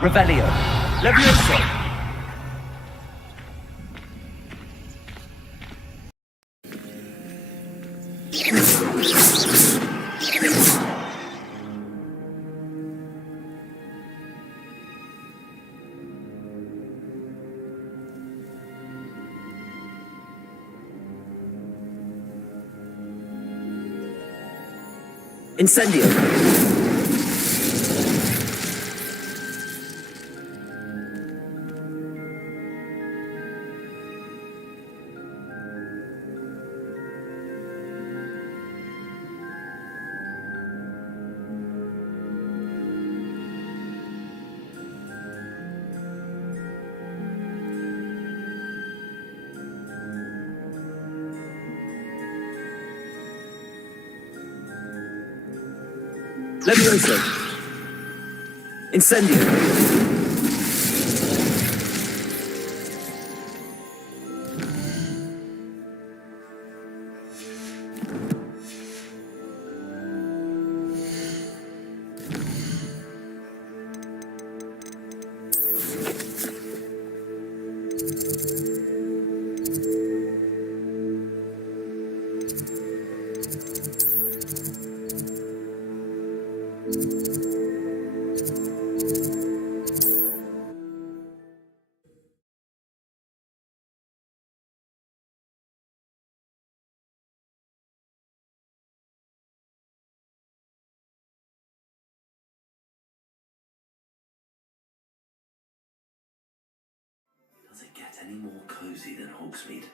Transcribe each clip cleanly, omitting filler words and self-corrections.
Revelio. Levioso. Incendio. Levioso. Incendio. Does it get any more cozy than Hogsmeade?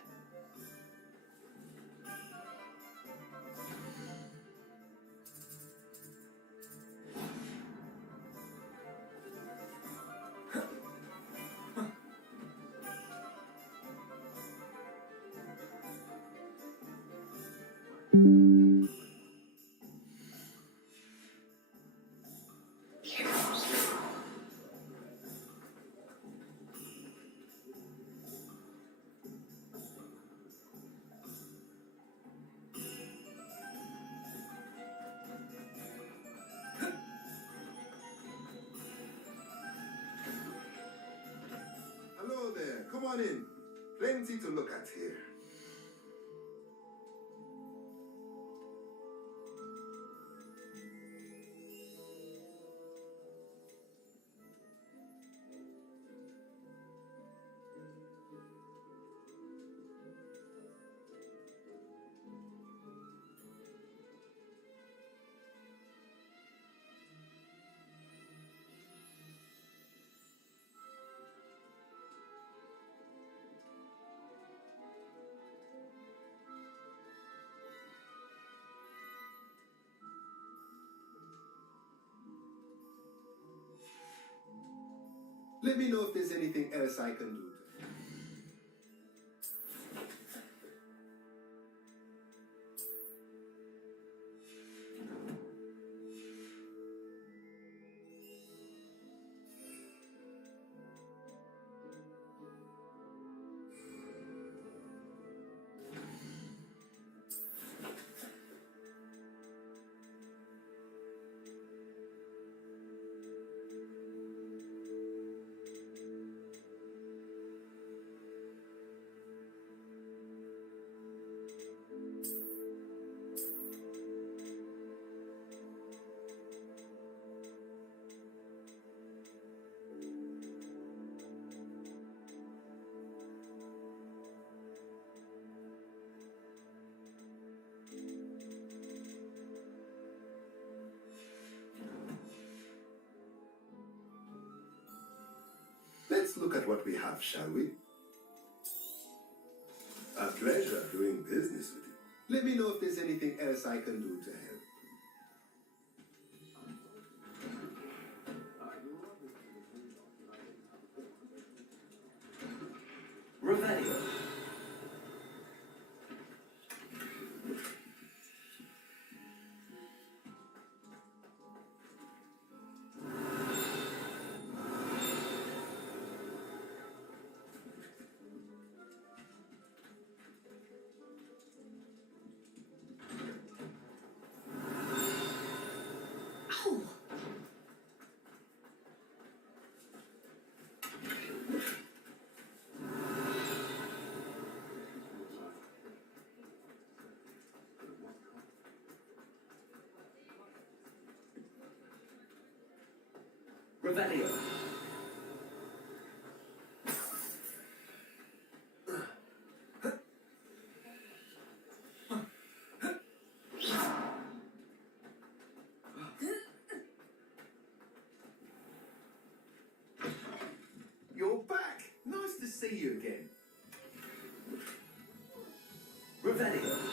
Hello there, come on in. Plenty to look at here. Let me know if there's anything else I can do. Let's look at what we have, shall we? A pleasure doing business with you. Let me know if there's anything else I can do to help. Revelio. Revelio. You're back! Nice to see you again. Revelio.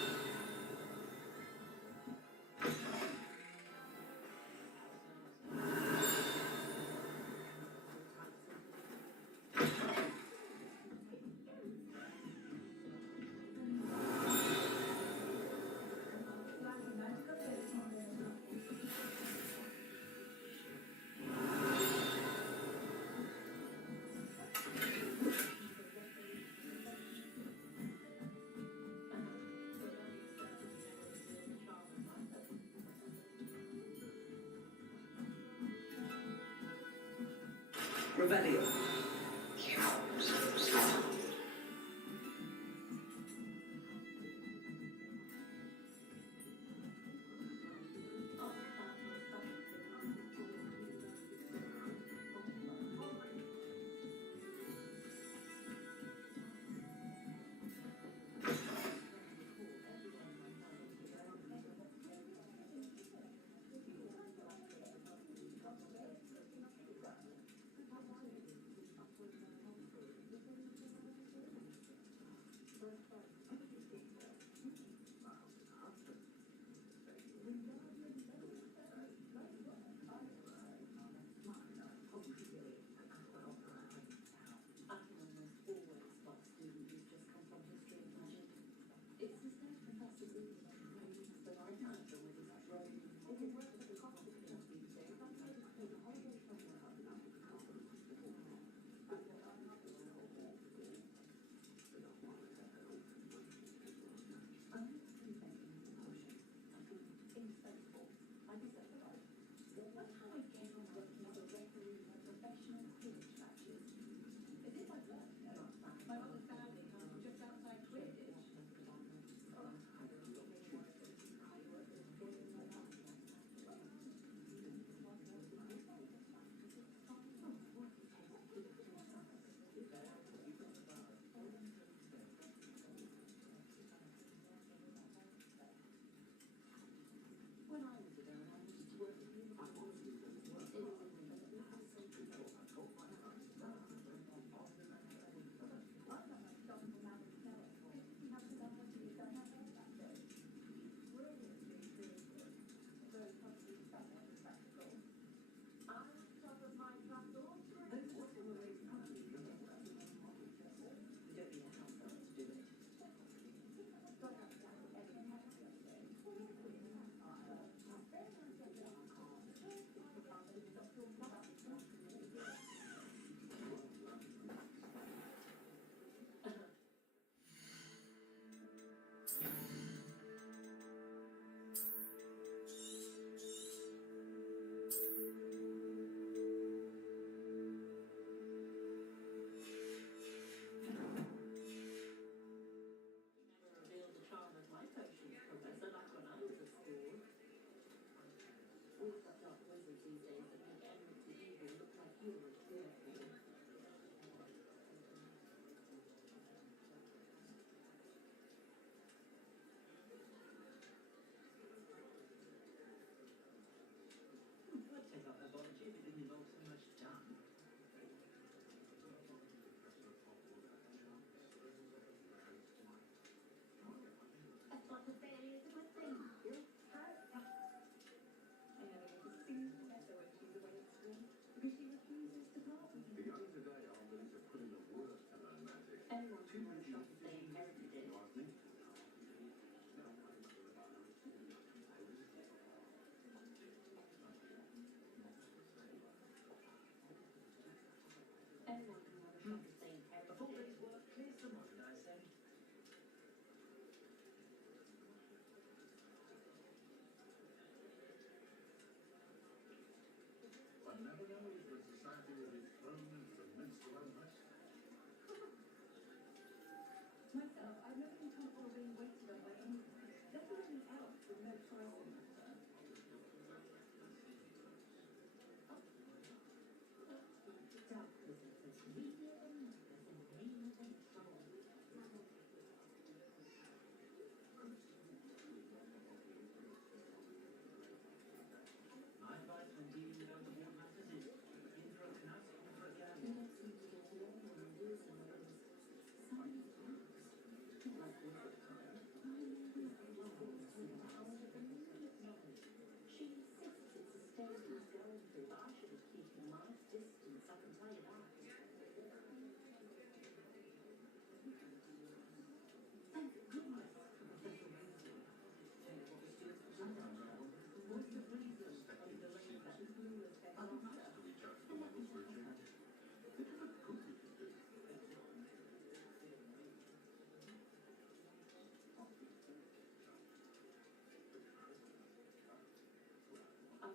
Revelio.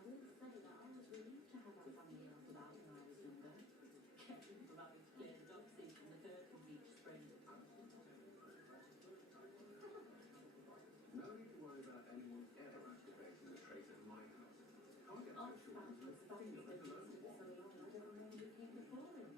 will say that I was relieved to have a family out about when I was younger. Kept me from having to clear the dog seat and the curtains each spring. No need to worry about anyone ever activating the trait at my house. Can't get Our my spouse children was fine for let alone so one. long, I don't remember people falling.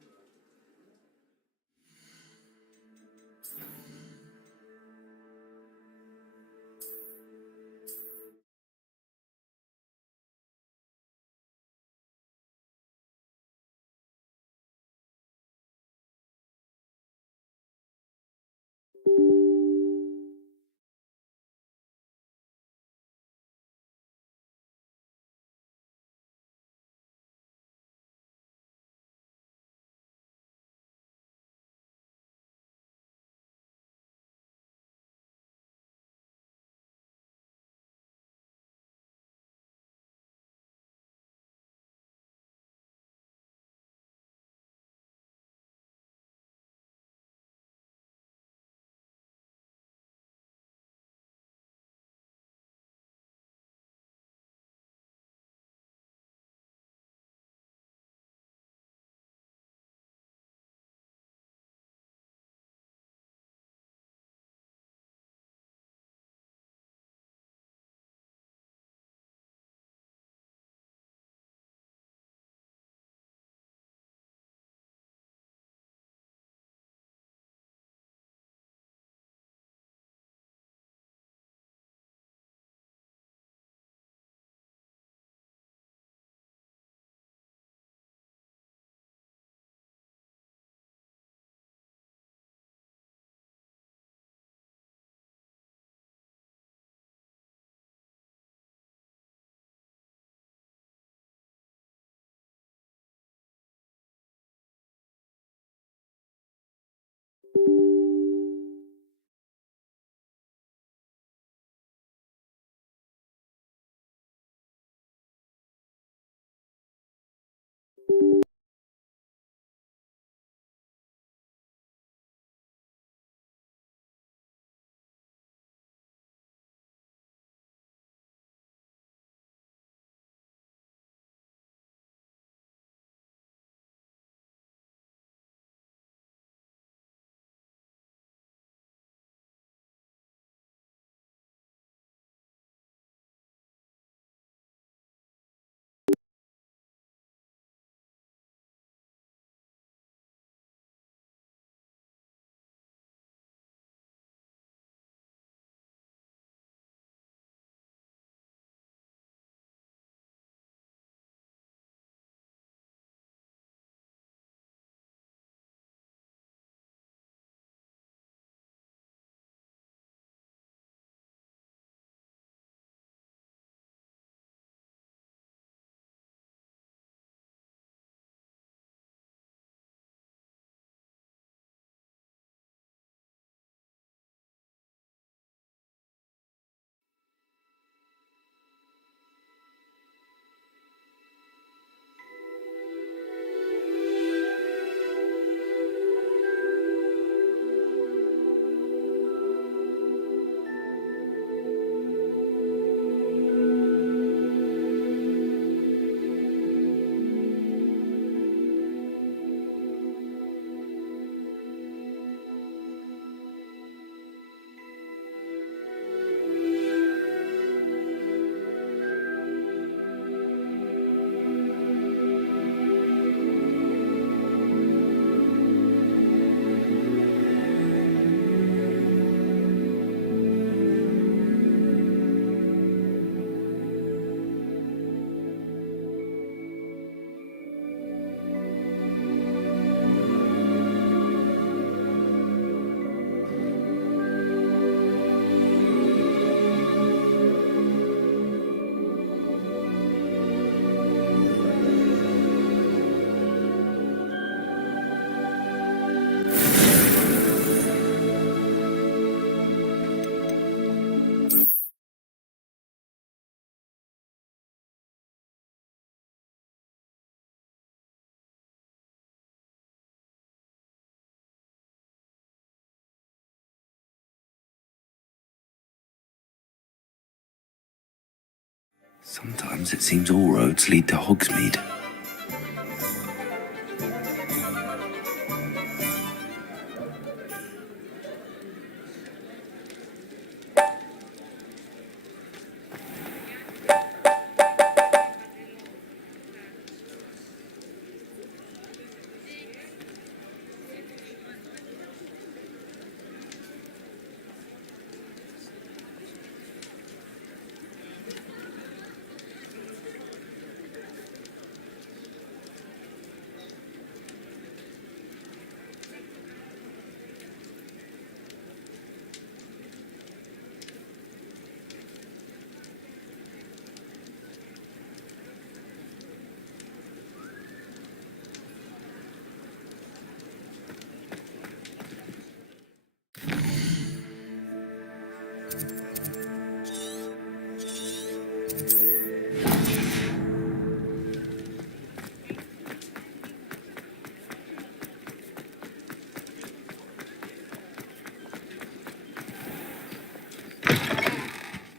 Sometimes it seems all roads lead to Hogsmeade.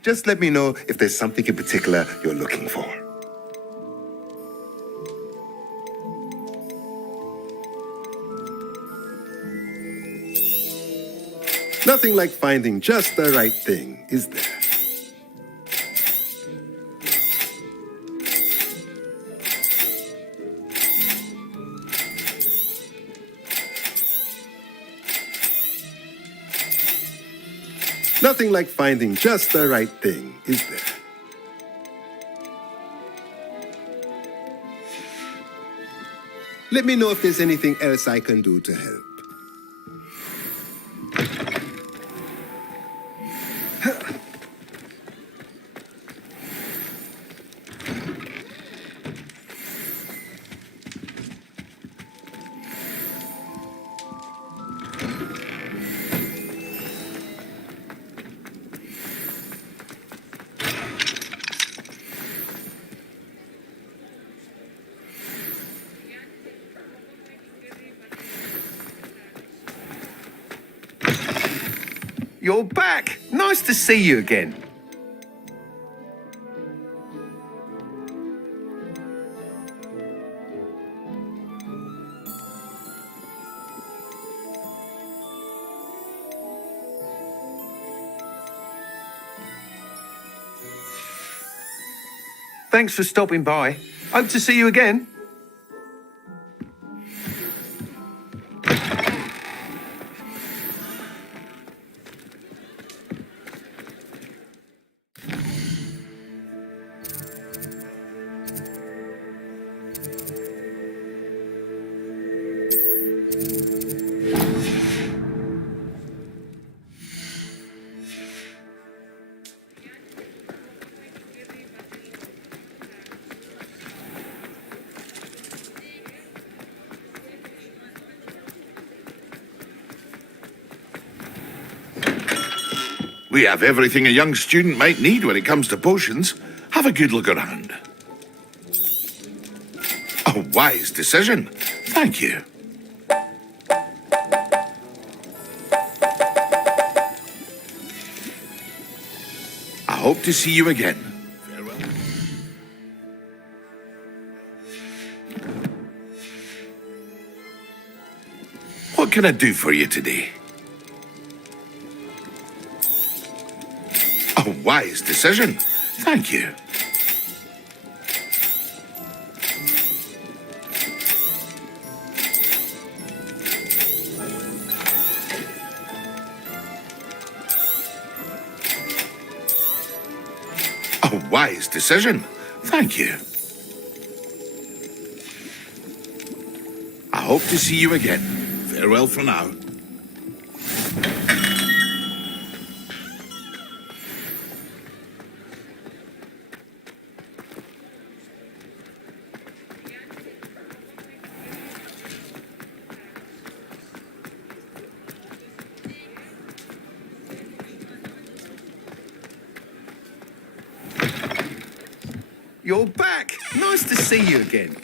Just let me know if there's something in particular you're looking for. Nothing like finding just the right thing, is there? Nothing like finding just the right thing, is there? Let me know if there's anything else I can do to help. You're back! Nice to see you again. Thanks for stopping by. Hope to see you again. We have everything a young student might need when it comes to potions. Have a good look around. A wise decision. Thank you. I hope to see you again. Farewell. What can I do for you today? A wise decision. Thank you. A wise decision. Thank you. I hope to see you again. Farewell for now. You're back! Nice to see you again.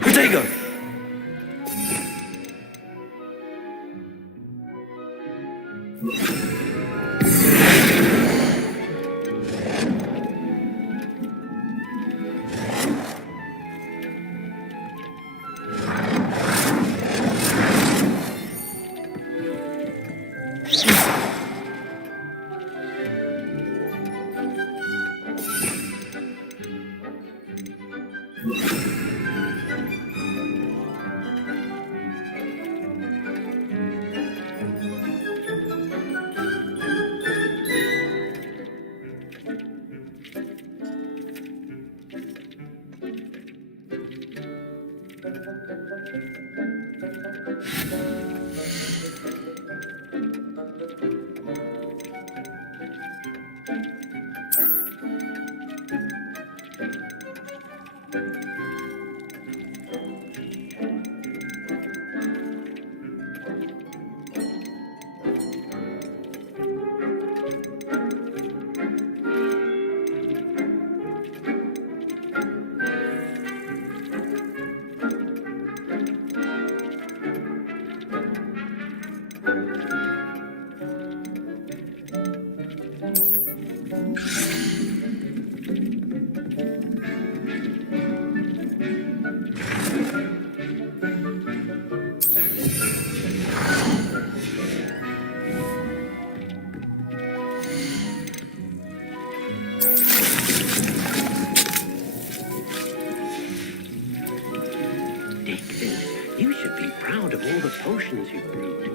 Protego! You should be proud of all the potions you've brewed.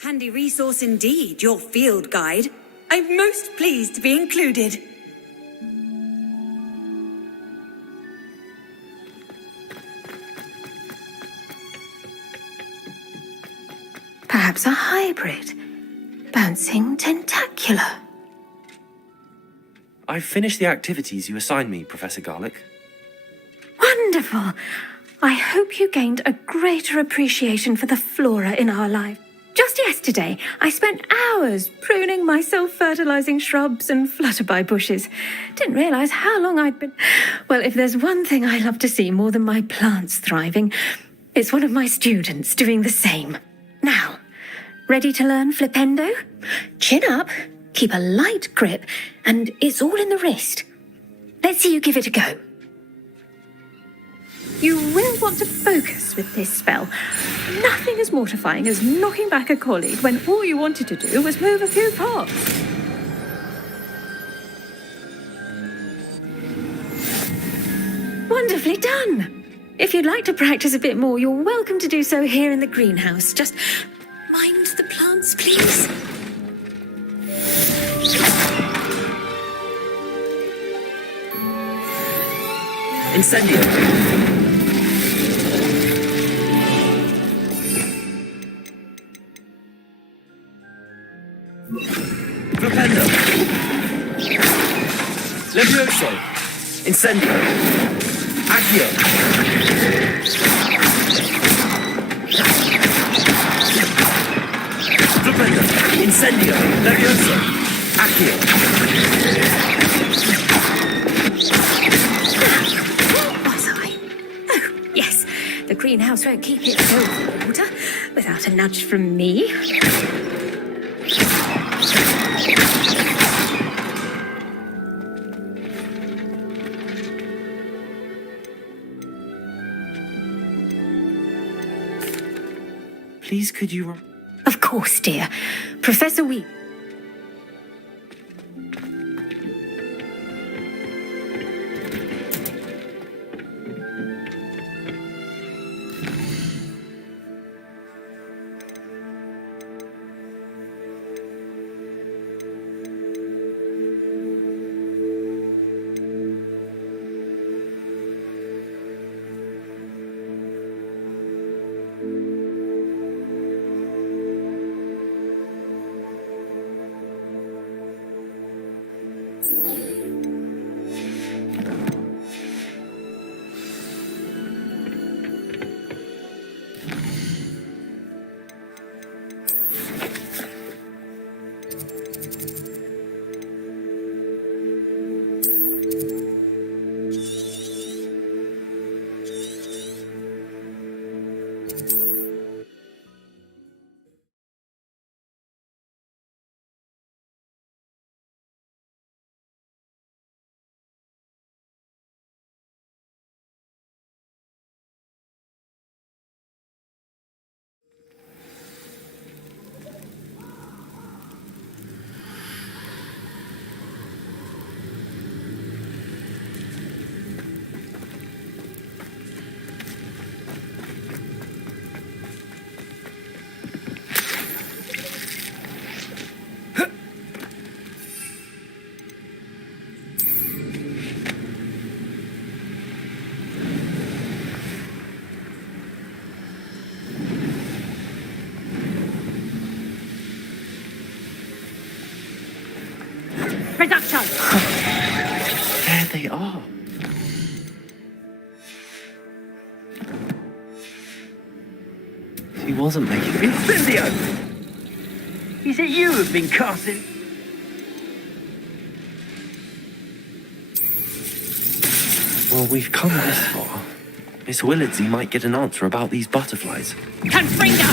Handy resource indeed, your field guide. I'm most pleased to be included. Perhaps a hybrid. Bouncing tentacular. I've finished the activities you assigned me, Professor Garlick. Wonderful. I hope you gained a greater appreciation for the flora in our life. Just yesterday, I spent hours pruning my self-fertilizing shrubs and flutterby bushes. Didn't realize how long I'd been... Well, if there's one thing I love to see more than my plants thriving, it's one of my students doing the same. Now, ready to learn flipendo? Chin up, keep a light grip, and it's all in the wrist. Let's see you give it a go. You will want to focus with this spell. Nothing as mortifying as knocking back a colleague when all you wanted to do was move a few parts. Wonderfully done. If you'd like to practice a bit more, you're welcome to do so here in the greenhouse. Just mind the plants, please. Incendio. Flipendo. Levioso. Incendio. Accio. Flipendo. Incendio. Levioso. Accio. Was I? Oh, yes. The greenhouse won't keep itself in order without a nudge from me. Please, could you... Of course, dear. Professor Wee. Reduction! There they are. He wasn't making... Incendio! Is it you who've been casting... Well, we've come this far. Miss Willardsey might get an answer about these butterflies. Confringo!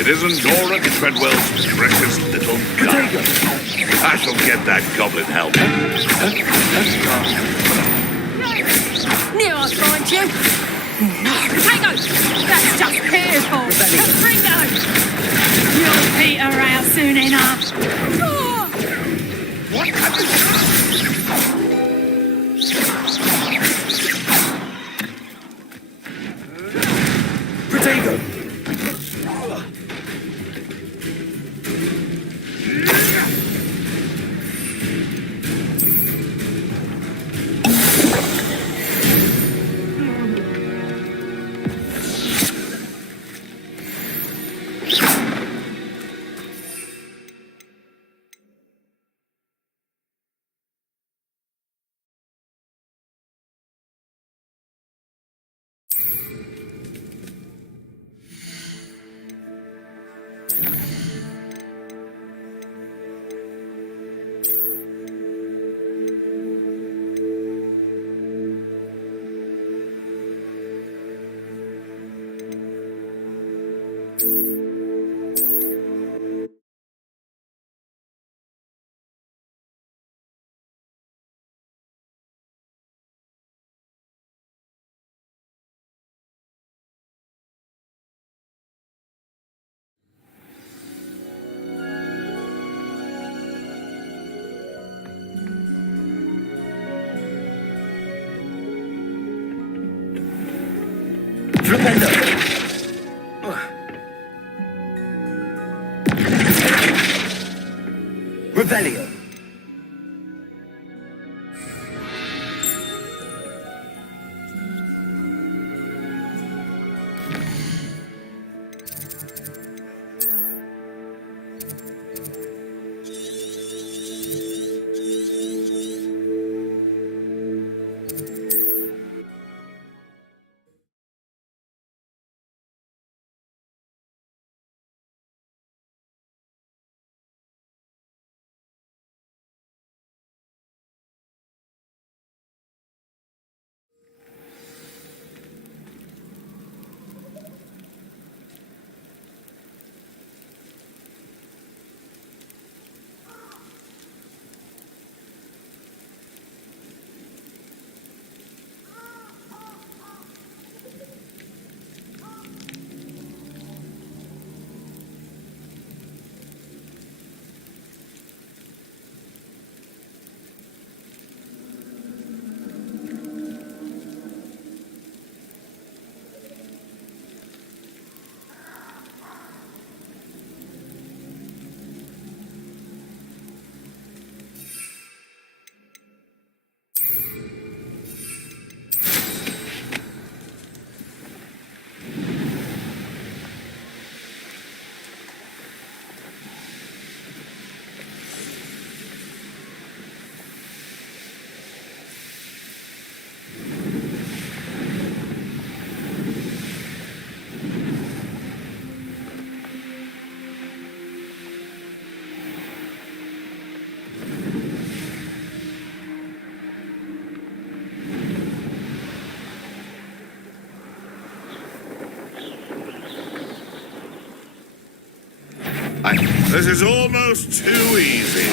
It isn't Dora Treadwell's precious little gun. I shall get that goblin help. Knew I'd find you. Potato! That's just pitiful! Ringo! You'll peter out soon enough! Potato! Revelio. This is almost too easy.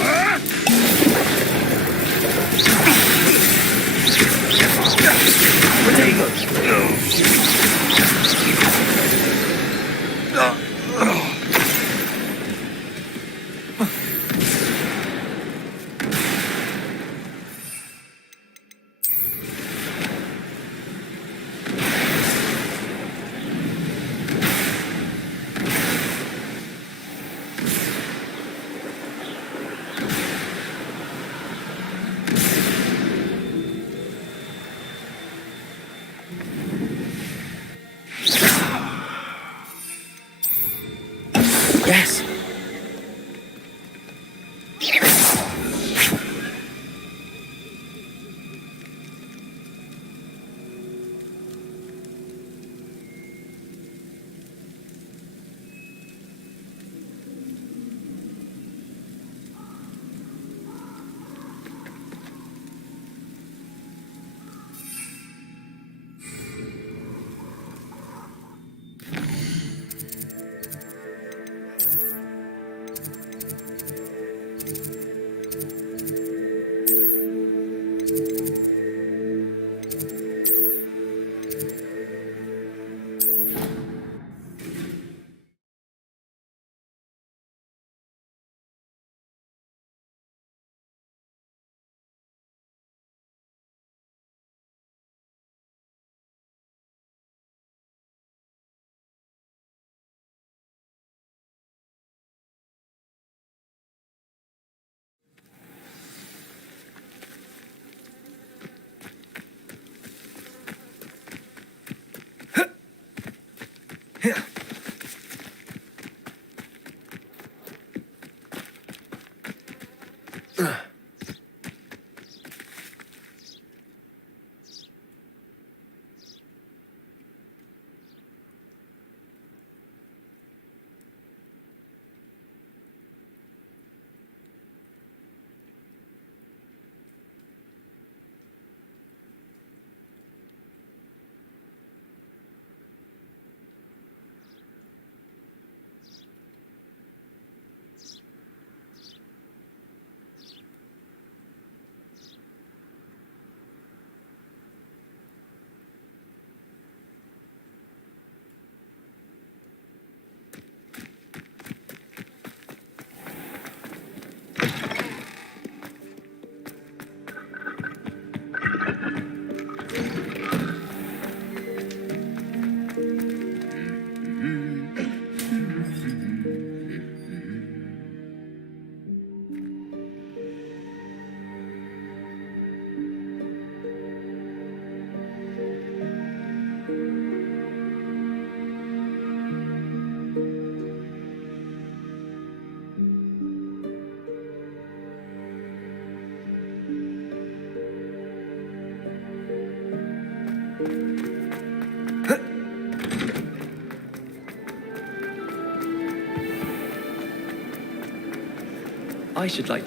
I should like...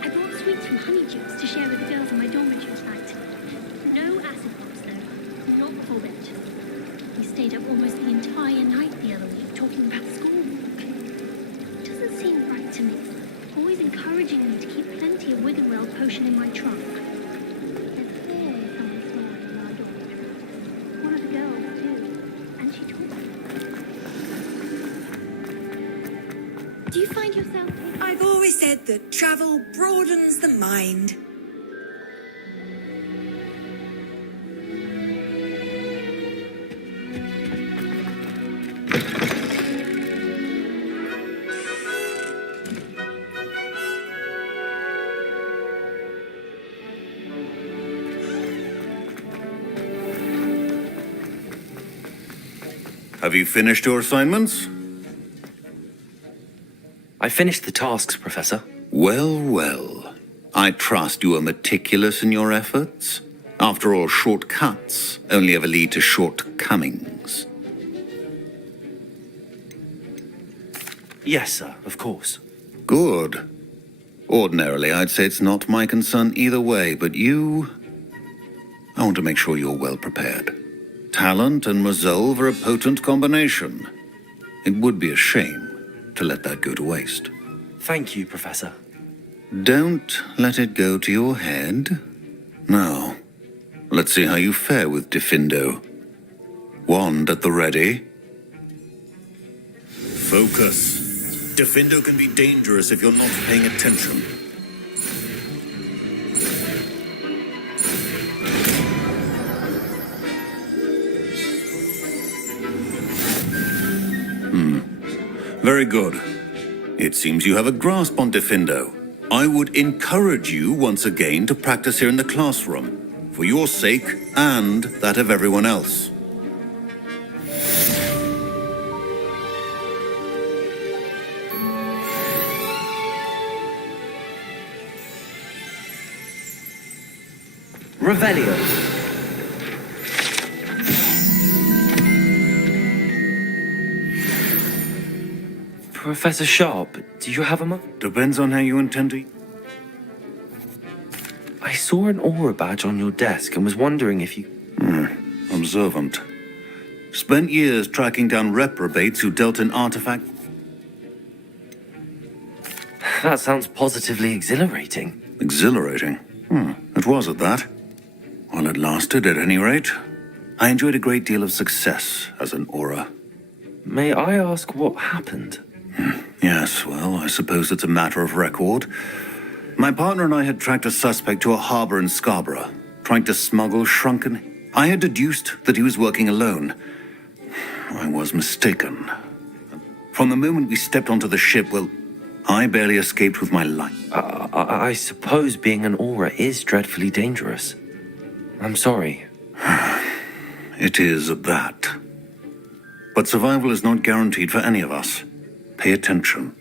I brought sweets from Honeydews to share with the girls in my dormitory tonight. No acid pops, though. Not before bed. We stayed up almost the entire night the other week talking about schoolwork. It doesn't seem right to me. Always encouraging me to keep plenty of Wiggenweld potion in my trunk. There's clearly something small in our dormitory. One of the girls, too. And she told me. Do you find yourself... I've always said that travel broadens the mind. Have you finished your assignments? I finished the tasks, Professor. Well, well. I trust you are meticulous in your efforts. After all, shortcuts only ever lead to shortcomings. Yes, sir, of course. Good. Ordinarily, I'd say it's not my concern either way, but you... I want to make sure you're well prepared. Talent and resolve are a potent combination. It would be a shame to let that go to waste. Thank you, Professor. Don't let it go to your head. Now, let's see how you fare with Diffindo. Wand at the ready. Focus. Diffindo can be dangerous if you're not paying attention. Very good. It seems you have a grasp on Diffindo. I would encourage you once again to practice here in the classroom, for your sake and that of everyone else. Revelio. Professor Sharp, do you have a Depends on how you intend to... I saw an aura badge on your desk and was wondering if you... Observant. Spent years tracking down reprobates who dealt in artifact... That sounds positively exhilarating. Exhilarating? It was at that. While it lasted, at any rate. I enjoyed a great deal of success as an aura. May I ask what happened? Yes, well, I suppose it's a matter of record. My partner and I had tracked a suspect to a harbor in Scarborough, trying to smuggle shrunken... I had deduced that he was working alone. I was mistaken. From the moment we stepped onto the ship, well, I barely escaped with my life. I suppose being an aura is dreadfully dangerous. I'm sorry. It is that. But survival is not guaranteed for any of us. Pay attention.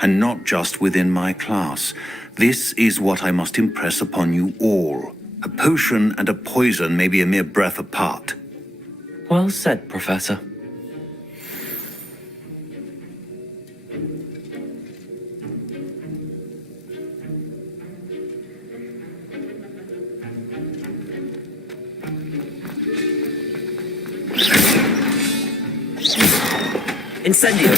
And not just within my class. This is what I must impress upon you all. A potion and a poison may be a mere breath apart. Well said, Professor. Incendio.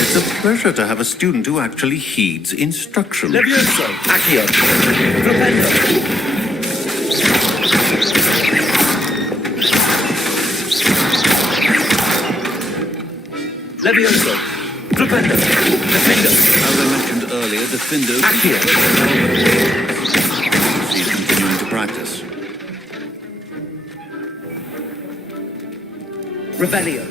It's a pleasure to have a student who actually heeds instruction. Levioso. Accio. Flipendo. Levioso. Flipendo. Defendo. As I mentioned earlier, Defendo... Accio. He's continuing to practice. Revelio.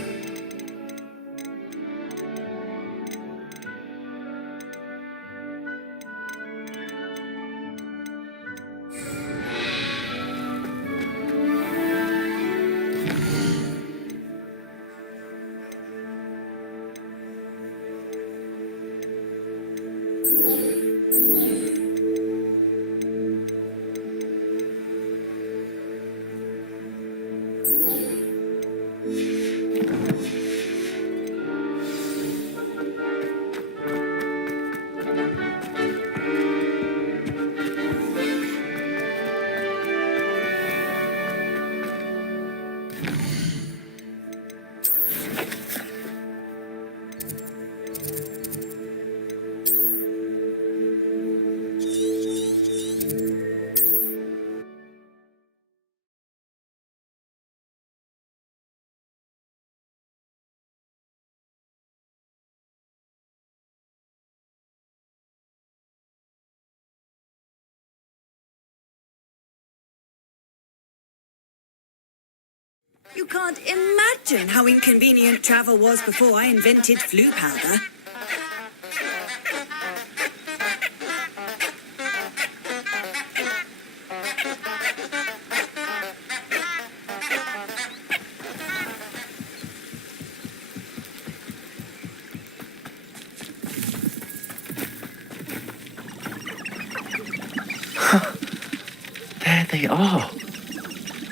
You can't imagine how inconvenient travel was before I invented flute powder. There they are.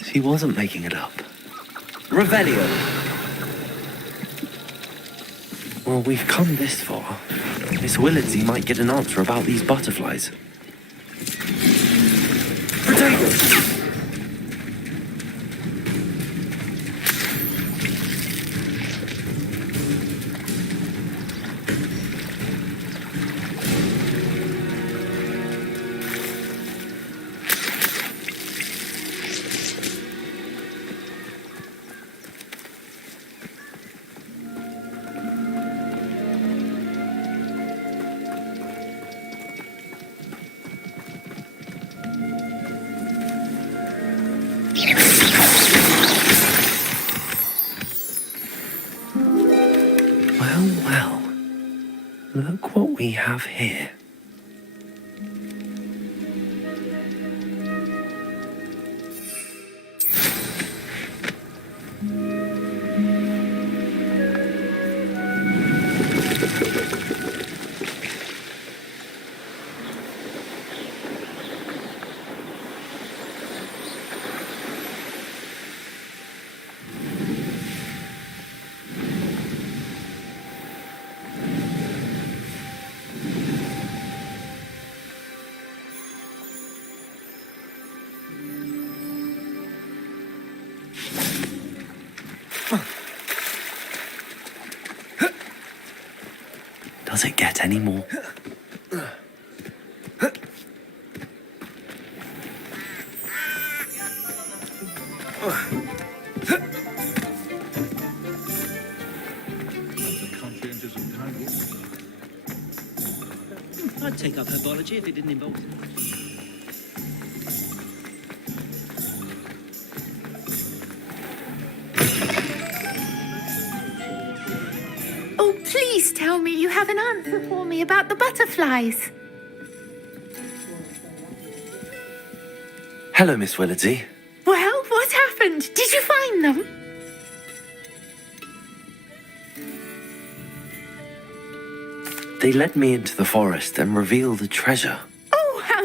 She wasn't making it up. Revelio. Well, we've come this far. Miss Willardsey might get an answer about these butterflies. Protego. Well. Look what we have here. Does it get any more? I'd take up herbology if it didn't involve... Oh, please tell me you have an answer for me about the butterflies. Hello, Miss Willardsey. Well, what happened? Did you find them? They led me into the forest and revealed a treasure. Oh, how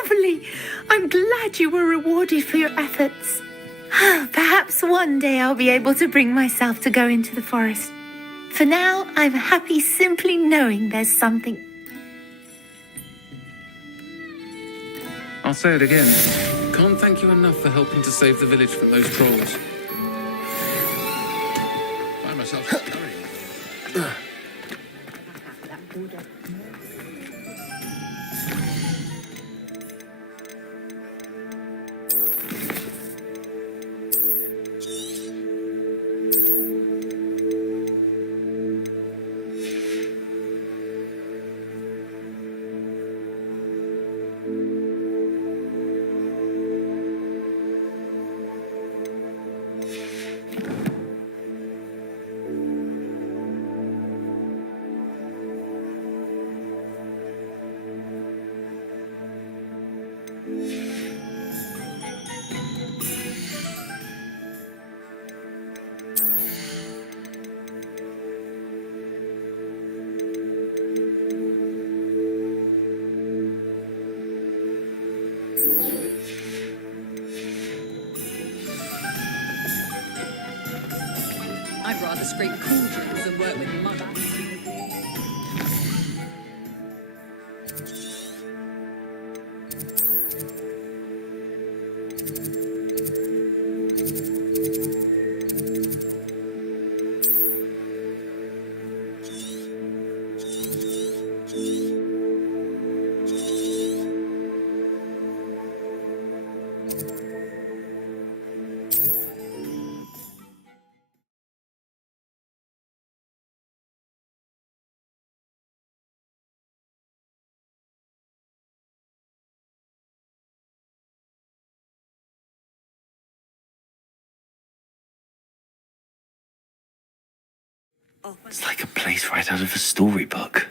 lovely! I'm glad you were rewarded for your efforts. Perhaps one day I'll be able to bring myself to go into the forest. For now, I'm happy simply knowing there's something. I'll say it again. Can't thank you enough for helping to save the village from those trolls. Find myself scurrying. I'd rather scrape cauldrons than work with mud. It's like a place right out of a storybook.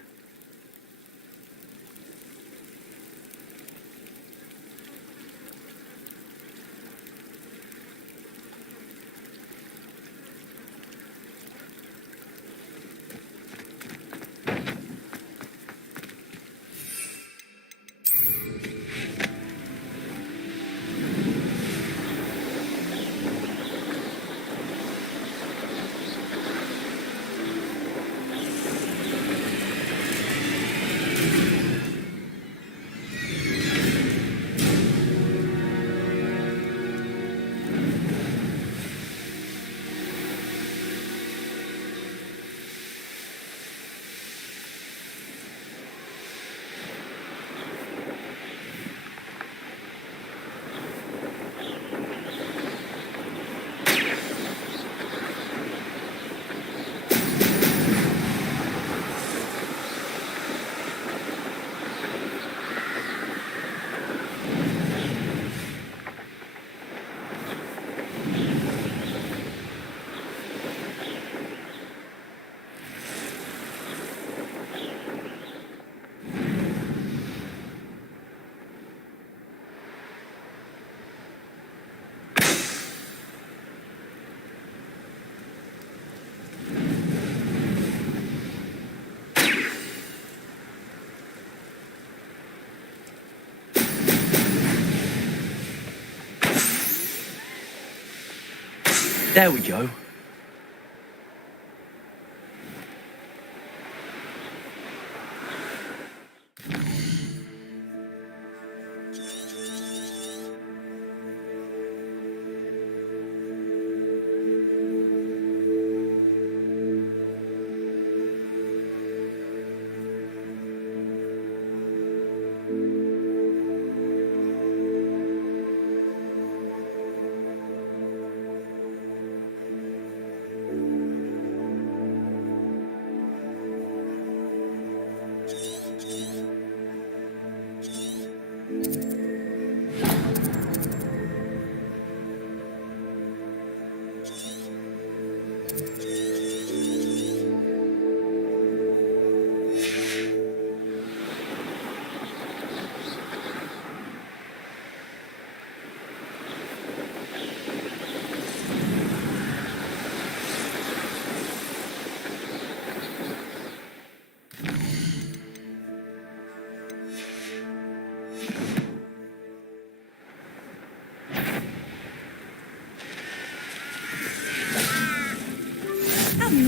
There we go.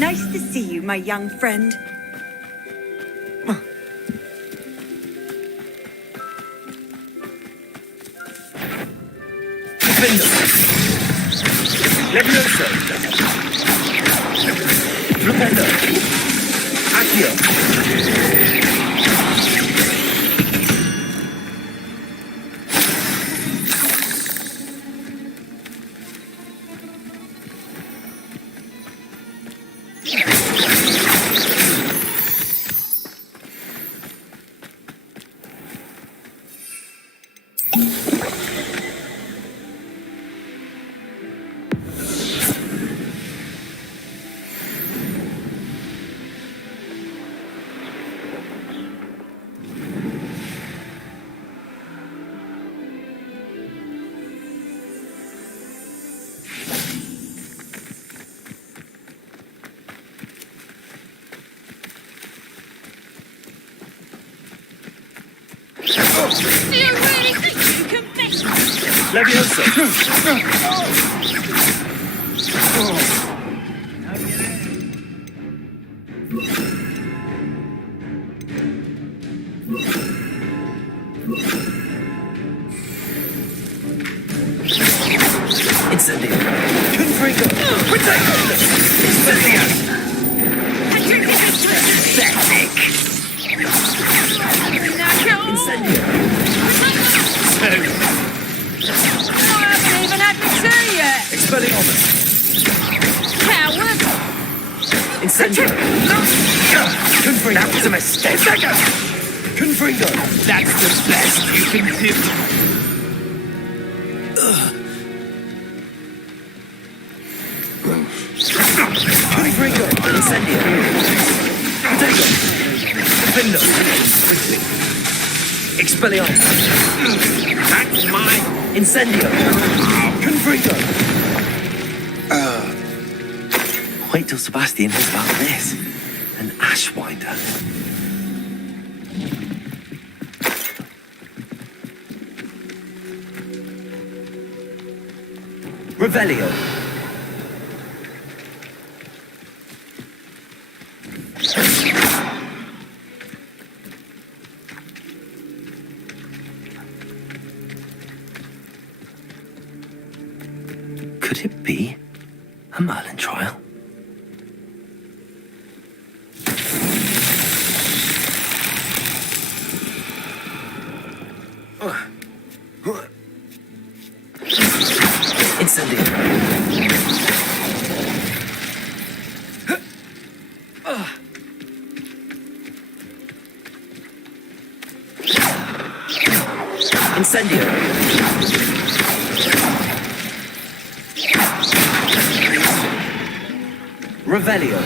Nice to see you, my young friend. Levioso. Flipendo. Accio. Do you really think you can beat me? Levioso. Incendio. Confringo. Protego. Incendios. Septic. Incendio. I haven't even had my tea yet. Expelliarmus. Coward. Incendio. Confringo. That was a mistake. Confringo. That's the best you can do. Confringo. Incendio. Protego. Defendo. Expelliarmus. That's mine. Incendio. Confringo. Wait till Sebastian hears about this. An ashwinder. Revelio. Could it be a Merlin trial? Incendio. Incendio. Revelio.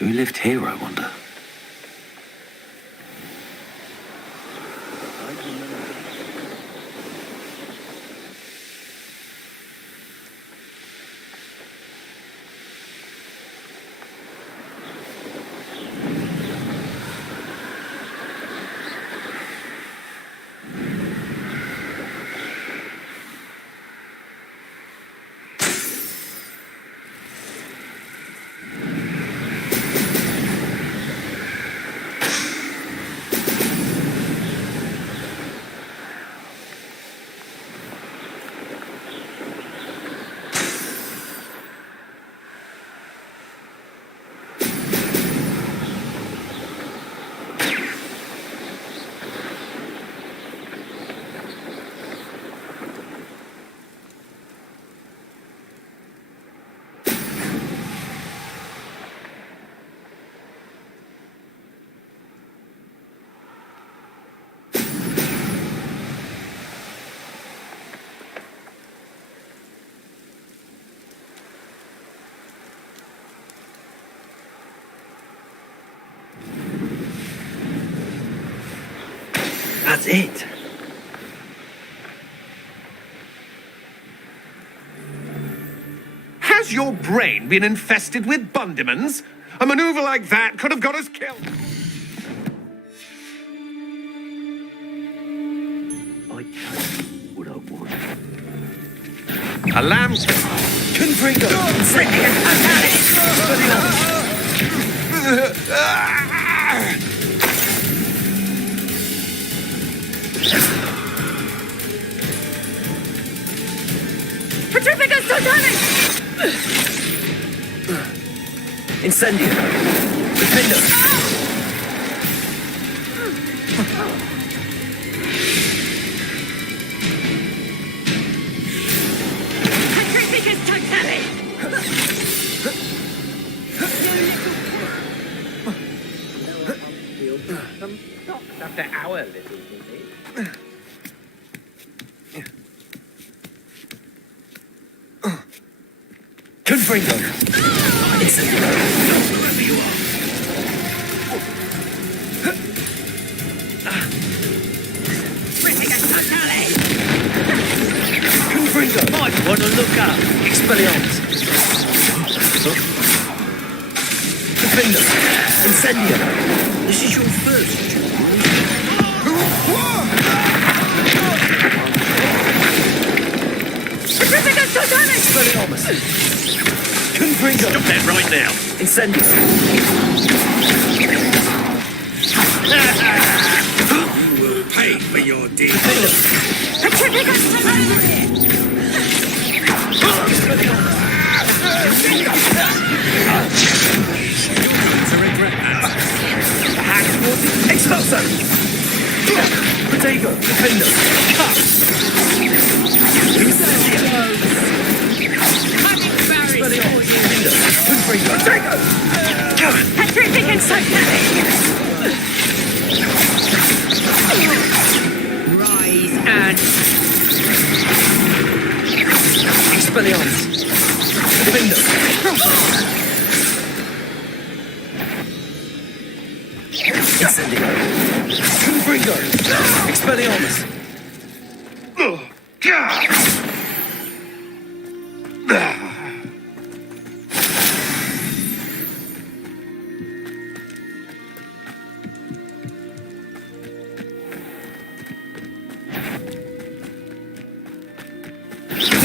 Who lived here, I wonder? That's it. Has your brain been infested with bundimans? A maneuver like that could have got us killed. A lamb. Confringo! Petrificus Totalis! Incendio! Defendo! Petrificus Totalis! After our little meeting. Confringo! Incendio! Whoever you are! Petrificus Totalis! Confringo! Might want to look up! Expelliarmus! Defendo! Incendio! This is your first job. Petrificus Totalis! Expelliarmus! Confringo! Stop that right now. Incendio! You will pay for your deed. Petrificus Totalis! Expulso! Protego! Defendo! Cut! Expelliarmus! Confringo! Protego! Petrificus Totalis! Rise and... Expelliarmus! Defendo! Incendio! Confringo! Expelliarmus!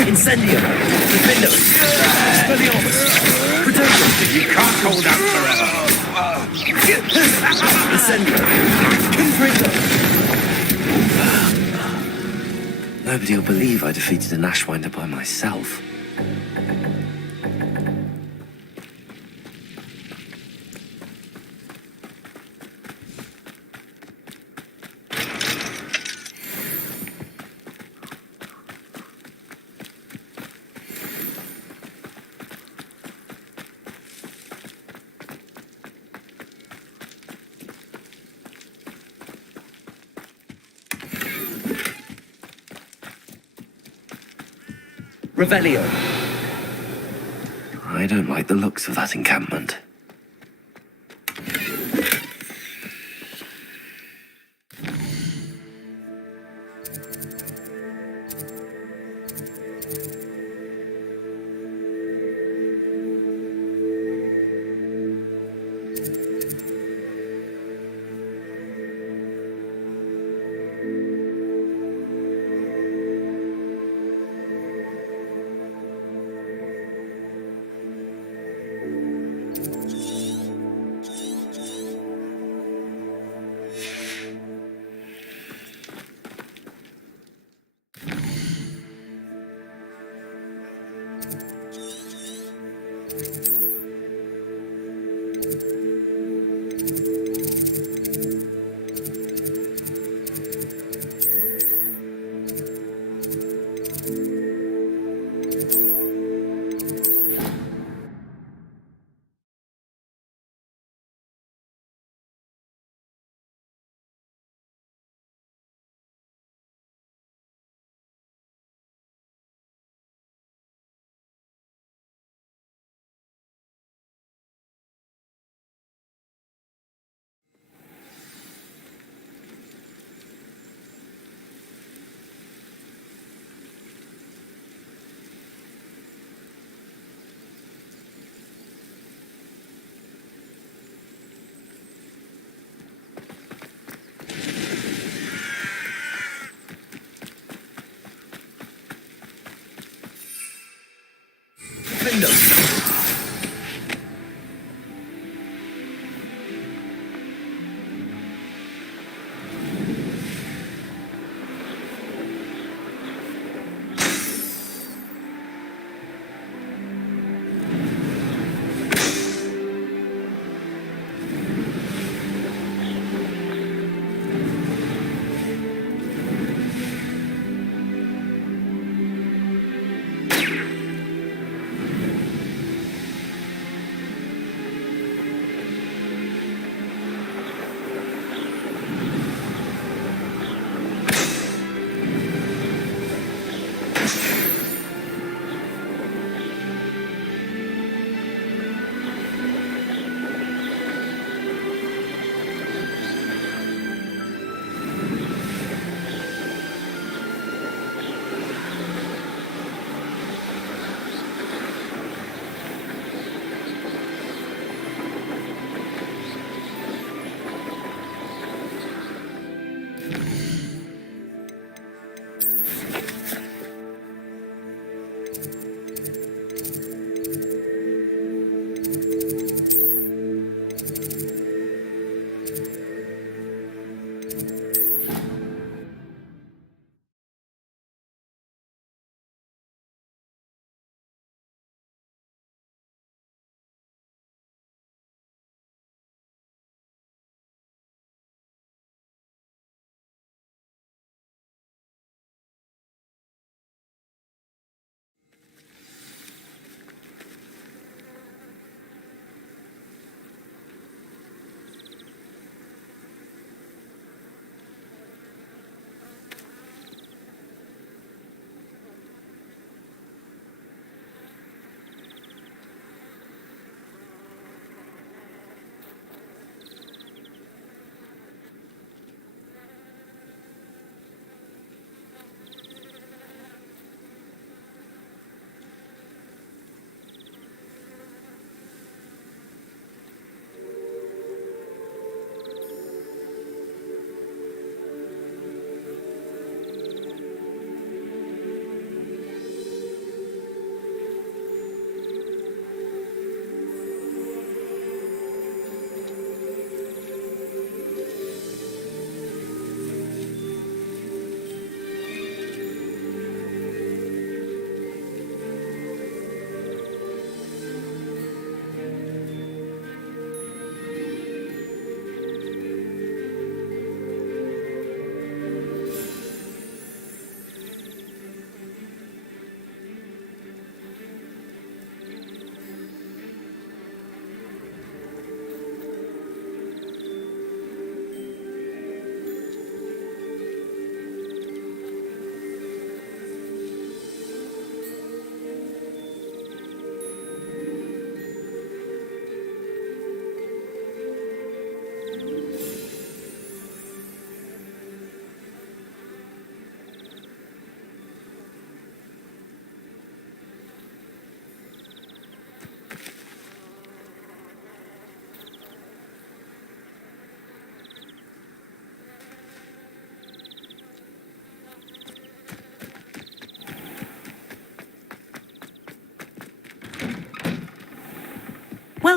Incendio! Defendo! Expelliarmus! Protego! You can't hold out forever. Incendio! Confringo! Nobody will believe I defeated an Ashwinder by myself. Revelio. I don't like the looks of that encampment.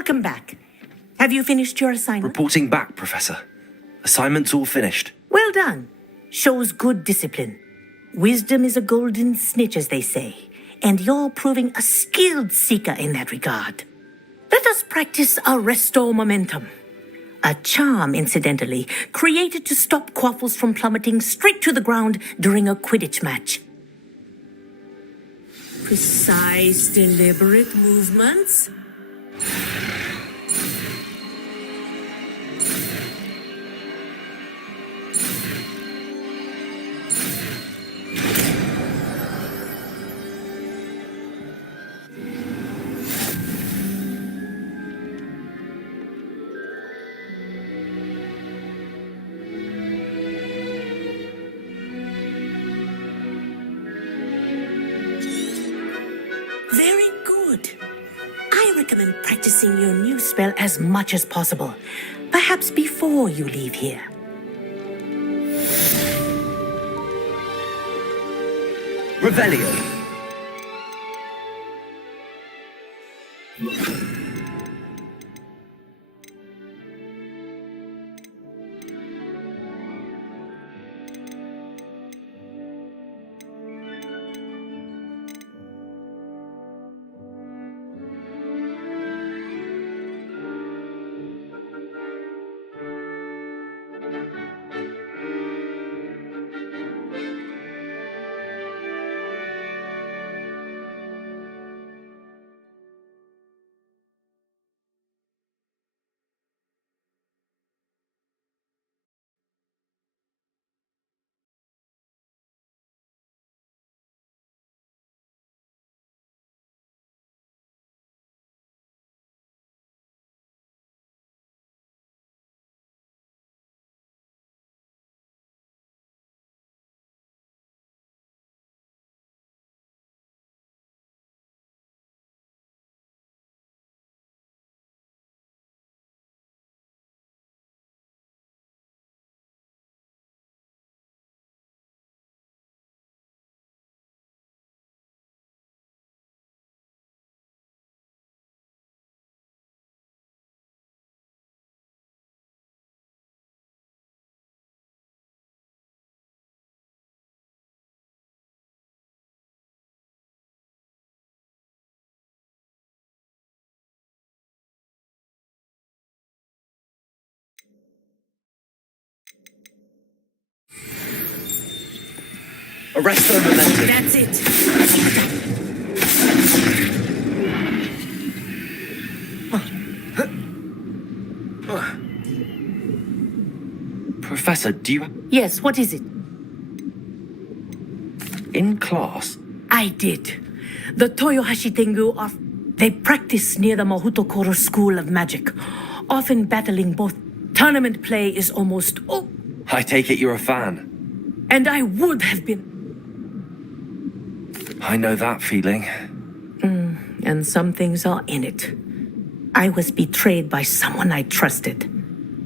Welcome back. Have you finished your assignment? Reporting back, Professor. Assignment's all finished. Well done. Shows good discipline. Wisdom is a golden snitch, as they say, and you're proving a skilled seeker in that regard. Let us practice Arresto Momentum. A charm, incidentally, created to stop quaffles from plummeting straight to the ground during a Quidditch match. Precise, deliberate movements. Very good. I recommend practicing your new spell as much as possible, perhaps before you leave here. Revelio. Arresto Momentum. That's it. Professor, do you... Yes, what is it? In class? I did. The Toyohashi Tengu are... They practice near the Mahutokoro School of Magic, often battling both. Tournament play is almost... Oh, I take it you're a fan. and I would have been... I know that feeling. And some things are in it. I was betrayed by someone I trusted.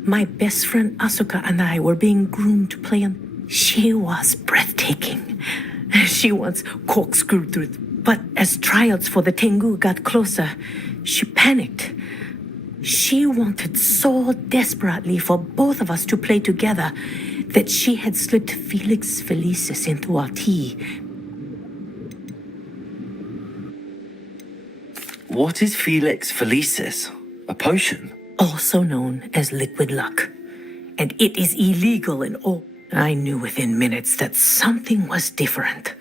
My best friend Asuka and I were being groomed to play on... She was breathtaking. She once corkscrewed through it. But as tryouts for the Tengu got closer, she panicked. She wanted so desperately for both of us to play together that she had slipped Felix Felicis into our tea. What is Felix Felicis? A potion? Also known as liquid luck. And it is illegal in all. I knew within minutes that something was different.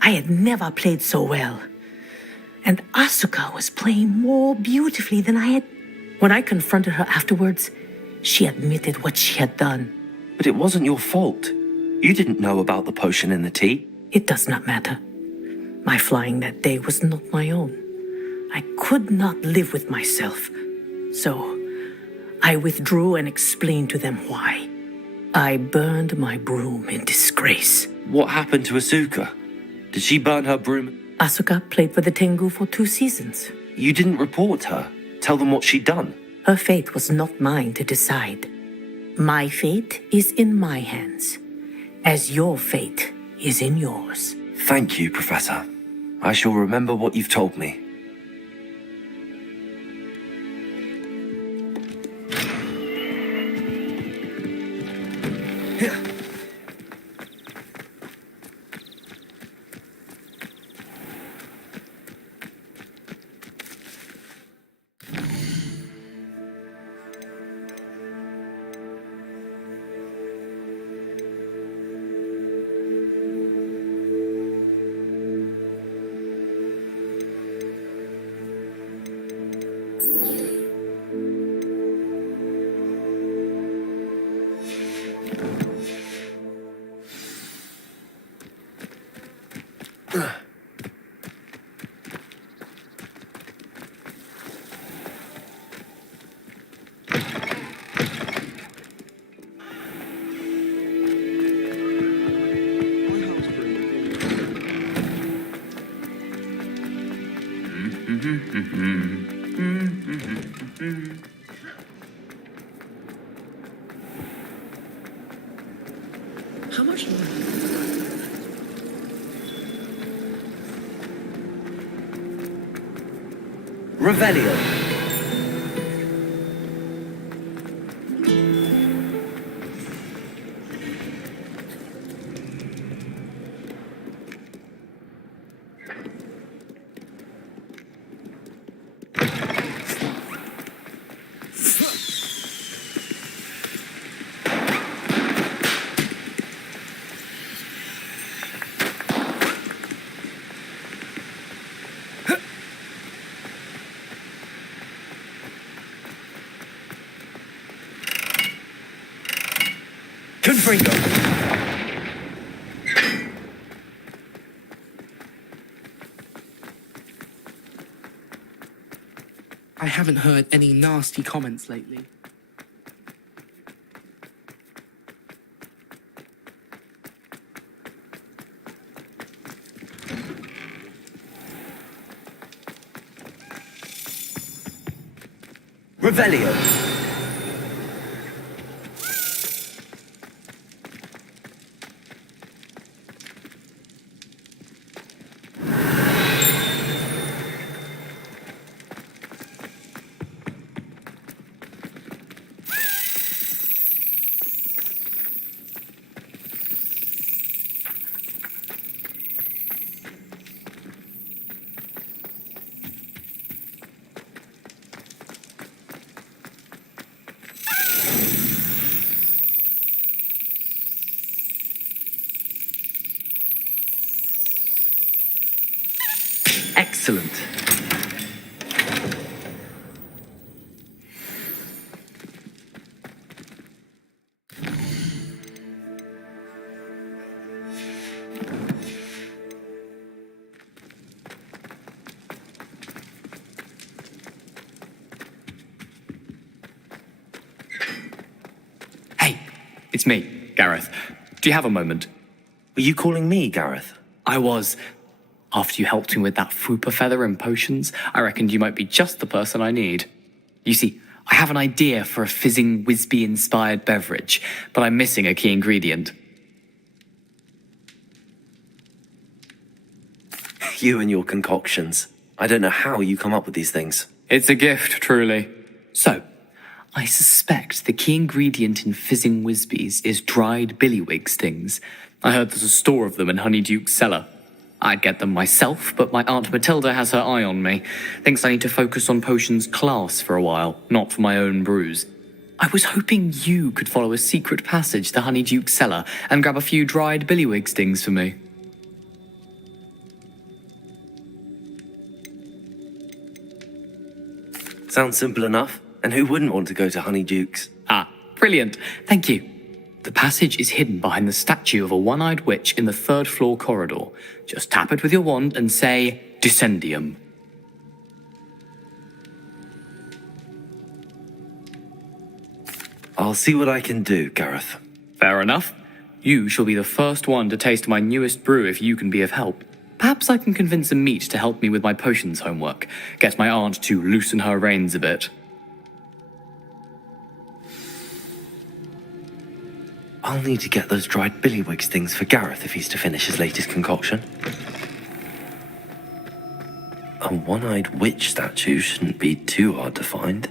I had never played so well. And Asuka was playing more beautifully than I had. When I confronted her afterwards, she admitted what she had done. But it wasn't your fault. You didn't know about the potion in the tea. It does not matter. My flying that day was not my own. I could not live with myself. So I withdrew and explained to them why. I burned my broom in disgrace. What happened to Asuka? Did she burn her broom? Asuka played for the Tengu for 2 seasons. You didn't report her. Tell them what she'd done. Her fate was not mine to decide. My fate is in my hands, as your fate is in yours. Thank you, Professor. I shall remember what you've told me. How much longer? Revelio. Confringo. I haven't heard any nasty comments lately. Revelio. Excellent. Hey, it's me, Gareth. Do you have a moment? Were you calling me, Gareth? I was. After you helped me with that fupa feather and potions, I reckoned you might be just the person I need. You see, I have an idea for a fizzing Wisby-inspired beverage, but I'm missing a key ingredient. You and your concoctions. I don't know how you come up with these things. It's a gift, truly. So, I suspect the key ingredient in fizzing Wisbies is dried billywig stings. I heard there's a store of them in Honeyduke's cellar. I'd get them myself, but my Aunt Matilda has her eye on me. Thinks I need to focus on potions class for a while, not for my own brews. I was hoping you could follow a secret passage to Honeyduke's cellar and grab a few dried billywig stings for me. Sounds simple enough. And who wouldn't want to go to Honeyduke's? Ah, brilliant. Thank you. The passage is hidden behind the statue of a one-eyed witch in the third-floor corridor. Just tap it with your wand and say, Descendium. I'll see what I can do, Gareth. Fair enough. You shall be the first one to taste my newest brew if you can be of help. Perhaps I can convince a meat to help me with my potions homework. Get my aunt to loosen her reins a bit. I'll need to get those dried billywig things for Gareth if he's to finish his latest concoction. A one-eyed witch statue shouldn't be too hard to find.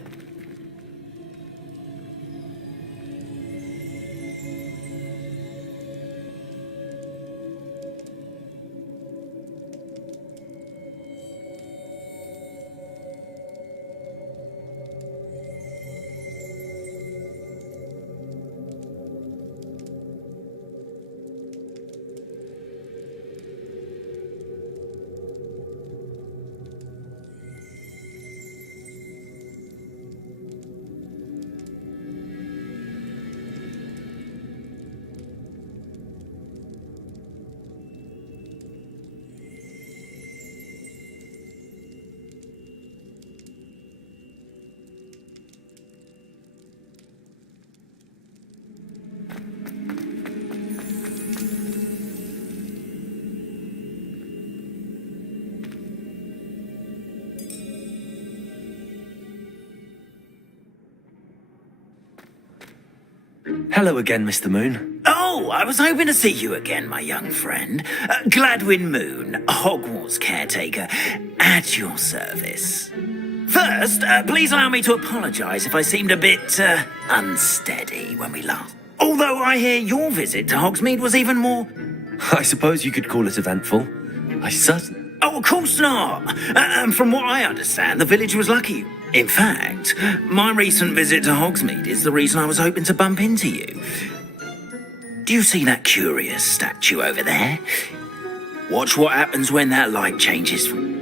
Hello again, Mr. Moon. Oh, I was hoping to see you again, my young friend. Gladwin Moon, Hogwarts caretaker, at your service. First, please allow me to apologise if I seemed a bit unsteady when we last. Although I hear your visit to Hogsmeade was even more... I suppose you could call it eventful. I certainly... Oh, of course not. From what I understand, the village was lucky. In fact, my recent visit to Hogsmeade is the reason I was hoping to bump into you. Do you see that curious statue over there? Watch what happens when that light changes from...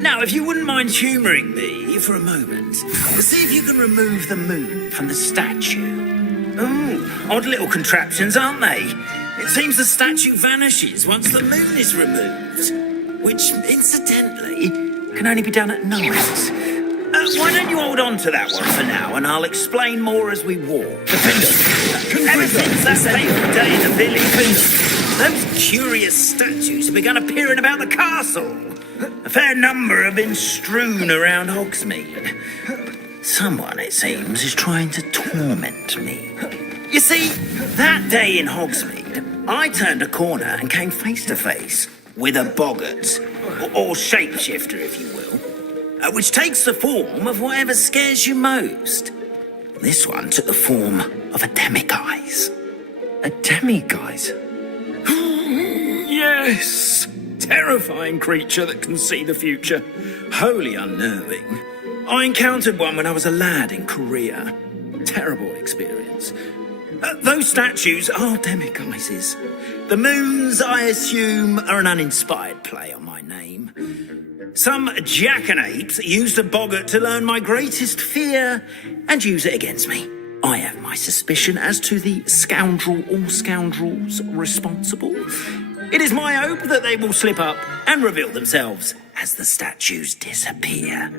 Now, if you wouldn't mind humouring me for a moment, see if you can remove the moon from the statue. Oh, odd little contraptions, aren't they? It seems the statue vanishes once the moon is removed, which, incidentally, can only be done at night. Why don't you hold on to that one for now, and I'll explain more as we walk. Ever since that fateful day in the village, those curious statues have begun appearing about the castle. A fair number have been strewn around Hogsmeade. Someone, it seems, is trying to torment me. You see, that day in Hogsmeade, I turned a corner and came face to face with a boggart, or shapeshifter, if you will, which takes the form of whatever scares you most. This one took the form of a demiguise. A demiguise? Yes! Terrifying creature that can see the future. Wholly unnerving. I encountered one when I was a lad in Korea. Terrible experience. Those statues are demiguises. The moons, I assume, are an uninspired play on my name. Some jackanapes used a boggart to learn my greatest fear and use it against me. I have my suspicion as to the scoundrel or scoundrels responsible. It is my hope that they will slip up and reveal themselves as the statues disappear.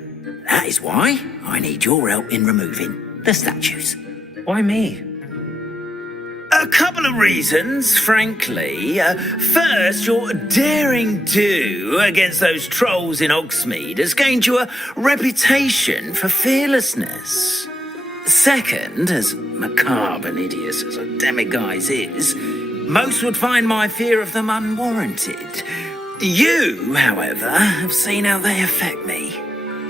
That is why I need your help in removing the statues. Why me? A couple of reasons, frankly. First, your daring do against those trolls in Hogsmeade has gained you a reputation for fearlessness. Second, as macabre and hideous as a demiguise is, most would find my fear of them unwarranted. You, however, have seen how they affect me.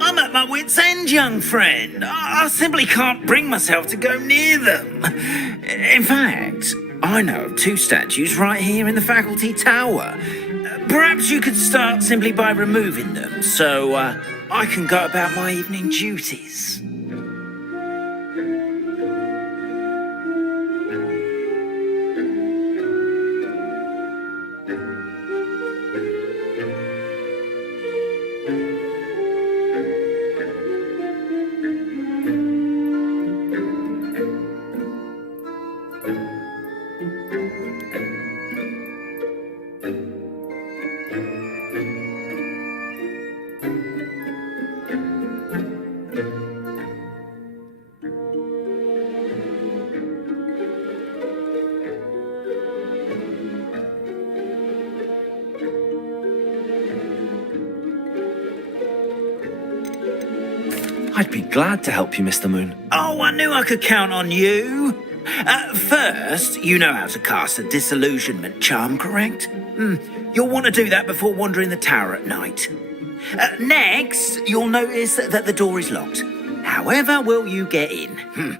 I'm at my wit's end, young friend. I simply can't bring myself to go near them. In fact, I know of two statues right here in the faculty tower. Perhaps you could start simply by removing them, so I can go about my evening duties. I'd be glad to help you, Mr. Moon. Oh, I knew I could count on you. First, you know how to cast a disillusionment charm, correct? You'll want to do that before wandering the tower at night. Next, you'll notice that the door is locked. However will you get in?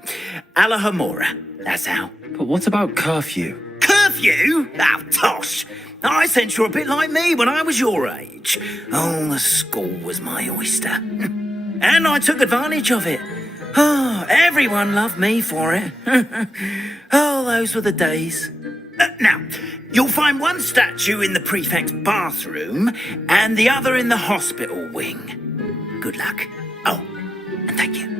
Alahomora, that's how. But what about curfew? Curfew? Oh, tosh. I sense you're a bit like me when I was your age. Oh, the school was my oyster. And I took advantage of it. Oh, everyone loved me for it. Oh, those were the days. Now, you'll find one statue in the prefect's bathroom and the other in the hospital wing. Good luck. Oh, and thank you.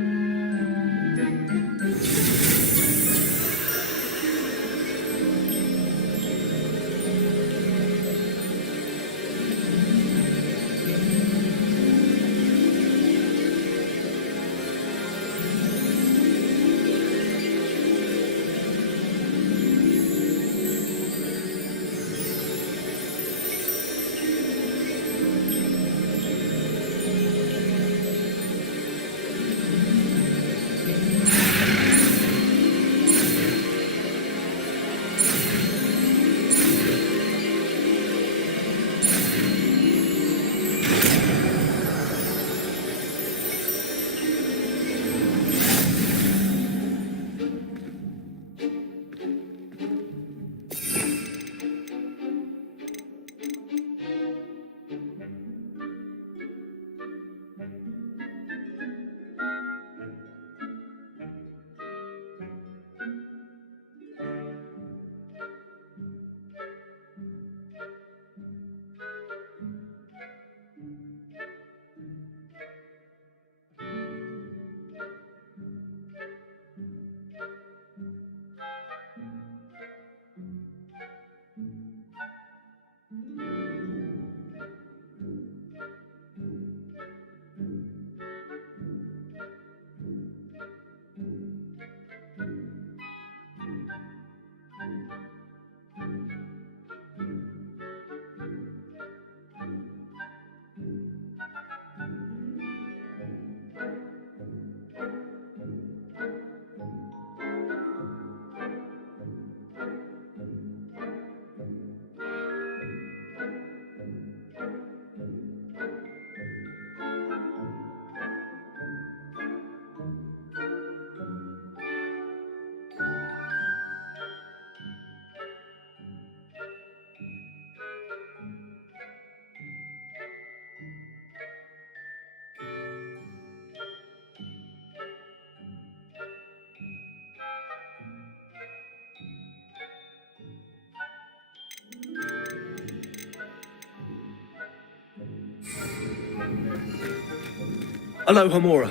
Aloha Mora.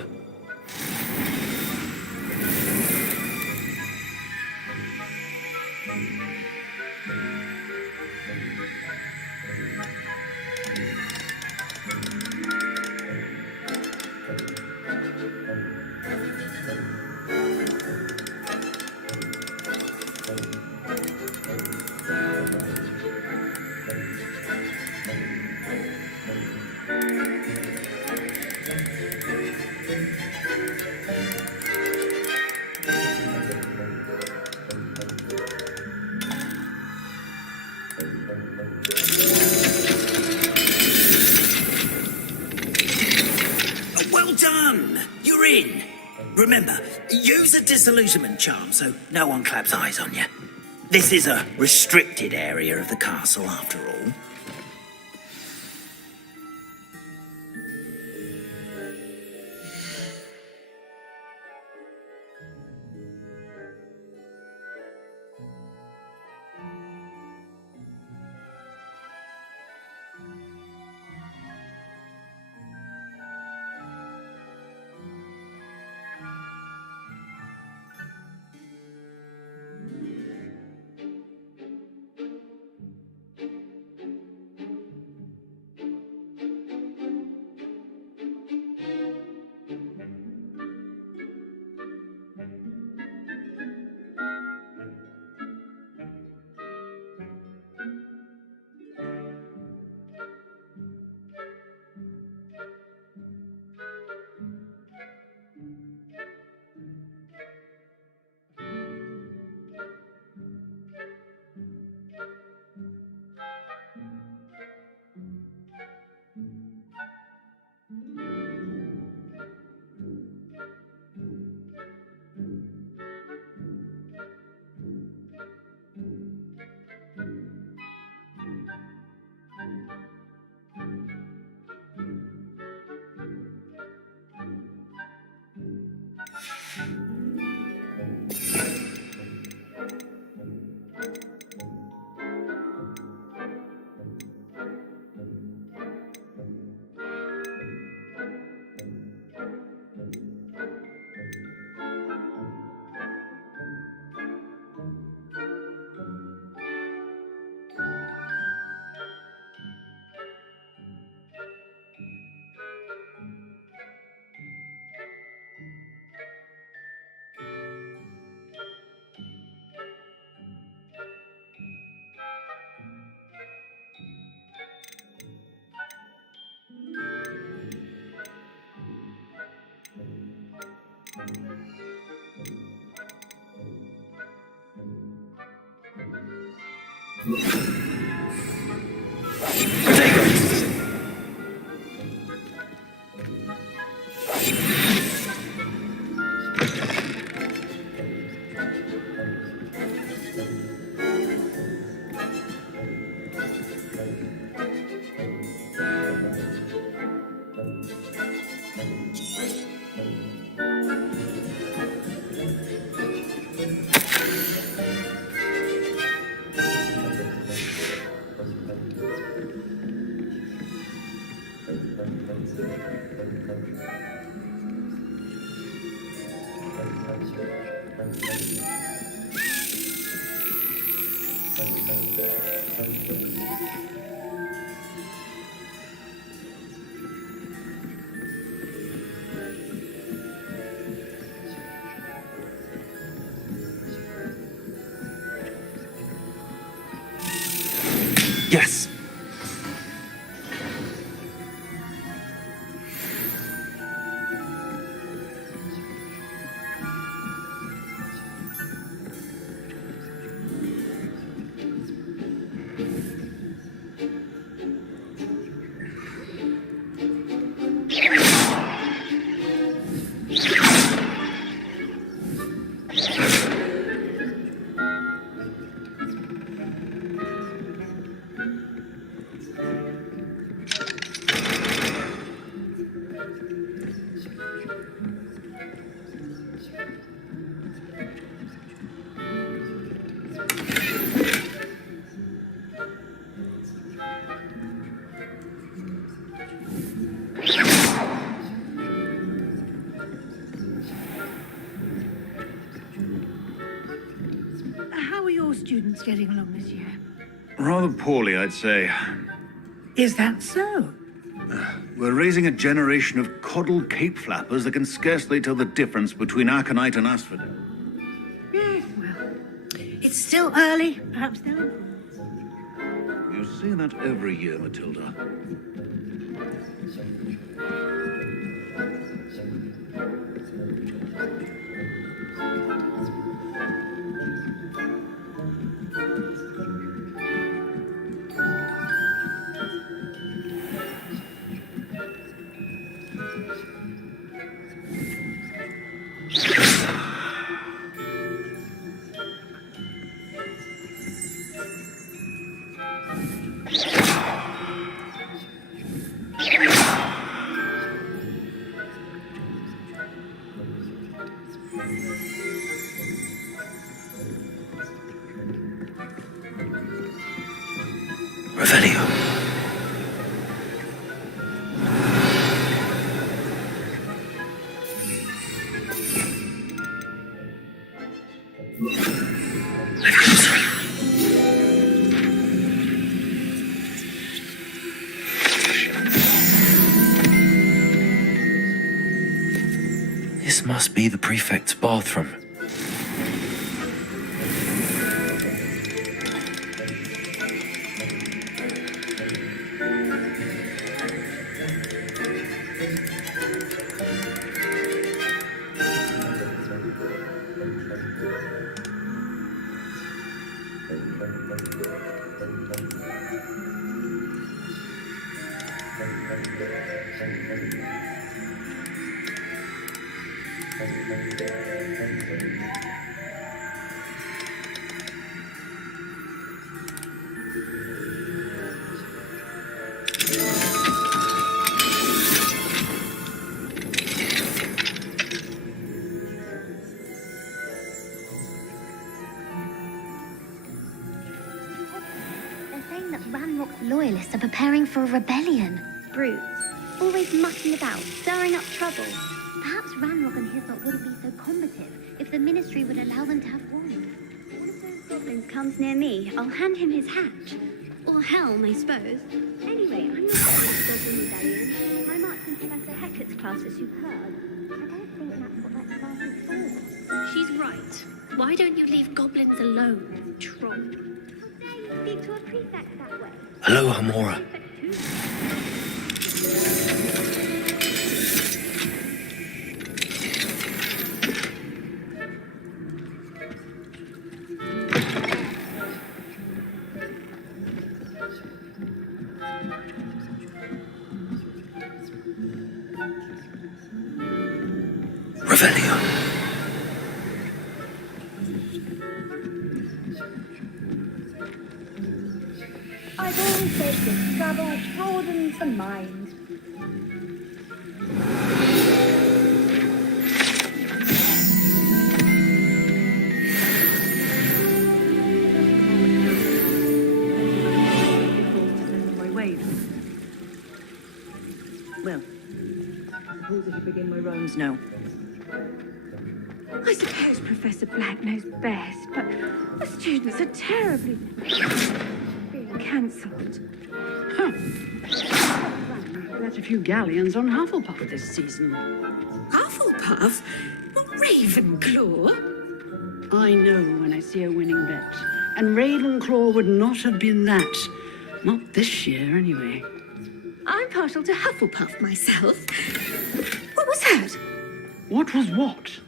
Well done! You're in. Remember, use a disillusionment charm so no one claps eyes on you. This is a restricted area of the castle, after all. Yes. students getting along this year? Rather poorly, I'd say. Is that so? We're raising a generation of coddled cape flappers that can scarcely tell the difference between aconite and asphodel. Yes, well, it's still early. Perhaps they'll improve. You say that every year, Matilda. Revelio. This must be the prefect's bathroom. They're saying that Ranrock's loyalists are preparing for a rebellion. Brutes. Always mucking about, stirring up trouble. Perhaps Ranrock and his lot wouldn't be so combative if the Ministry would allow them to have wands. One of those goblins comes near me, I'll hand him his hatch. Or helm, I suppose. Anyway, I'm not part of the Goblin Rebellion. I'm Arts and Professor Hecat's class, as you've heard. I don't think that's what that class is for. She's right. Why don't you leave goblins alone, troll? How dare you speak to a prefect that way? Hello, Hamora. Revelio. I've always said that travel broadens the mind. My ways. Well, I suppose I should begin my rounds now. I suppose Professor Black knows best, but the students are terribly being cancelled. That's a few galleons on Hufflepuff this season. Hufflepuff? What, Ravenclaw? I know when I see a winning bet. And Ravenclaw would not have been that. Not this year, anyway. I'm partial to Hufflepuff myself. What was that? What was what?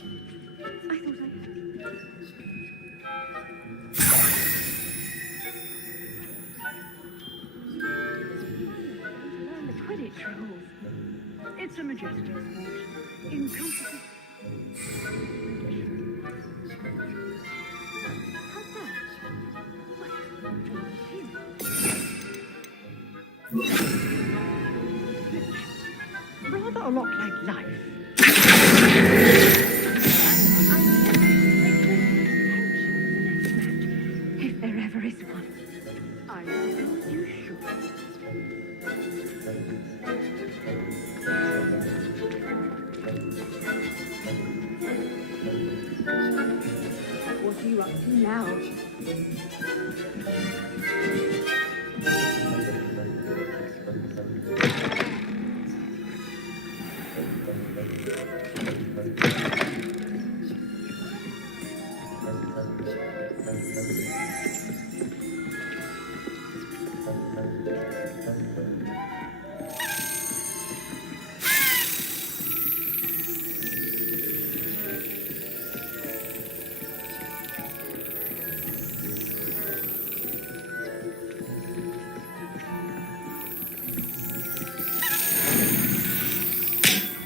Learn the Quidditch rules. It's a majestic sport. Encompassing. Rather a lot like life. If there ever is one. I know you should. What are you up to now?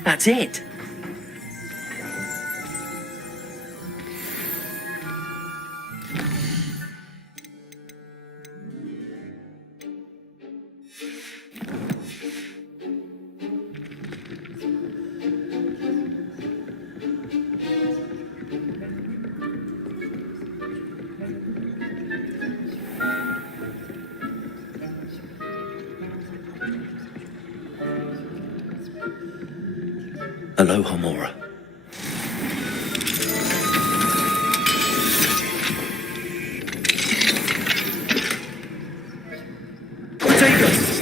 That's it. Aloha Mora. Take us!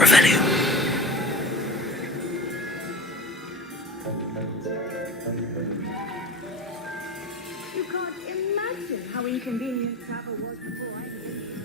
Revelio. You can't imagine how inconvenient travel was before I invented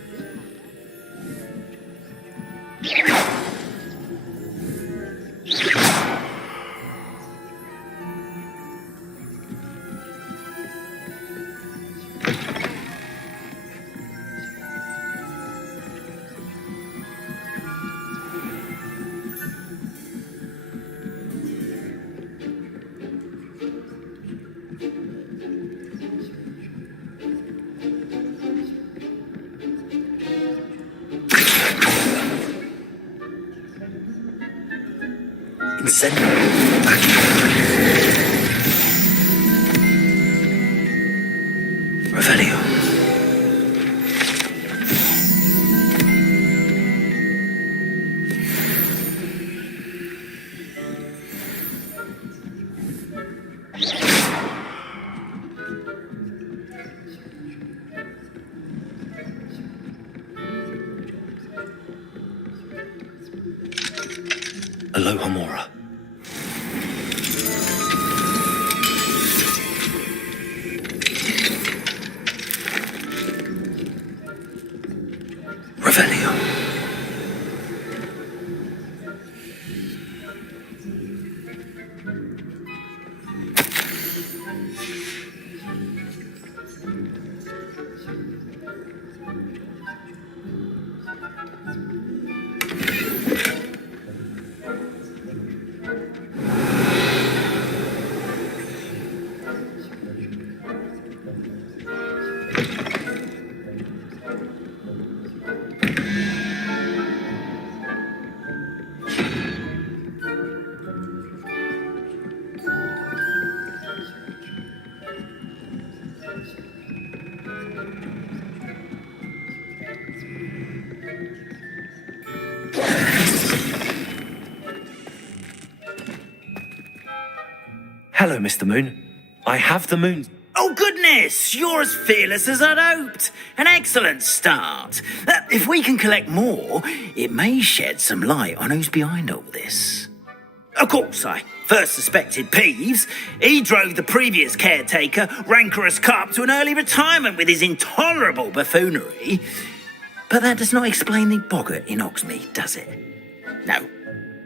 Revelio. Aloha Mora. Hello, Mr. Moon. I have the moon. Oh, goodness! You're as fearless as I'd hoped. An excellent start. If we can collect more, it may shed some light on who's behind all this. Of course, I first suspected Peeves. He drove the previous caretaker, rancorous Carp, to an early retirement with his intolerable buffoonery. But that does not explain the boggart in Hogsmeade, does it? No.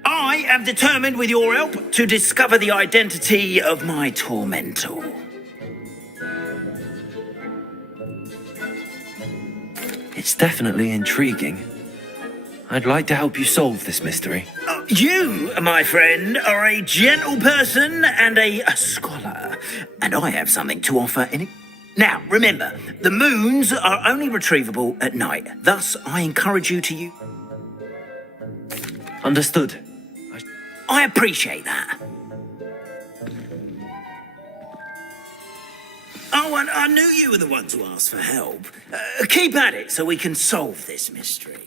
I am determined, with your help, to discover the identity of my tormentor. It's definitely intriguing. I'd like to help you solve this mystery. You, my friend, are a gentle person and a scholar, and I have something to offer in it. Now, remember, the moons are only retrievable at night. Thus, I encourage you to use... Understood. I appreciate that. Oh, and I knew you were the one to ask for help. Keep at it so we can solve this mystery.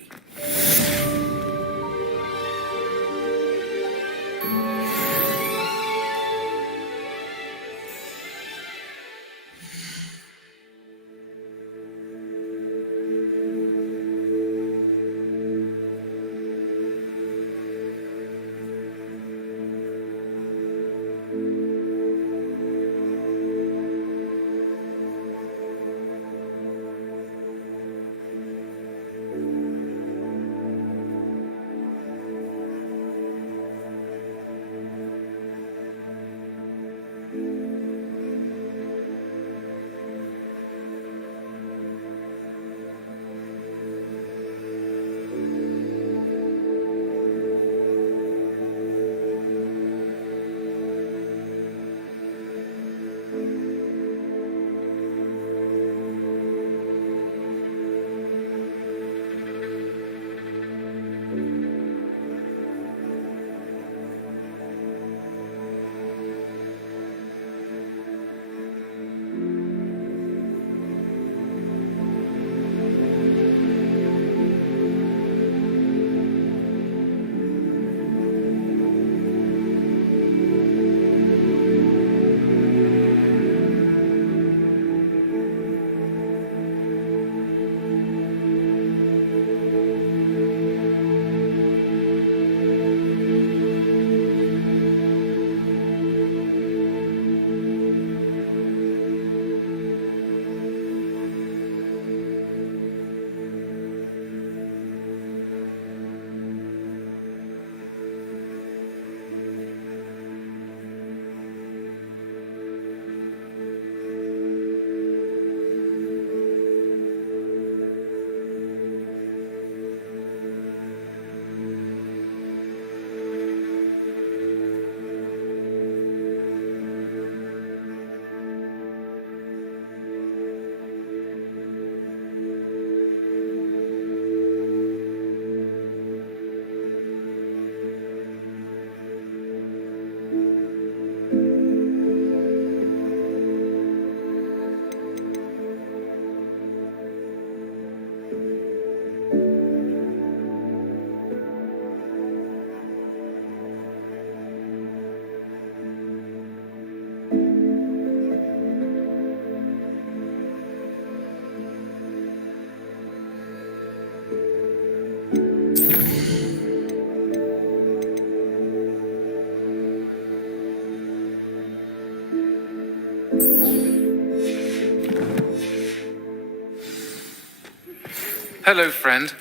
Hello, friend.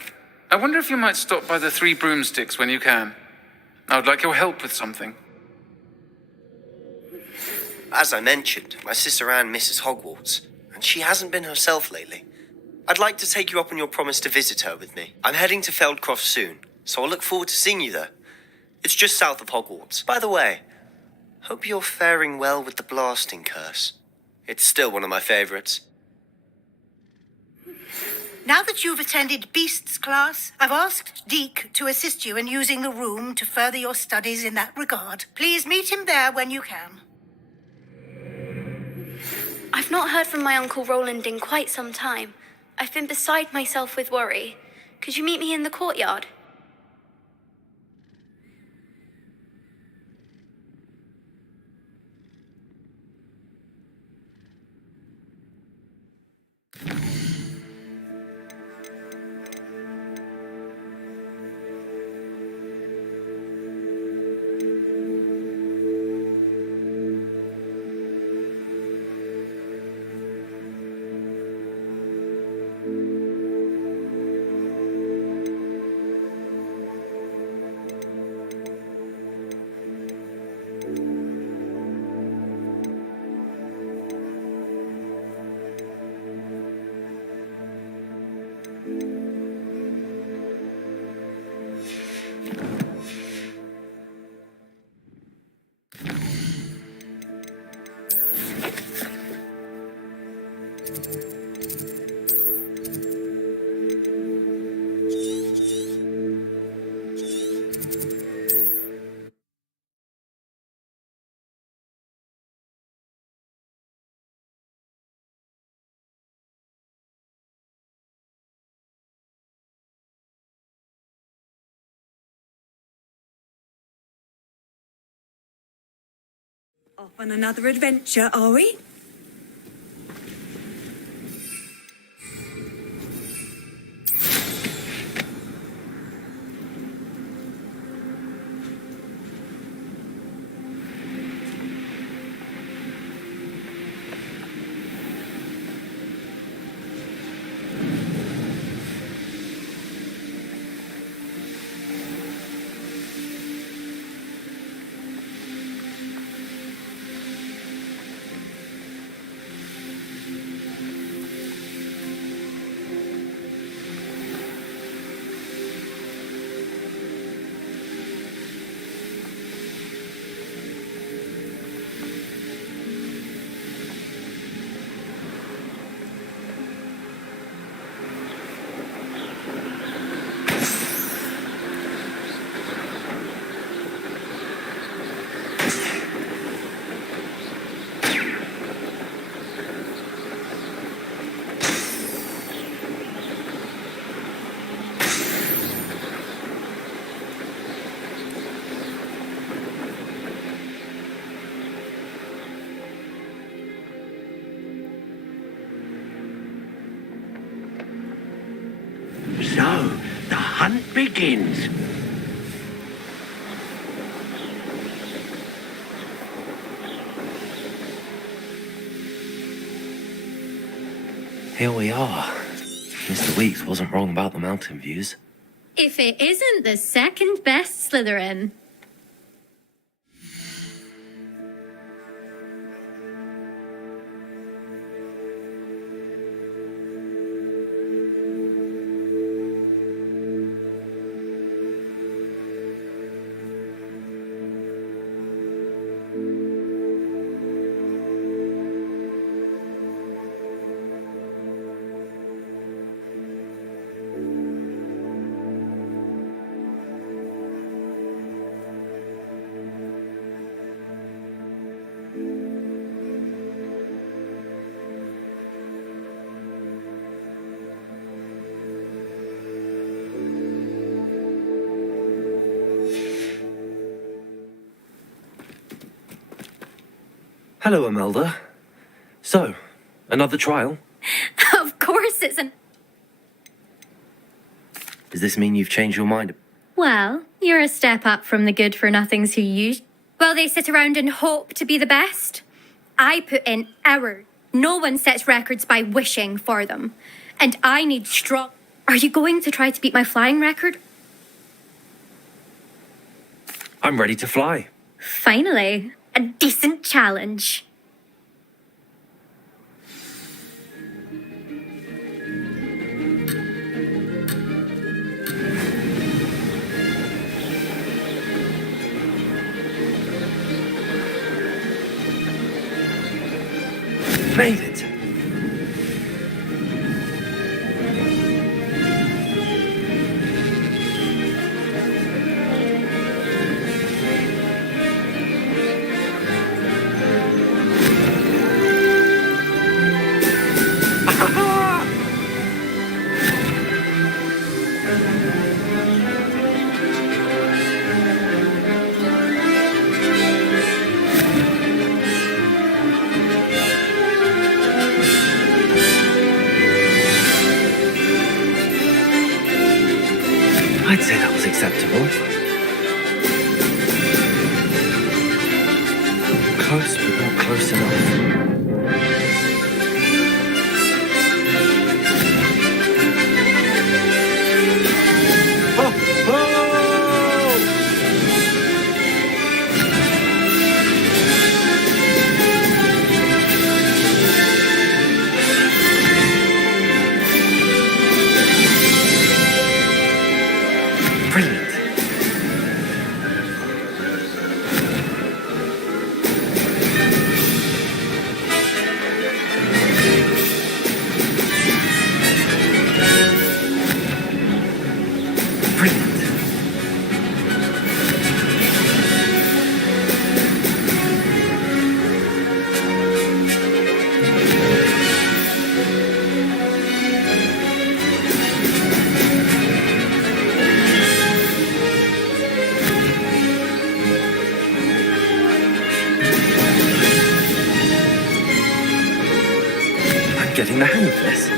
I wonder if you might stop by the Three Broomsticks when you can. I would like your help with something. As I mentioned, my sister Anne misses Hogwarts, and she hasn't been herself lately. I'd like to take you up on your promise to visit her with me. I'm heading to Feldcroft soon, so I'll look forward to seeing you there. It's just south of Hogwarts. By the way, hope you're faring well with the blasting curse. It's still one of my favorites. Now that you've attended Beasts class, I've asked Deke to assist you in using the room to further your studies in that regard. Please meet him there when you can. I've not heard from my Uncle Roland in quite some time. I've been beside myself with worry. Could you meet me in the courtyard? Off on another adventure, are we? So, the hunt begins. Here we are. Mr. Weeks wasn't wrong about the mountain views. If it isn't the second best Slytherin. Hello, Imelda. So, another trial? Of course it's an... Does this mean you've changed your mind? Well, you're a step up from the good-for-nothings who use... Well, they sit around and hope to be the best. I put in hours. No one sets records by wishing for them. And I need strong... Are you going to try to beat my flying record? I'm ready to fly. Finally, a decent challenge. Made it. I'd say that was acceptable. Close, but not close enough. Brilliant. getting the hang of this.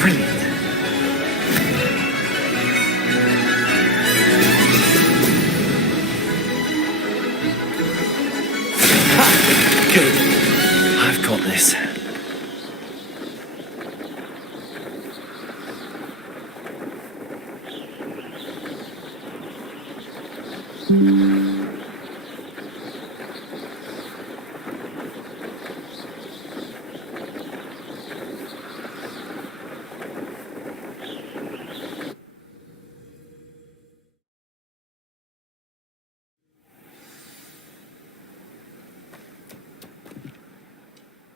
Brilliant. Good. I've got this.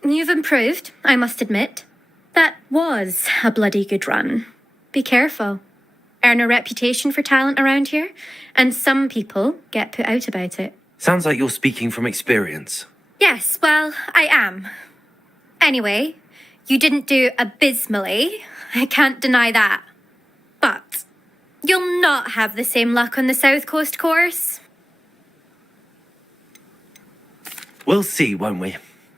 You've improved, I must admit. That was a bloody good run. Be careful. Earn a reputation for talent around here, and some people get put out about it. Sounds like you're speaking from experience. Yes, well, I am. Anyway, you didn't do abysmally. I can't deny that. But you'll not have the same luck on the South Coast course. We'll see, won't we?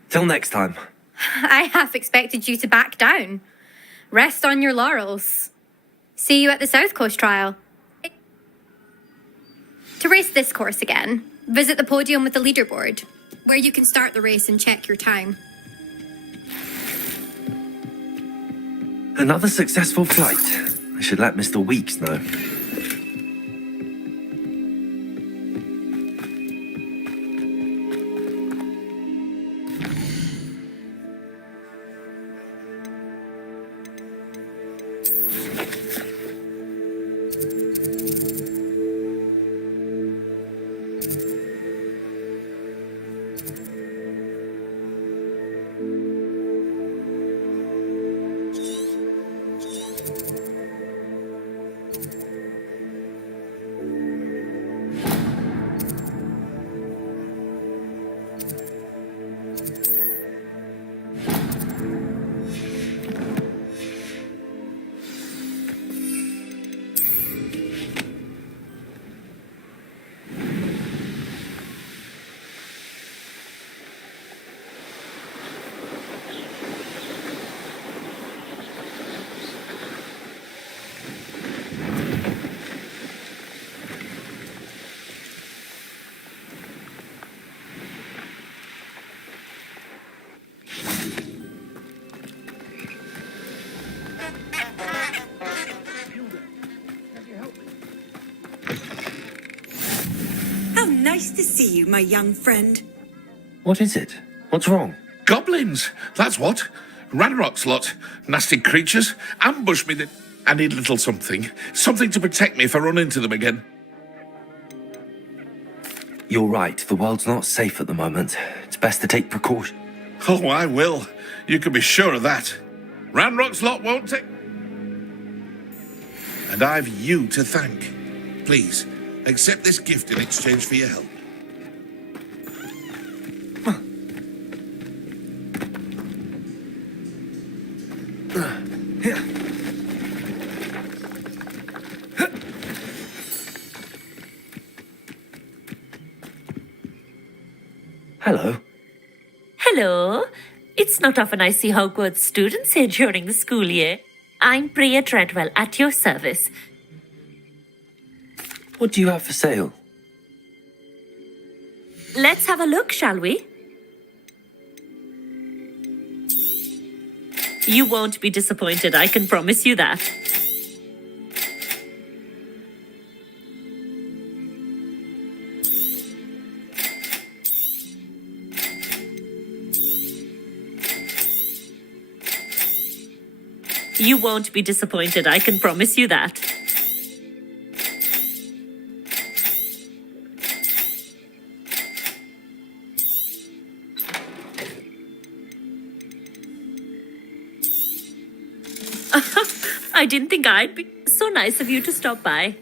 Till next time. I half expected you to back down. Rest on your laurels. See you at the South Coast trial. To race this course again, visit the podium with the leaderboard, where you can start the race and check your time. Another successful flight. I should let Mr. Weeks know. Nice to see you, my young friend. What is it? What's wrong? Goblins! That's what. Ranrock's lot. Nasty creatures. Ambush me. I need a little something. Something to protect me if I run into them again. You're right. The world's not safe at the moment. It's best to take precaution. Oh, I will. You can be sure of that. Ranrock's lot won't take... And I've you to thank. Please, accept this gift in exchange for your help. Hello. Hello. It's not often I see Hogwarts students here during the school year. I'm Priya Treadwell, at your service. What do you have for sale? Let's have a look, shall we? You won't be disappointed, I can promise you that. You won't be disappointed, I can promise you that. I didn't think I'd be so nice of you to stop by.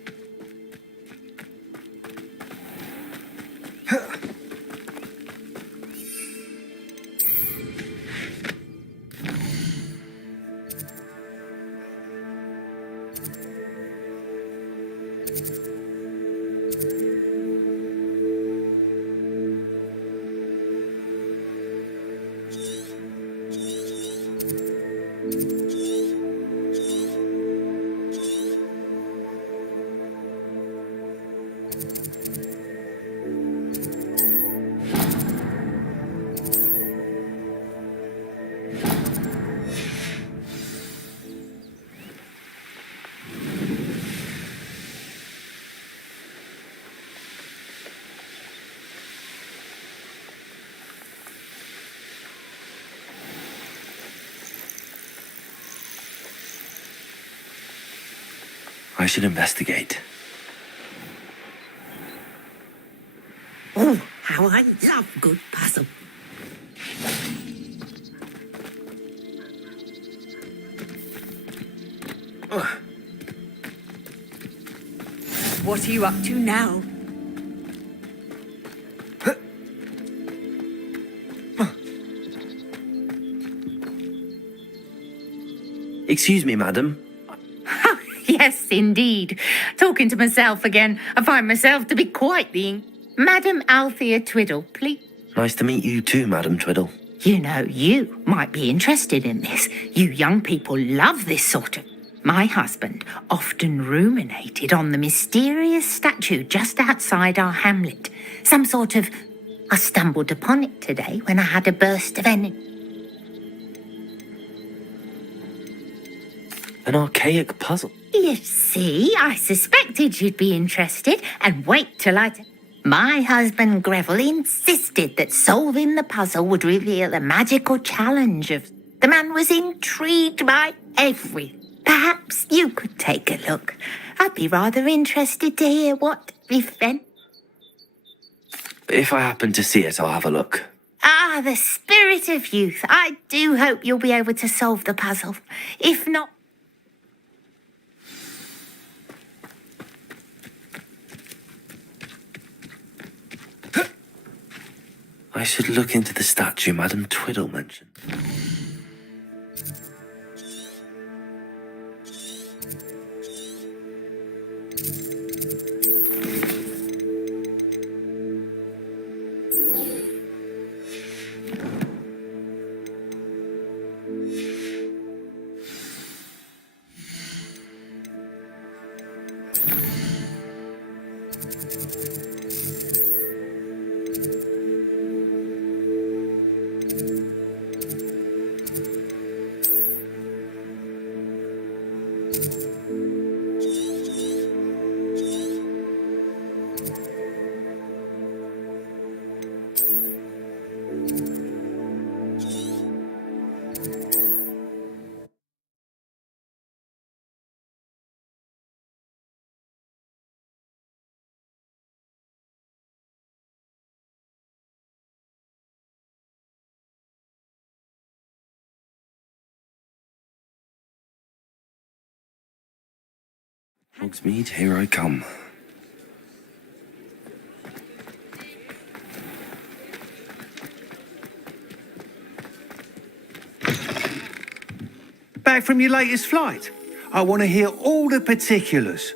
I should investigate. Oh, how I love good puzzle. What are you up to now? Excuse me, madam. Yes, indeed. Talking to myself again. I find myself to be quite the... Madam Althea Twiddle, please. Nice to meet you too, Madam Twiddle. You know, you might be interested in this. You young people love this sort of... My husband often ruminated on the mysterious statue just outside our hamlet. Some sort of... I stumbled upon it today when I had a burst of energy. An archaic puzzle. You see, I suspected you'd be interested, and wait till My husband Greville insisted that solving the puzzle would reveal a magical challenge of... The man was intrigued by everything. Perhaps you could take a look. I'd be rather interested to hear what, if any... If I happen to see it, I'll have a look. Ah, the spirit of youth. I do hope you'll be able to solve the puzzle. If not... I should look into the statue Madam Twiddle mentioned. Hogsmeade, here I come. Back from your latest flight? I want to hear all the particulars.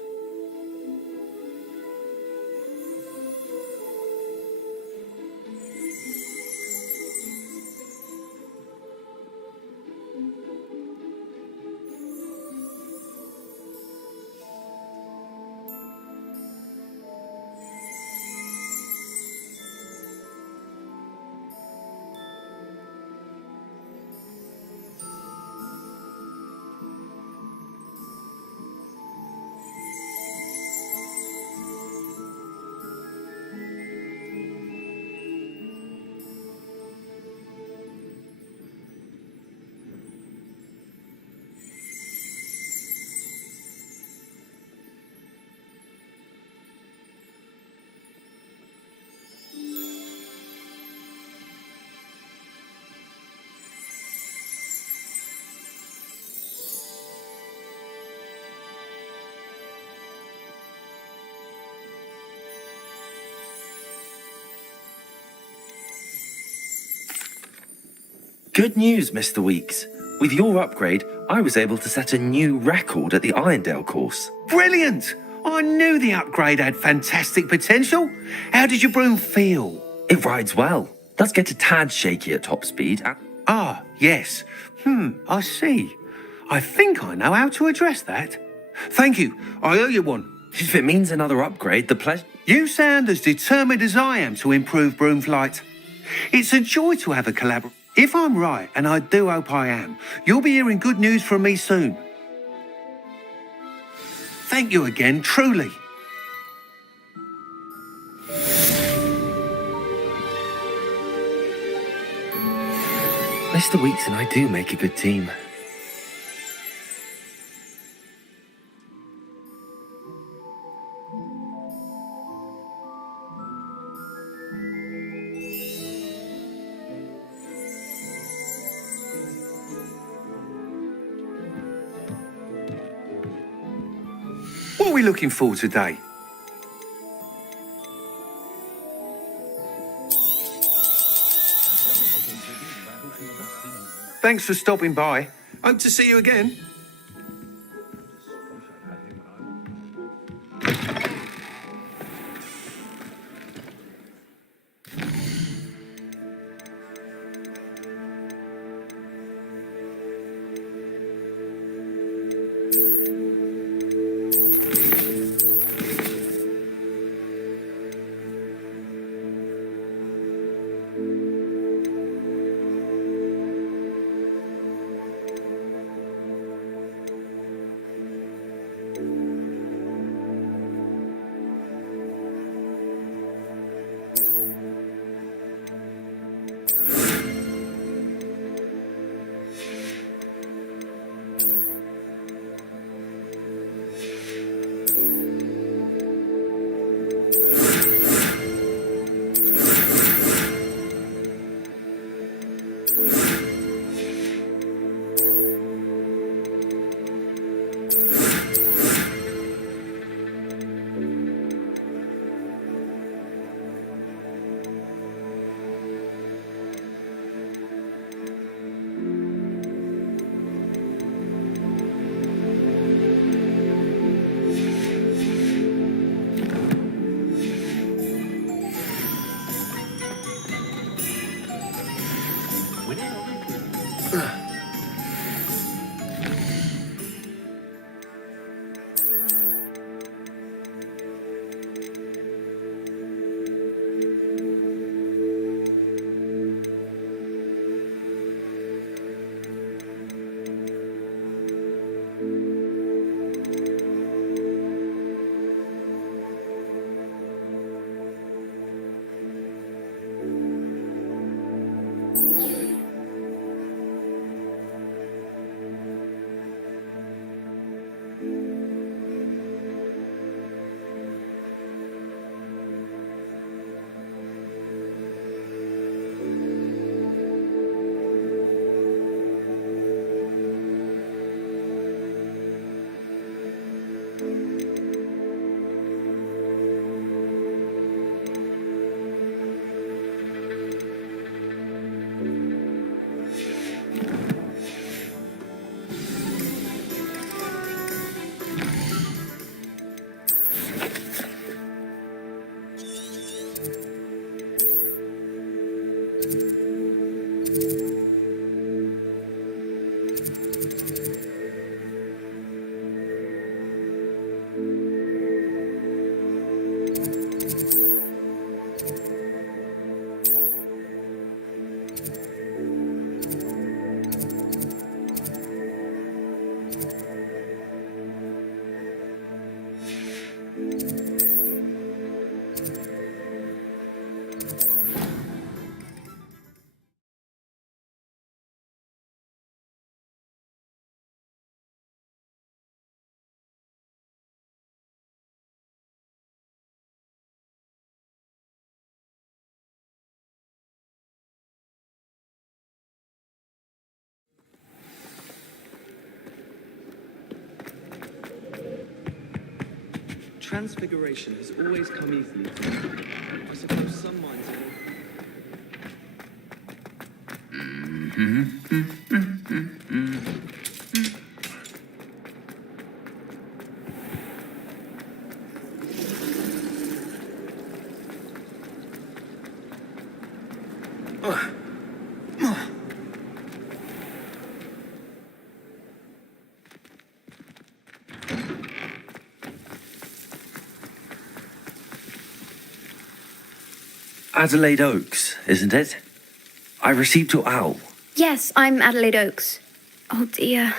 Good news, Mr. Weeks. With your upgrade, I was able to set a new record at the Irondale course. Brilliant! I knew the upgrade had fantastic potential. How did your broom feel? It rides well. Does get a tad shaky at top speed. Ah, yes. I see. I think I know how to address that. Thank you. I owe you one. If it means another upgrade, the pleasure... You sound as determined as I am to improve broom flight. It's a joy to have a collaboration. If I'm right, and I do hope I am, you'll be hearing good news from me soon. Thank you again, truly. Mr. Weeks and I do make a good team. What are we looking for today? Thanks for stopping by. Hope to see you again. Transfiguration has always come easily to me. I suppose some minds are... Adelaide Oaks, isn't it? I received your owl. Yes, I'm Adelaide Oaks. Oh dear.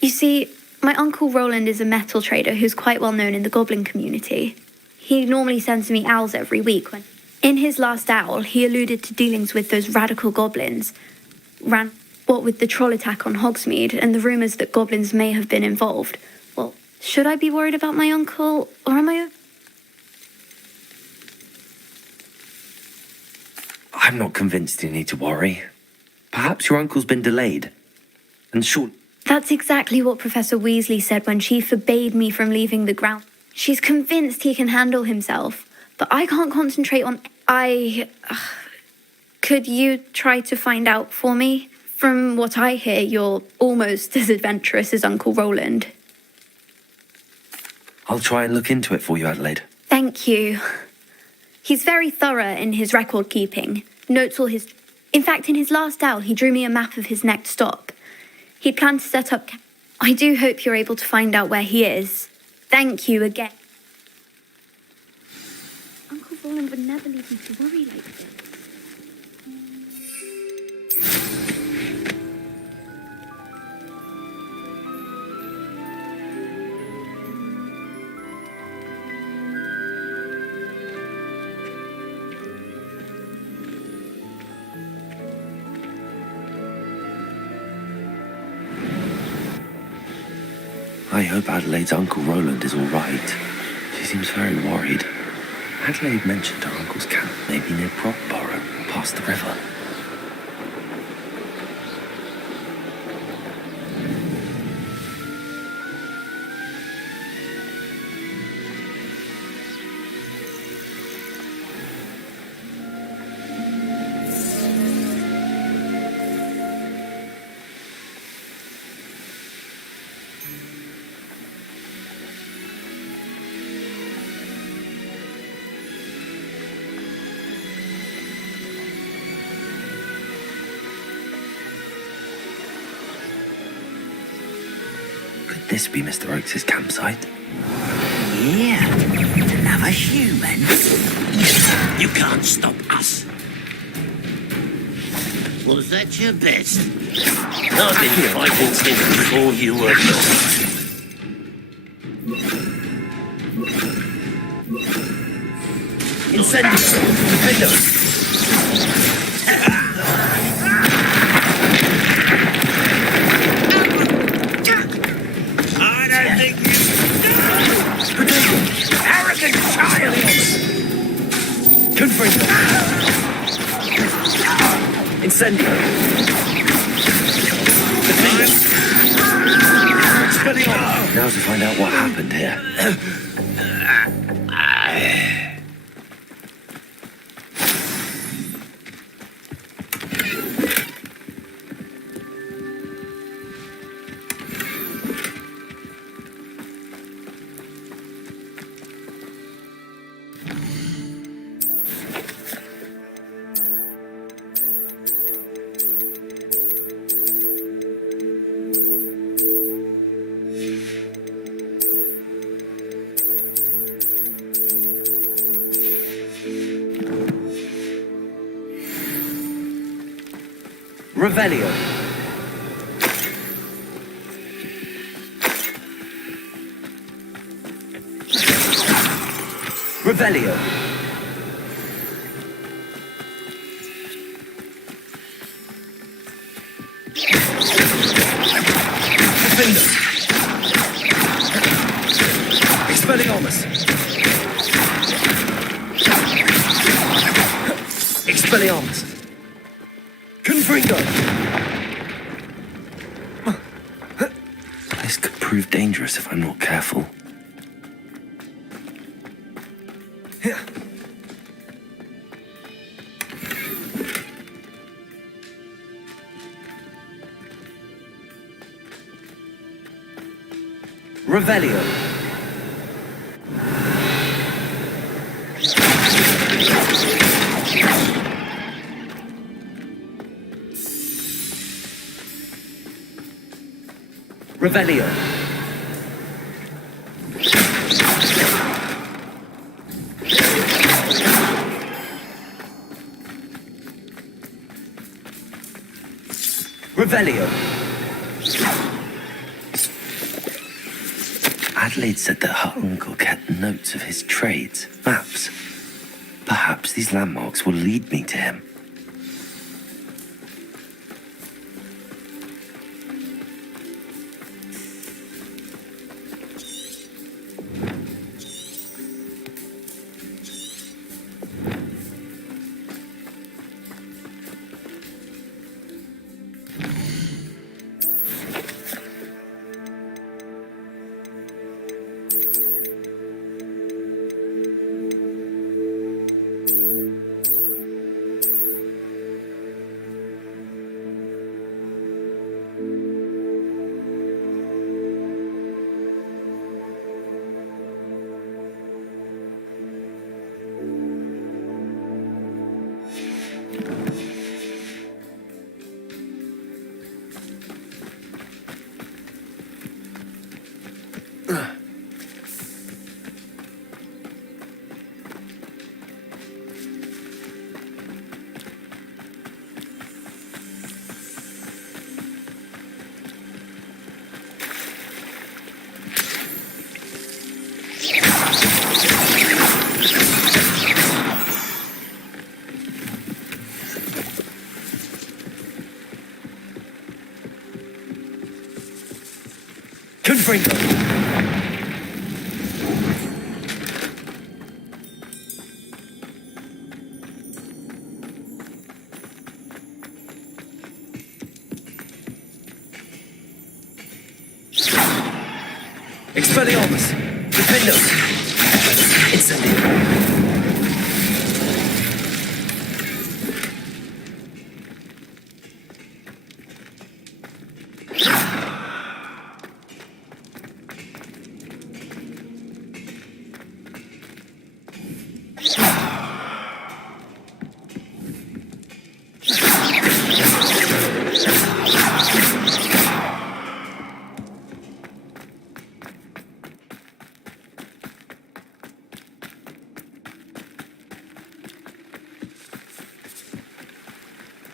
You see, my Uncle Roland is a metal trader who's quite well known in the goblin community. He normally sends me owls every week. In his last owl, he alluded to dealings with those radical goblins. What with the troll attack on Hogsmeade and the rumours that goblins may have been involved. Well, should I be worried about my uncle, or am I... I'm not convinced you need to worry. Perhaps your uncle's been delayed. And sure, That's exactly what Professor Weasley said when she forbade me from leaving the ground. She's convinced he can handle himself, but I can't concentrate on... Could you try to find out for me? From what I hear, you're almost as adventurous as Uncle Roland. I'll try and look into it for you, Adelaide. Thank you. He's very thorough in his record keeping. Notes all his... In fact, in his last owl, he drew me a map of his next stop. He planned to set up... I do hope you're able to find out where he is. Thank you again. Uncle Roland would never leave me to worry like this. I hope Adelaide's Uncle Roland is all right. She seems very worried. Adelaide mentioned her uncle's camp may be near Brockborough, past the river. This be Mr. Oakes' campsite? Yeah, another human. You can't stop us. Was that your best? I've been fighting since before you were born. Incendio! Arrogant child! Confront them! Incendio! Now to find out what happened here. Revelio. Revelio. Defender. Expelliarmus. Expelliarmus. Confringo. This could prove dangerous if I'm not careful. Revelio. Revelio. Revelio. Adelaide said that her uncle kept notes of his trades, maps. Perhaps these landmarks will lead me to him. Confringo! Expelliarmus! Defendo! Incendio!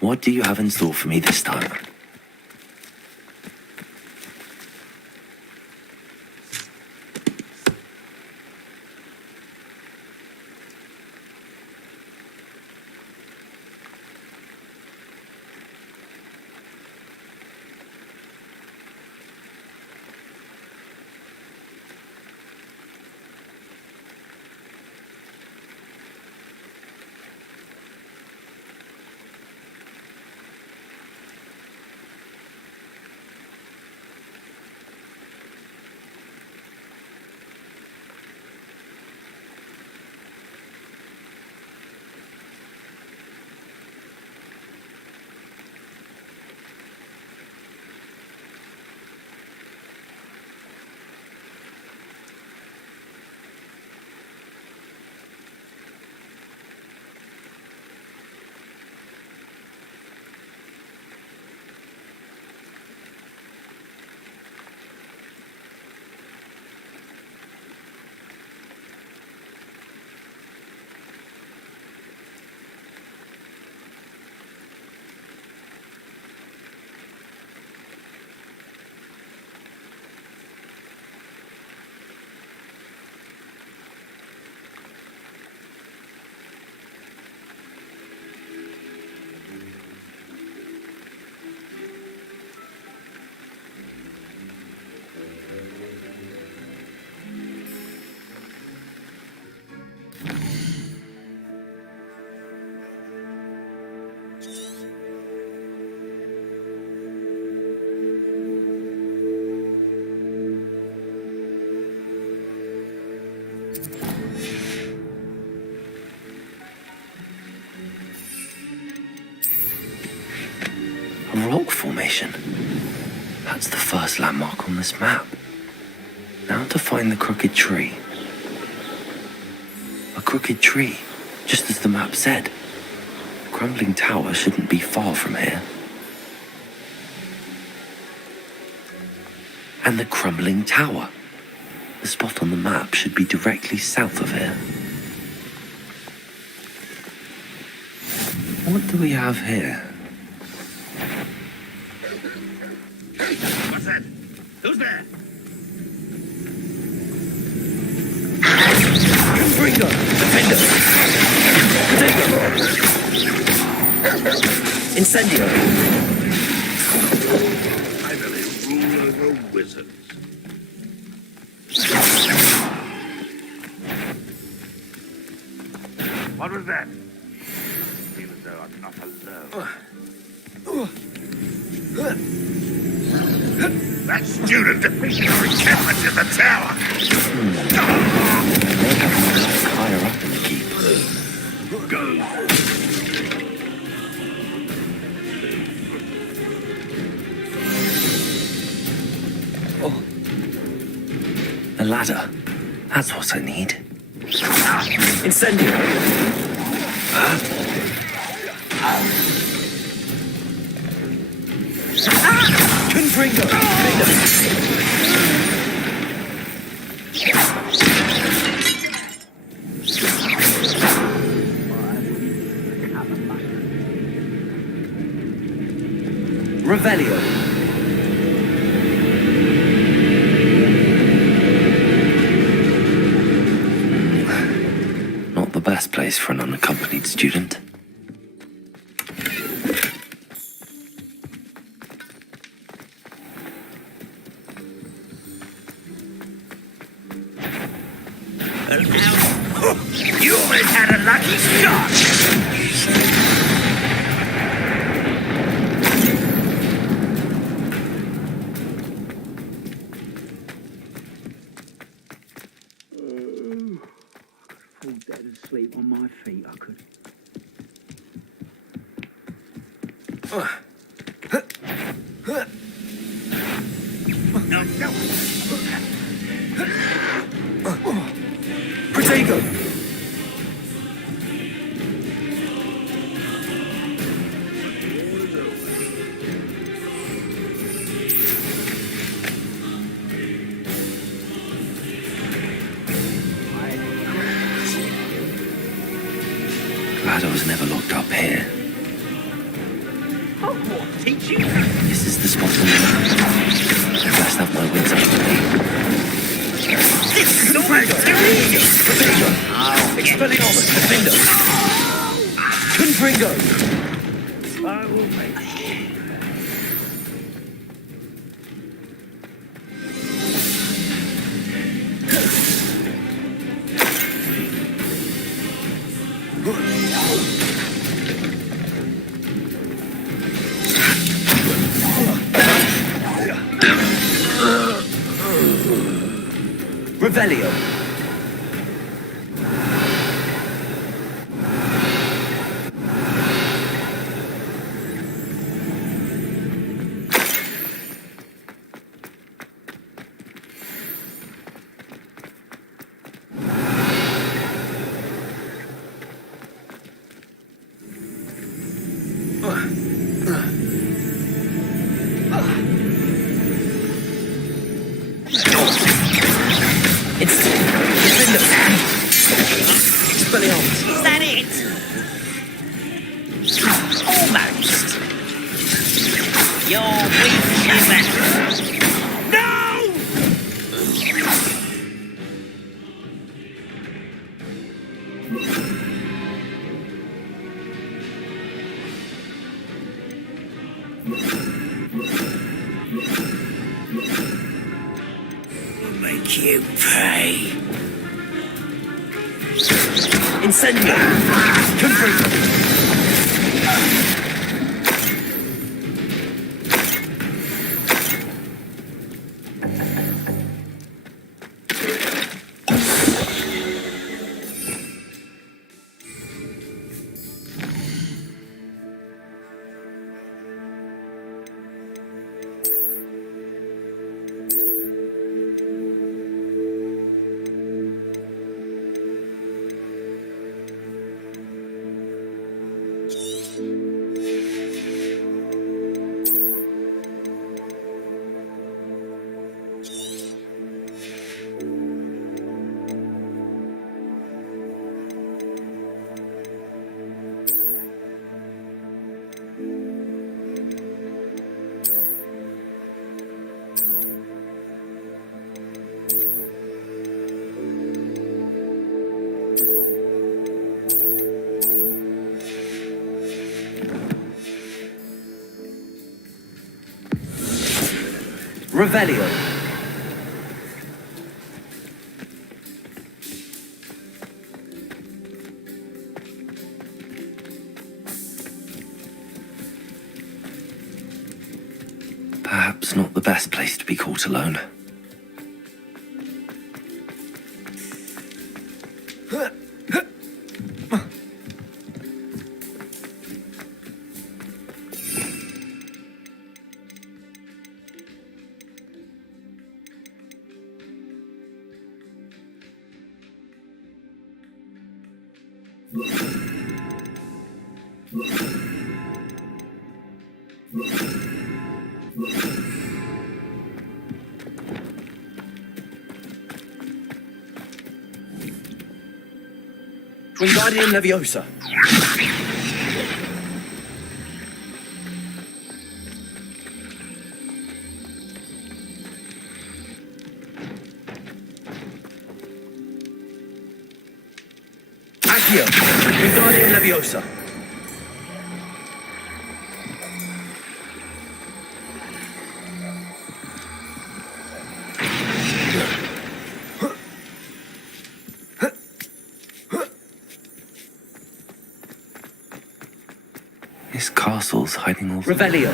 What do you have in store for me this time? A rock formation. That's the first landmark on this map. Now to find the crooked tree. A crooked tree, just as the map said. The crumbling tower shouldn't be far from here. And the crumbling tower. The spot on the map should be directly south of here. What do we have here? What's that? Who's there? Confringo! Defendo! Incendio! Finally, rule over wizards. What was that? Even though I'm not alone. That student defeated our encampment in the tower! Higher up in the keep. A ladder. That's what I need. Incendio! Confringo! Revelio. place for an unaccompanied student. You almost had a lucky shot! Fall dead asleep on my feet, I could. Protego! Glad I was never locked up here. Hogwarts teaching? This is the spot on the map. I best have my wits under me. This is almost too easy! Expelliarmus, Defender! Confringo! I will make Revelio! Is that it? Almost. You're weak, human. No! We'll make you pay. Incendio! Confringo! Revelio. Perhaps not the best place to be caught alone. Wingardium Leviosa. Accio, Wingardium Leviosa. This castle's hiding all... Revelio.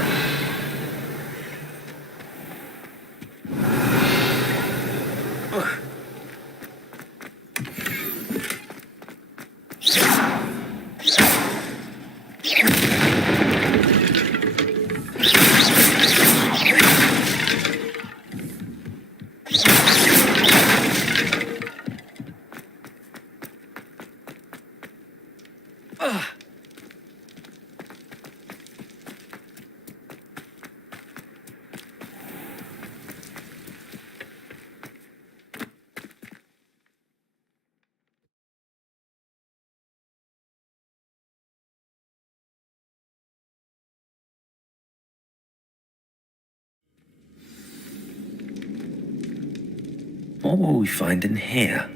What will we find in here?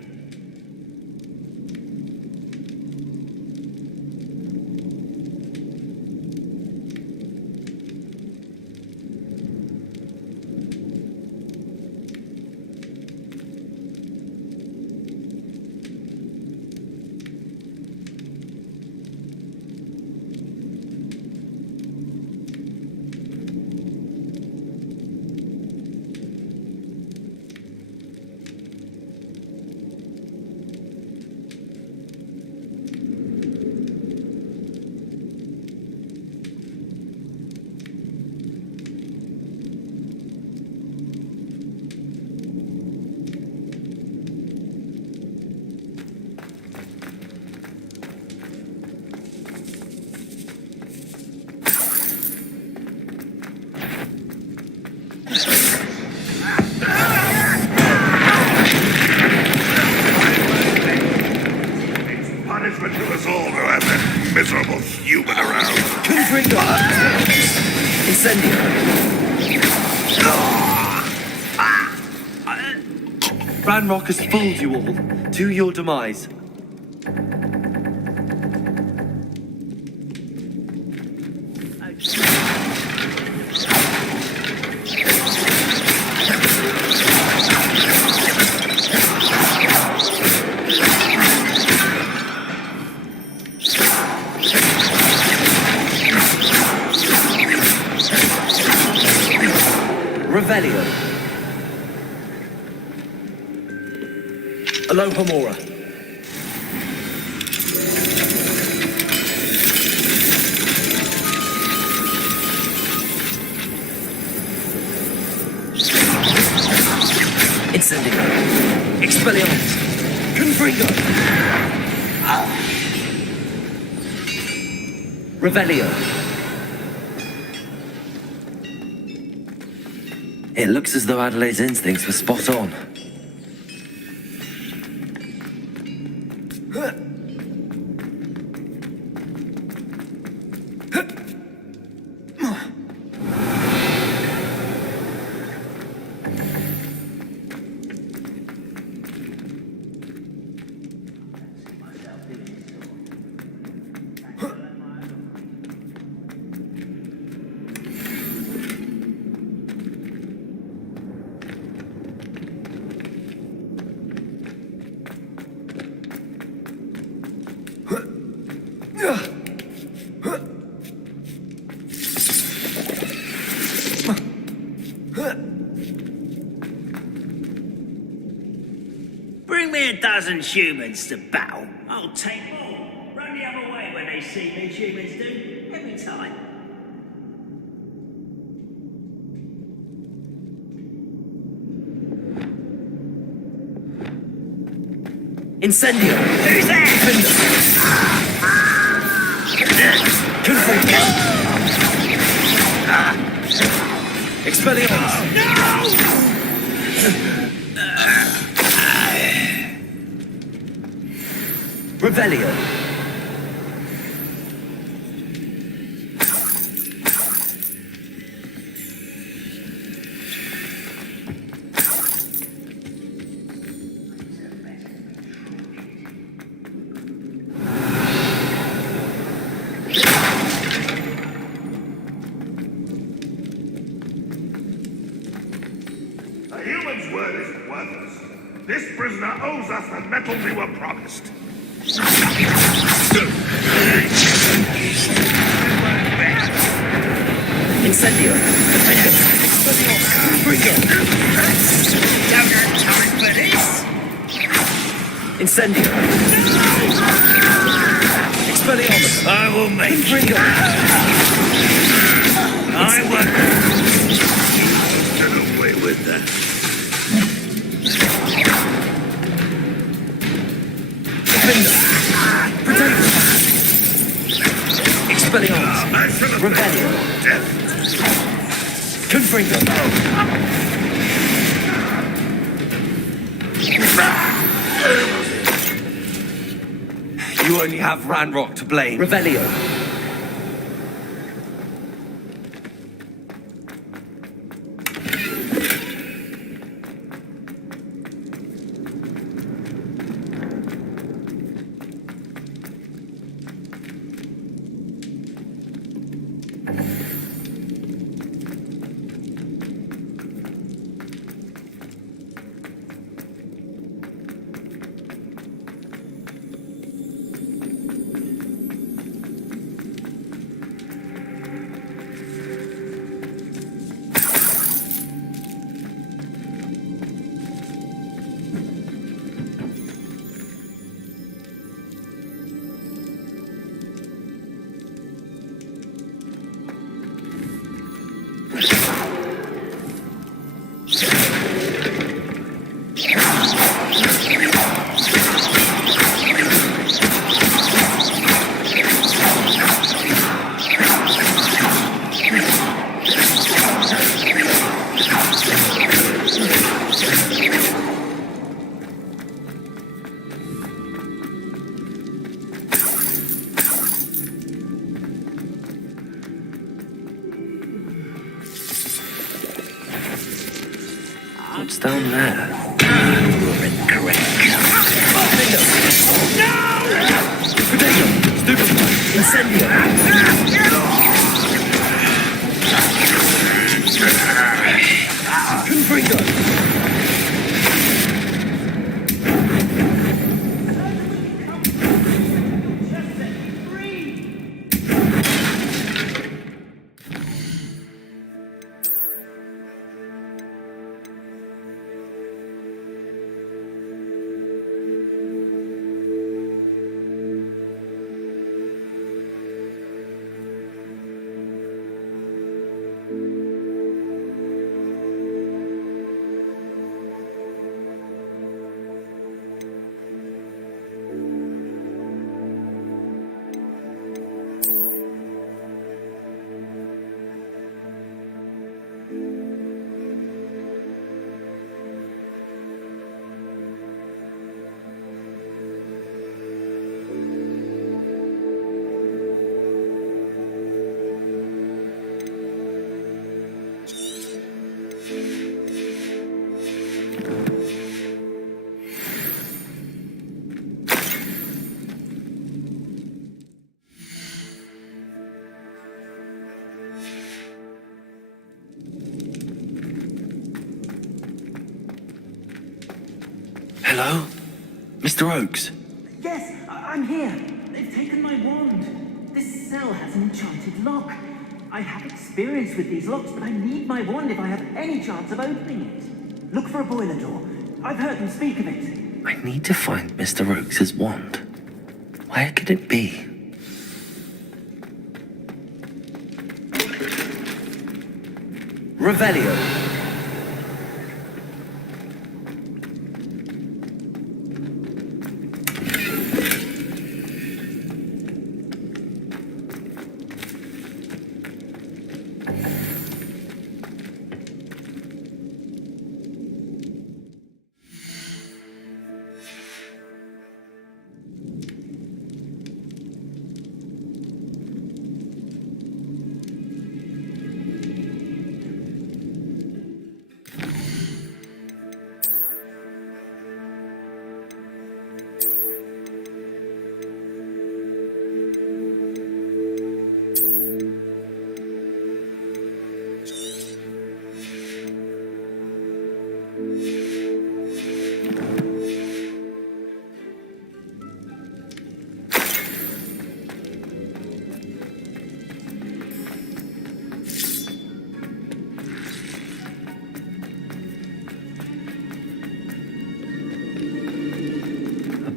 Punishment to us all who have that miserable human around. Confringo! Incendio! Ranrock has fooled you all to your demise. Revelio. Alohomora. Incendio. Expelliarmus. Confringo. Revelio. It looks as though Adelaide's instincts were spot on. Bring me a dozen humans to battle. I'll take more. Run the other way when they see me, humans do. Every time. Incendio! Who's there? Confringo! Expelliarmus! Revelio. This prisoner owes us the metal we were promised. Incendio! Incendio! Expelliarmus! I will make you! I will... Get away with that. Expelliarmus! Rebellion! Confringo! You only have Ranrock to blame. Revelio. What's down there? Hello? Mr. Oakes? Yes, I'm here. They've taken my wand. This cell has an enchanted lock. I have experience with these locks, but I need my wand if I have any chance of opening it. Look for a boiler door. I've heard them speak of it. I need to find Mr. Oakes' wand. Where could it be? Revelio.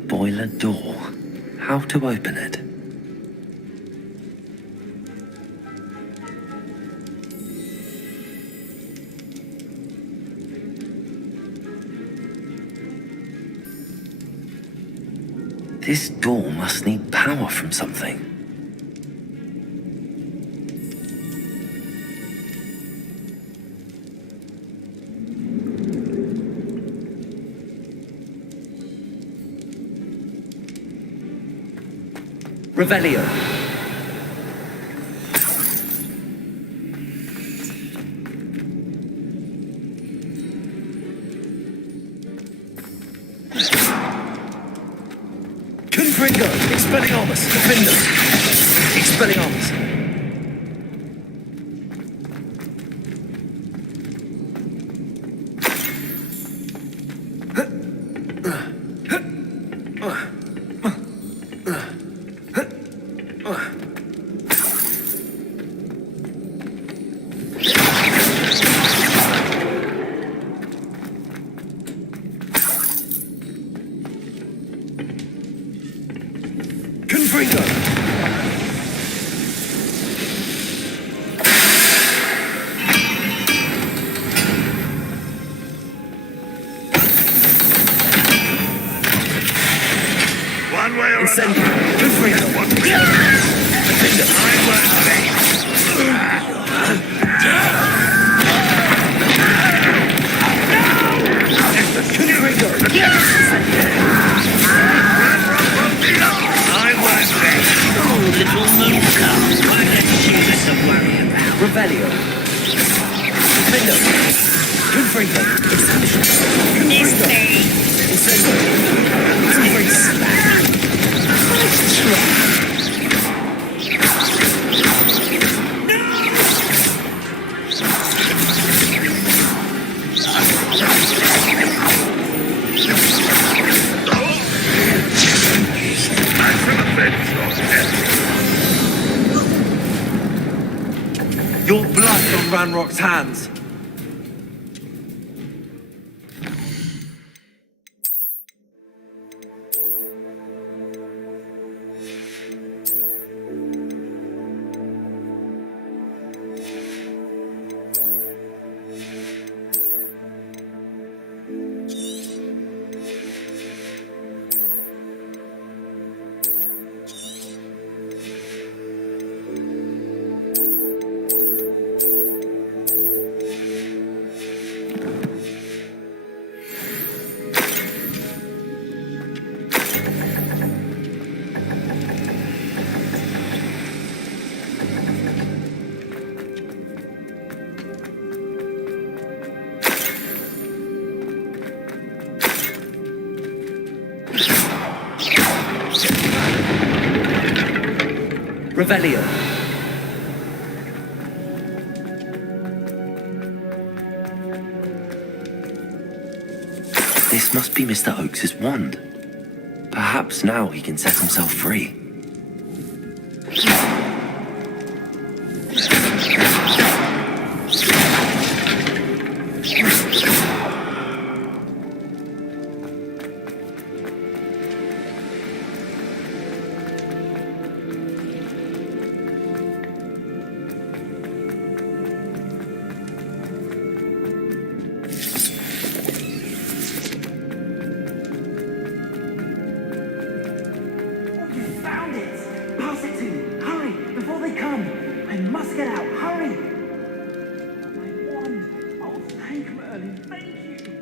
boiler door. How to open it? This door must need power from something. Revelio. Confringo. Expelliarmus. Defender. Expelliarmus. Confringo! One way or Incendio! another. Confringo! Defender! Confringo! Little mooncalves, why don't you us to worry about? Revelio. Defender. Confringo. Extinction. Confringo. Incendio. Confringo. Your blood on Ranrock's hands. Revelio. This must be Mr. Oakes's wand. Perhaps now he can set himself free. Found it! Pass it to me! Hurry! Before they come! I must get out! Hurry! My wand! Oh, thank Merlin! Thank you!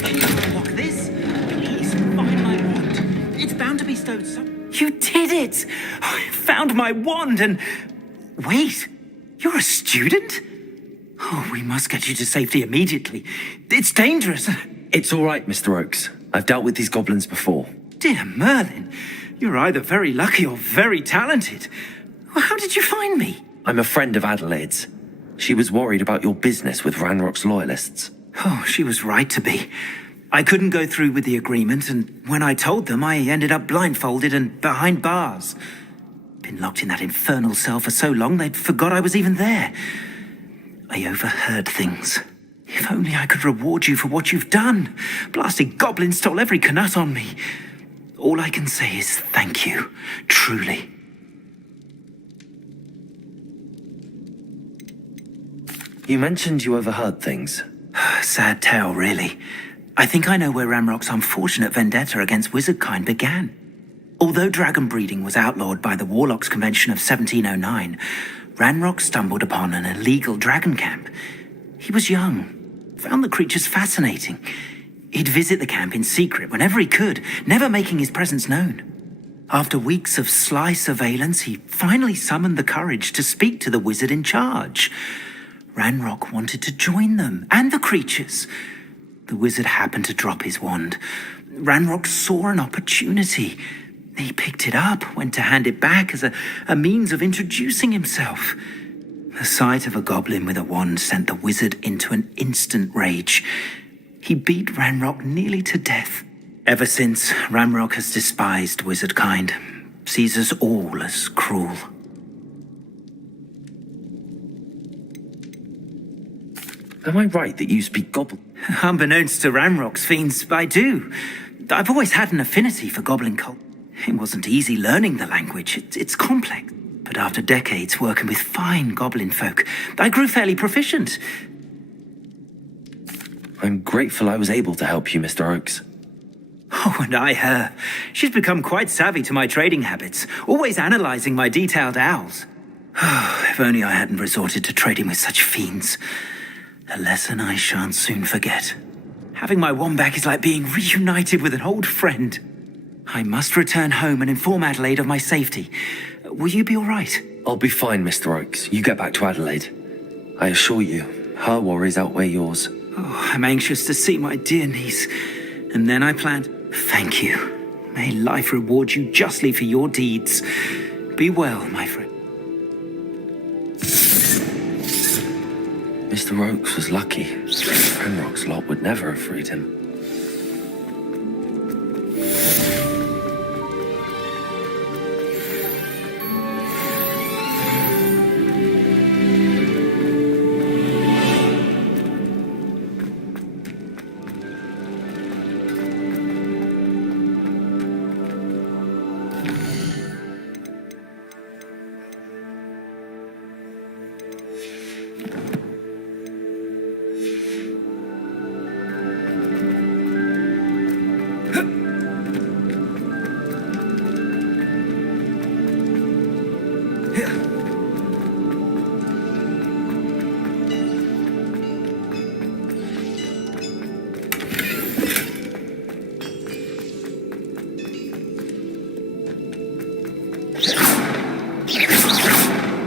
Can you unlock this? Please, find my wand. It's bound to be stowed somewhere. You did it! I found my wand and... Wait! You're a student? Oh, we must get you to safety immediately. It's dangerous. It's all right, Mr. Oakes. I've dealt with these goblins before. Dear Merlin, you're either very lucky or very talented. Well, how did you find me? I'm a friend of Adelaide's. She was worried about your business with Ranrock's loyalists. Oh, she was right to be. I couldn't go through with the agreement, and when I told them, I ended up blindfolded and behind bars. Been locked in that infernal cell for so long, they'd forgot I was even there. I overheard things. If only I could reward you for what you've done. Blasted goblin stole every knut on me. All I can say is thank you, truly. You mentioned you overheard things. Sad tale, really. I think I know where Ramrock's unfortunate vendetta against wizardkind began. Although dragon breeding was outlawed by the Warlocks Convention of 1709, Ranrock stumbled upon an illegal dragon camp. He was young, found the creatures fascinating. He'd visit the camp in secret whenever he could, never making his presence known. After weeks of sly surveillance, he finally summoned the courage to speak to the wizard in charge. Ranrock wanted to join them and the creatures. The wizard happened to drop his wand. Ranrock saw an opportunity. He picked it up, went to hand it back as a means of introducing himself. The sight of a goblin with a wand sent the wizard into an instant rage. He beat Ranrock nearly to death. Ever since, Ranrock has despised wizardkind, sees us all as cruel. Am I right that you speak goblin? Unbeknownst to Ranrock's fiends, I do. I've always had an affinity for goblin cult. It wasn't easy learning the language. It's complex. But after decades working with fine goblin folk, I grew fairly proficient. I'm grateful I was able to help you, Mr. Oakes. Oh, and I her. She's become quite savvy to my trading habits, always analysing my detailed owls. If only I hadn't resorted to trading with such fiends. A lesson I shan't soon forget. Having my wand back is like being reunited with an old friend. I must return home and inform Adelaide of my safety. Will you be all right? I'll be fine, Mr. Oakes. You get back to Adelaide. I assure you, her worries outweigh yours. Oh, I'm anxious to see my dear niece. And then I planned... Thank you. May life reward you justly for your deeds. Be well, my friend. Mr. Oakes was lucky. Ranrock's lot would never have freed him.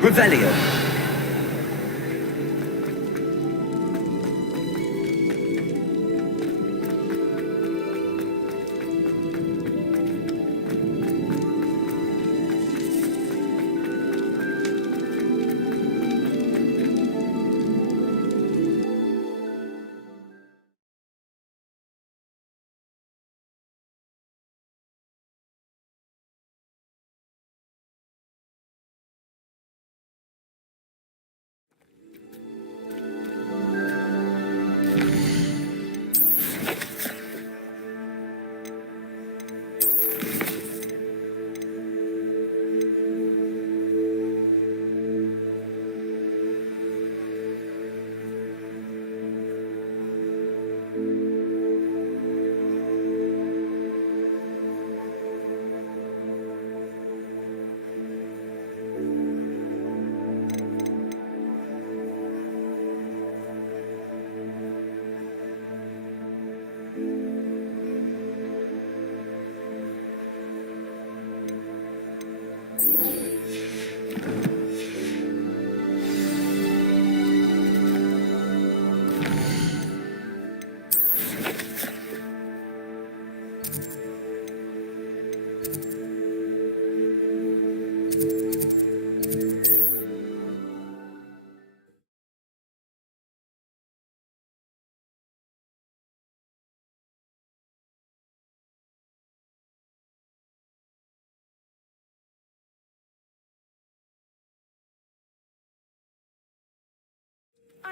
Revelio.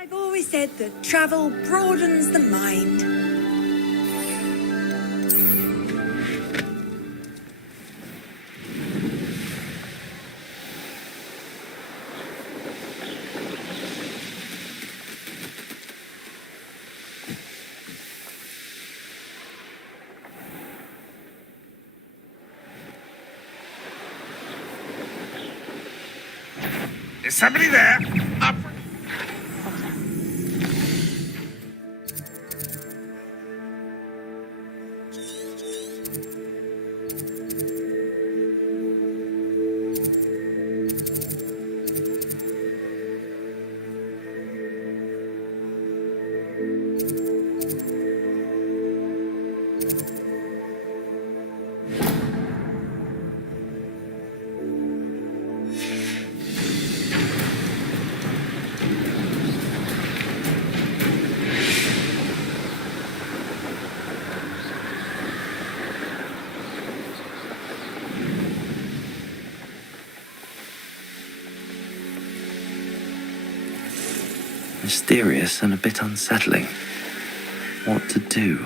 I've always said that travel broadens the mind. Is somebody there? Up. Mysterious and a bit unsettling. What to do?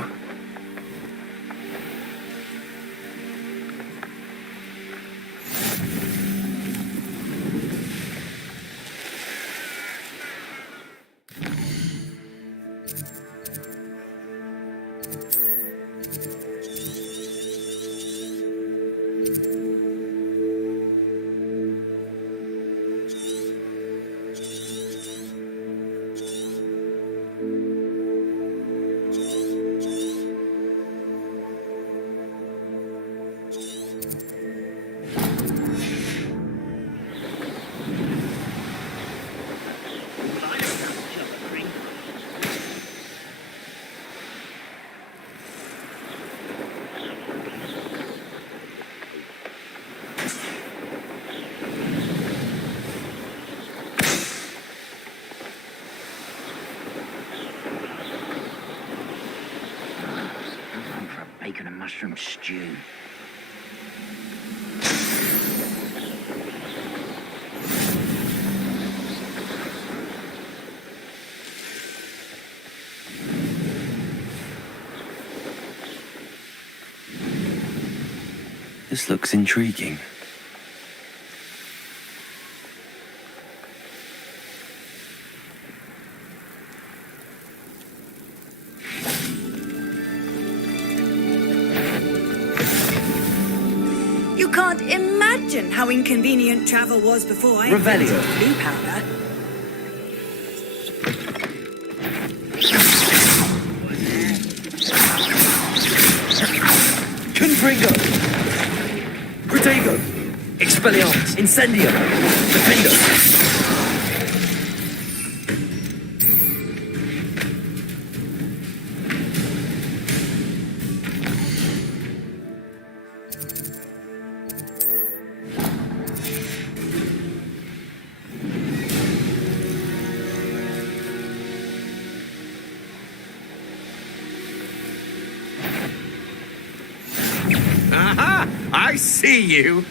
Bacon and mushroom stew. This looks intriguing. You can't imagine how inconvenient travel was before I Revelio. invented blue powder. Confringo! Protego! Expelliarmus! Incendio! Defendo! Aha! I see you!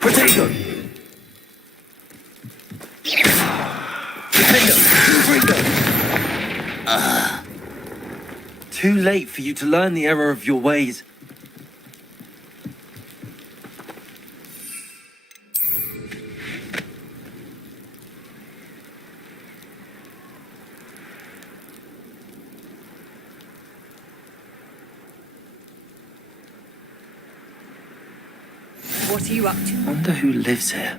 Protego! Defendo! Confringo! Too late for you to learn the error of your ways. What are you up to? Wonder who lives here.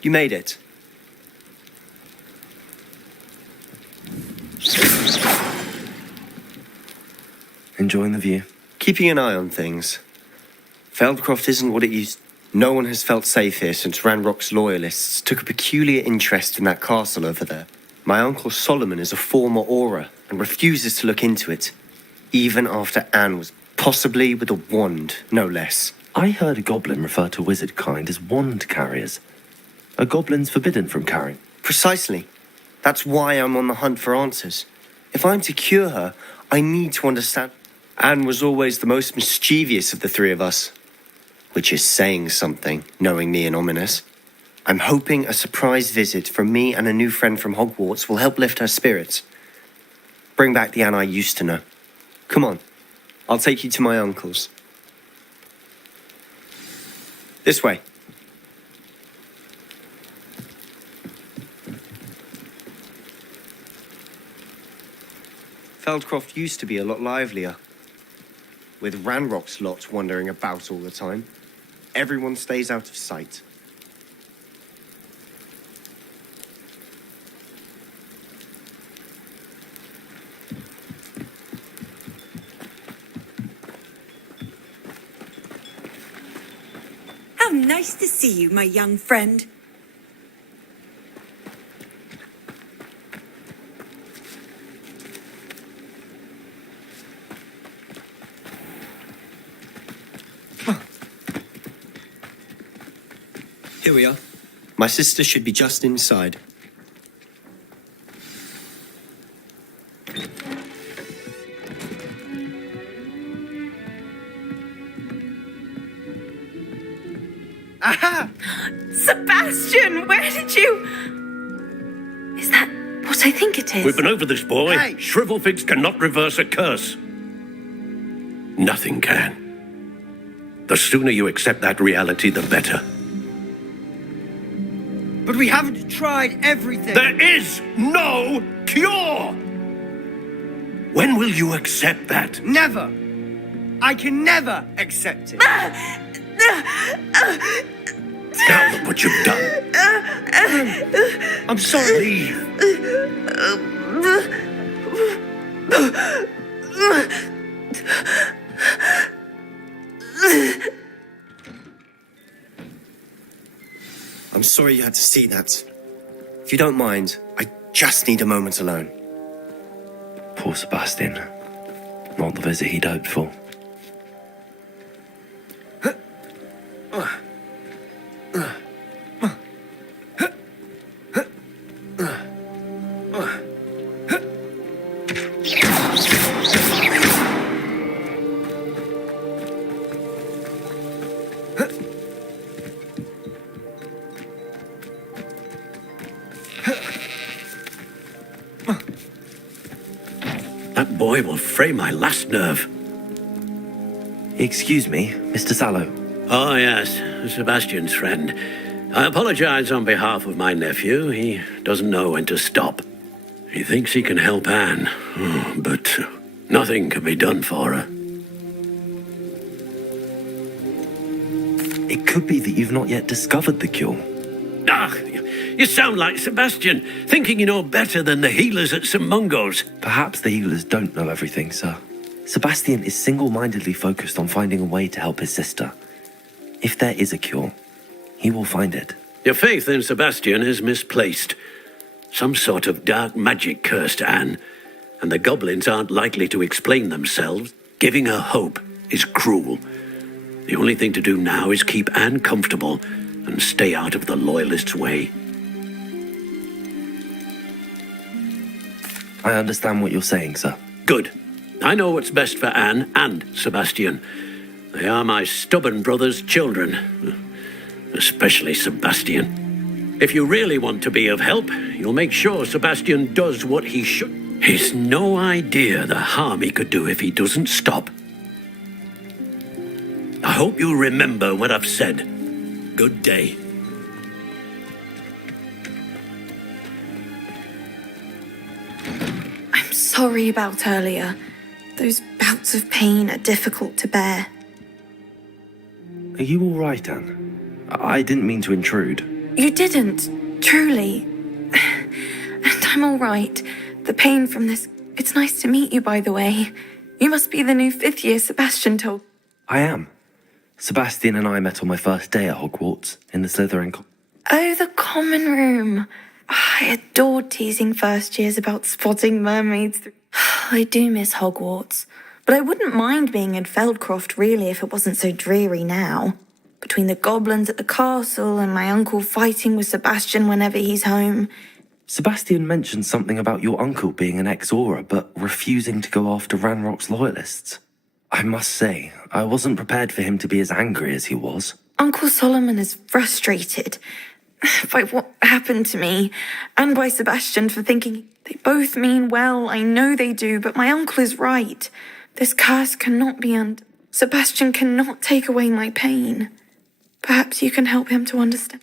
You made it. Enjoying the view? Keeping an eye on things. Feldcroft isn't what it used. No one has felt safe here since Ranrock's loyalists took a peculiar interest in that castle over there. My uncle Solomon is a former Auror and refuses to look into it, even after Anne was possibly with a wand, no less. I heard a goblin refer to wizard kind as wand carriers. Are goblins forbidden from carrying? Precisely. That's why I'm on the hunt for answers. If I'm to cure her, I need to understand. Anne was always the most mischievous of the three of us. Which is saying something, knowing me and ominous. I'm hoping a surprise visit from me and a new friend from Hogwarts will help lift her spirits. Bring back the Anne I used to know. Come on, I'll take you to my uncle's. This way. Feldcroft used to be a lot livelier. With Ranrock's lot wandering about all the time. Everyone stays out of sight. How nice to see you, my young friend. Here we are. My sister should be just inside. Aha! Sebastian, where did you... Is that what I think it is? We've been over this, boy. Hey. Shrivelfigs cannot reverse a curse. Nothing can. The sooner you accept that reality, the better. But we haven't tried everything. There is no cure! When will you accept that? Never. I can never accept it. Now look what you've done. I'm sorry. Leave. I'm sorry you had to see that. If you don't mind, I just need a moment alone. Poor Sebastian. Not the visit he'd hoped for. That boy will fray my last nerve. Excuse me, Mr. Sallow. Oh, yes, Sebastian's friend. I apologize on behalf of my nephew. He doesn't know when to stop. He thinks he can help Anne, but nothing can be done for her. It could be that you've not yet discovered the cure. Ah, you sound like Sebastian, thinking you know better than the healers at St. Mungo's. Perhaps the healers don't know everything, sir. Sebastian is single-mindedly focused on finding a way to help his sister. If there is a cure, he will find it. Your faith in Sebastian is misplaced. Some sort of dark magic cursed Anne, and the goblins aren't likely to explain themselves. Giving her hope is cruel. The only thing to do now is keep Anne comfortable and stay out of the Loyalists' way. I understand what you're saying, sir. Good. I know what's best for Anne and Sebastian. They are my stubborn brother's children. Especially Sebastian. If you really want to be of help, you'll make sure Sebastian does what he should. He's no idea the harm he could do if he doesn't stop. I hope you'll remember what I've said. Good day. I'm sorry about earlier. Those bouts of pain are difficult to bear. Are you all right, Anne? I didn't mean to intrude. You didn't, truly. And I'm all right. The pain from this... It's nice to meet you, by the way. You must be the new 5th year Sebastian told... I am. Sebastian and I met on my first day at Hogwarts, in the Slytherin... Oh, the common room. I adored teasing first years about spotting mermaids. I do miss Hogwarts, but I wouldn't mind being in Feldcroft, really, if it wasn't so dreary now. Between the goblins at the castle and my uncle fighting with Sebastian whenever he's home. Sebastian mentioned something about your uncle being an ex-Auror, but refusing to go after Ranrock's loyalists. I must say, I wasn't prepared for him to be as angry as he was. Uncle Solomon is frustrated by what happened to me, and by Sebastian for thinking they both mean well. I know they do, but my uncle is right. This curse cannot be Sebastian cannot take away my pain. Perhaps you can help him to understand.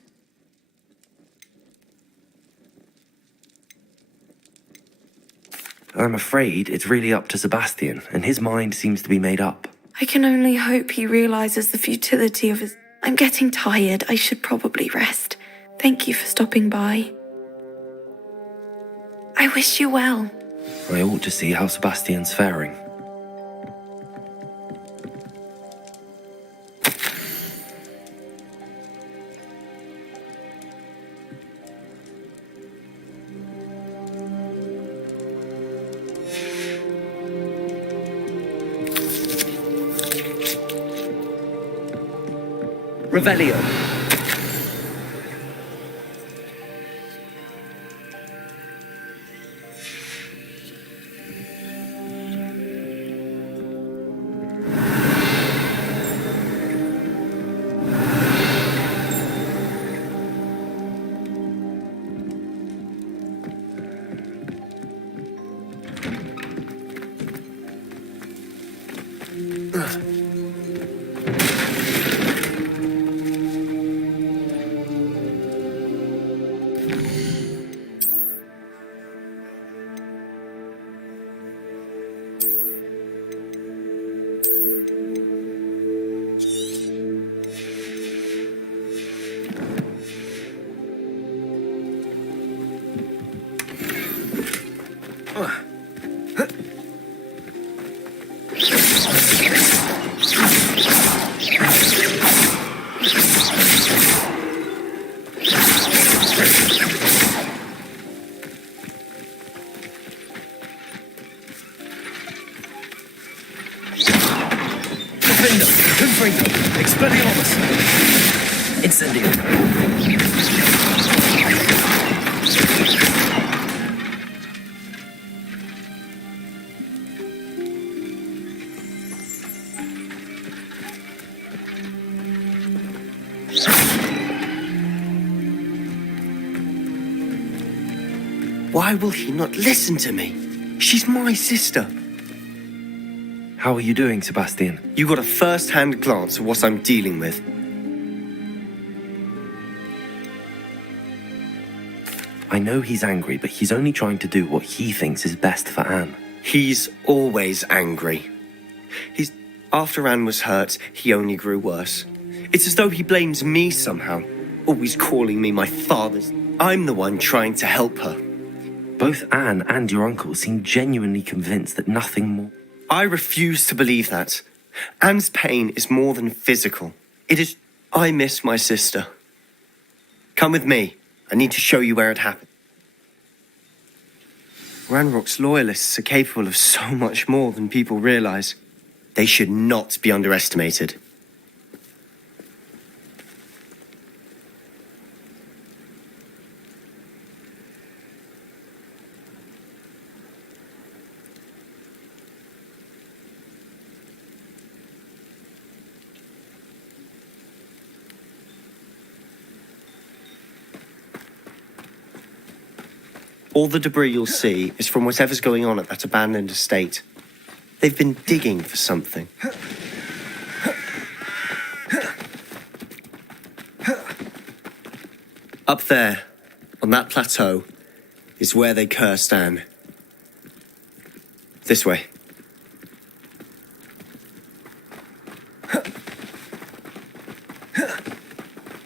I'm afraid it's really up to Sebastian, and his mind seems to be made up. I can only hope he realizes the futility of his... I'm getting tired. I should probably rest. Thank you for stopping by. I wish you well. I ought to see how Sebastian's faring. Revelio. Why will he not listen to me? She's my sister. How are you doing, Sebastian? You got a first-hand glance of what I'm dealing with. I know he's angry, but he's only trying to do what he thinks is best for Anne. He's always angry. After Anne was hurt, he only grew worse. It's as though he blames me somehow, always calling me my father's. I'm the one trying to help her. Both Anne and your uncle seem genuinely convinced that nothing more... I refuse to believe that. Anne's pain is more than physical. It is... I miss my sister. Come with me. I need to show you where it happened. Ranrock's loyalists are capable of so much more than people realize. They should not be underestimated. All the debris you'll see is from whatever's going on at that abandoned estate. They've been digging for something. Up there, on that plateau, is where they cursed Anne. This way.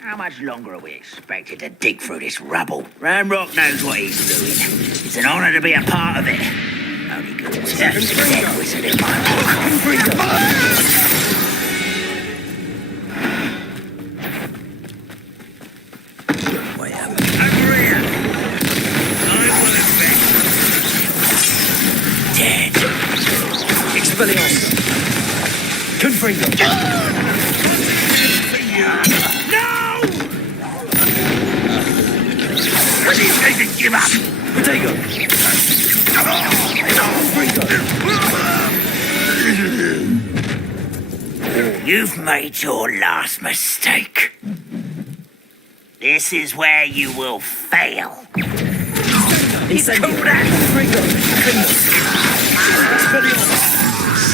How much longer are we expected to dig through this rubble? Ramrock knows what he's doing. It's an honor to be a part of it. Only good to death whistle in my Way up. Over here. I will affect. Dead. Expelliarmus. Confringo. No! Please make it give up. Potato. You've made your last mistake. This is where you will fail.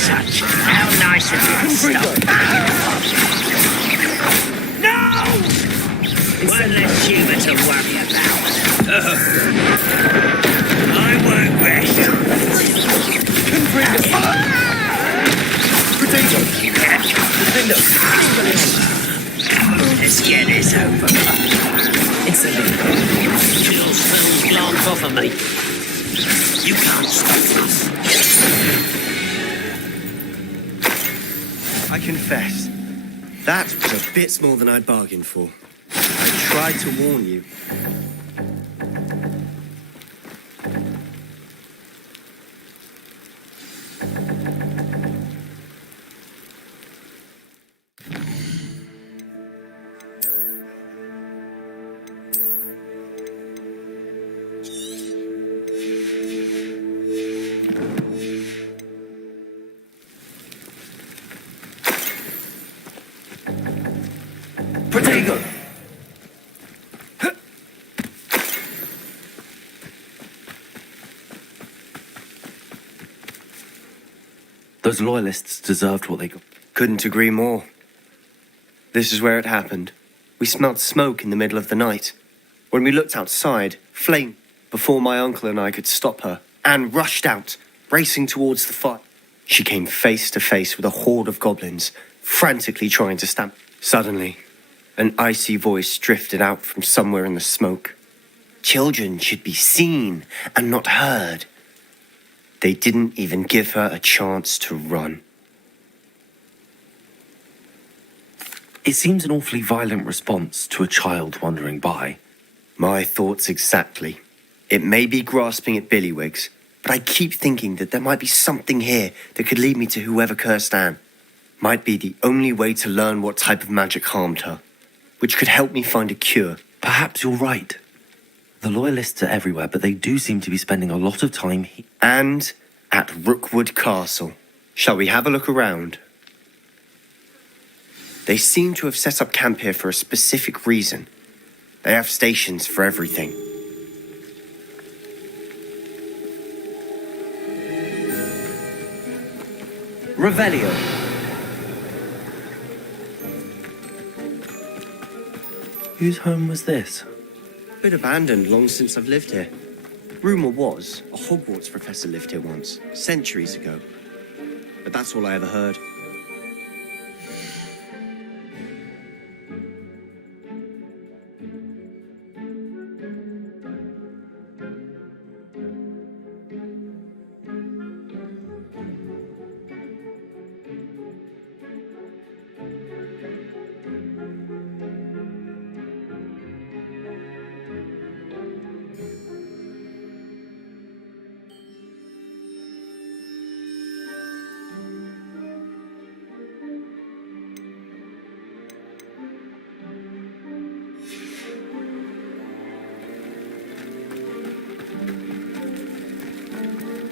Such how nice of you to stop. No! One less human to worry about. I won't rest. Let's get this over. Chills fills glance off of me. You can't stop us. I confess, that was a bit more than I'd bargained for. I tried to warn you. Potato. Those loyalists deserved what they got. Couldn't agree more. This is where it happened. We smelled smoke in the middle of the night. When we looked outside, flame, before my uncle and I could stop her, Anne rushed out, racing towards the fire. She came face to face with a horde of goblins, frantically trying to stamp. Suddenly, an icy voice drifted out from somewhere in the smoke. Children should be seen and not heard. They didn't even give her a chance to run. It seems an awfully violent response to a child wandering by. My thoughts exactly. It may be grasping at Billywigs, but I keep thinking that there might be something here that could lead me to whoever cursed Anne. Might be the only way to learn what type of magic harmed her, which could help me find a cure. Perhaps you're right. The loyalists are everywhere, but they do seem to be spending a lot of time here. And at Rookwood Castle. Shall we have a look around? They seem to have set up camp here for a specific reason. They have stations for everything. Revelio. Whose home was this? Bit abandoned long since I've lived here. Rumour was a Hogwarts professor lived here once, centuries ago. But that's all I ever heard.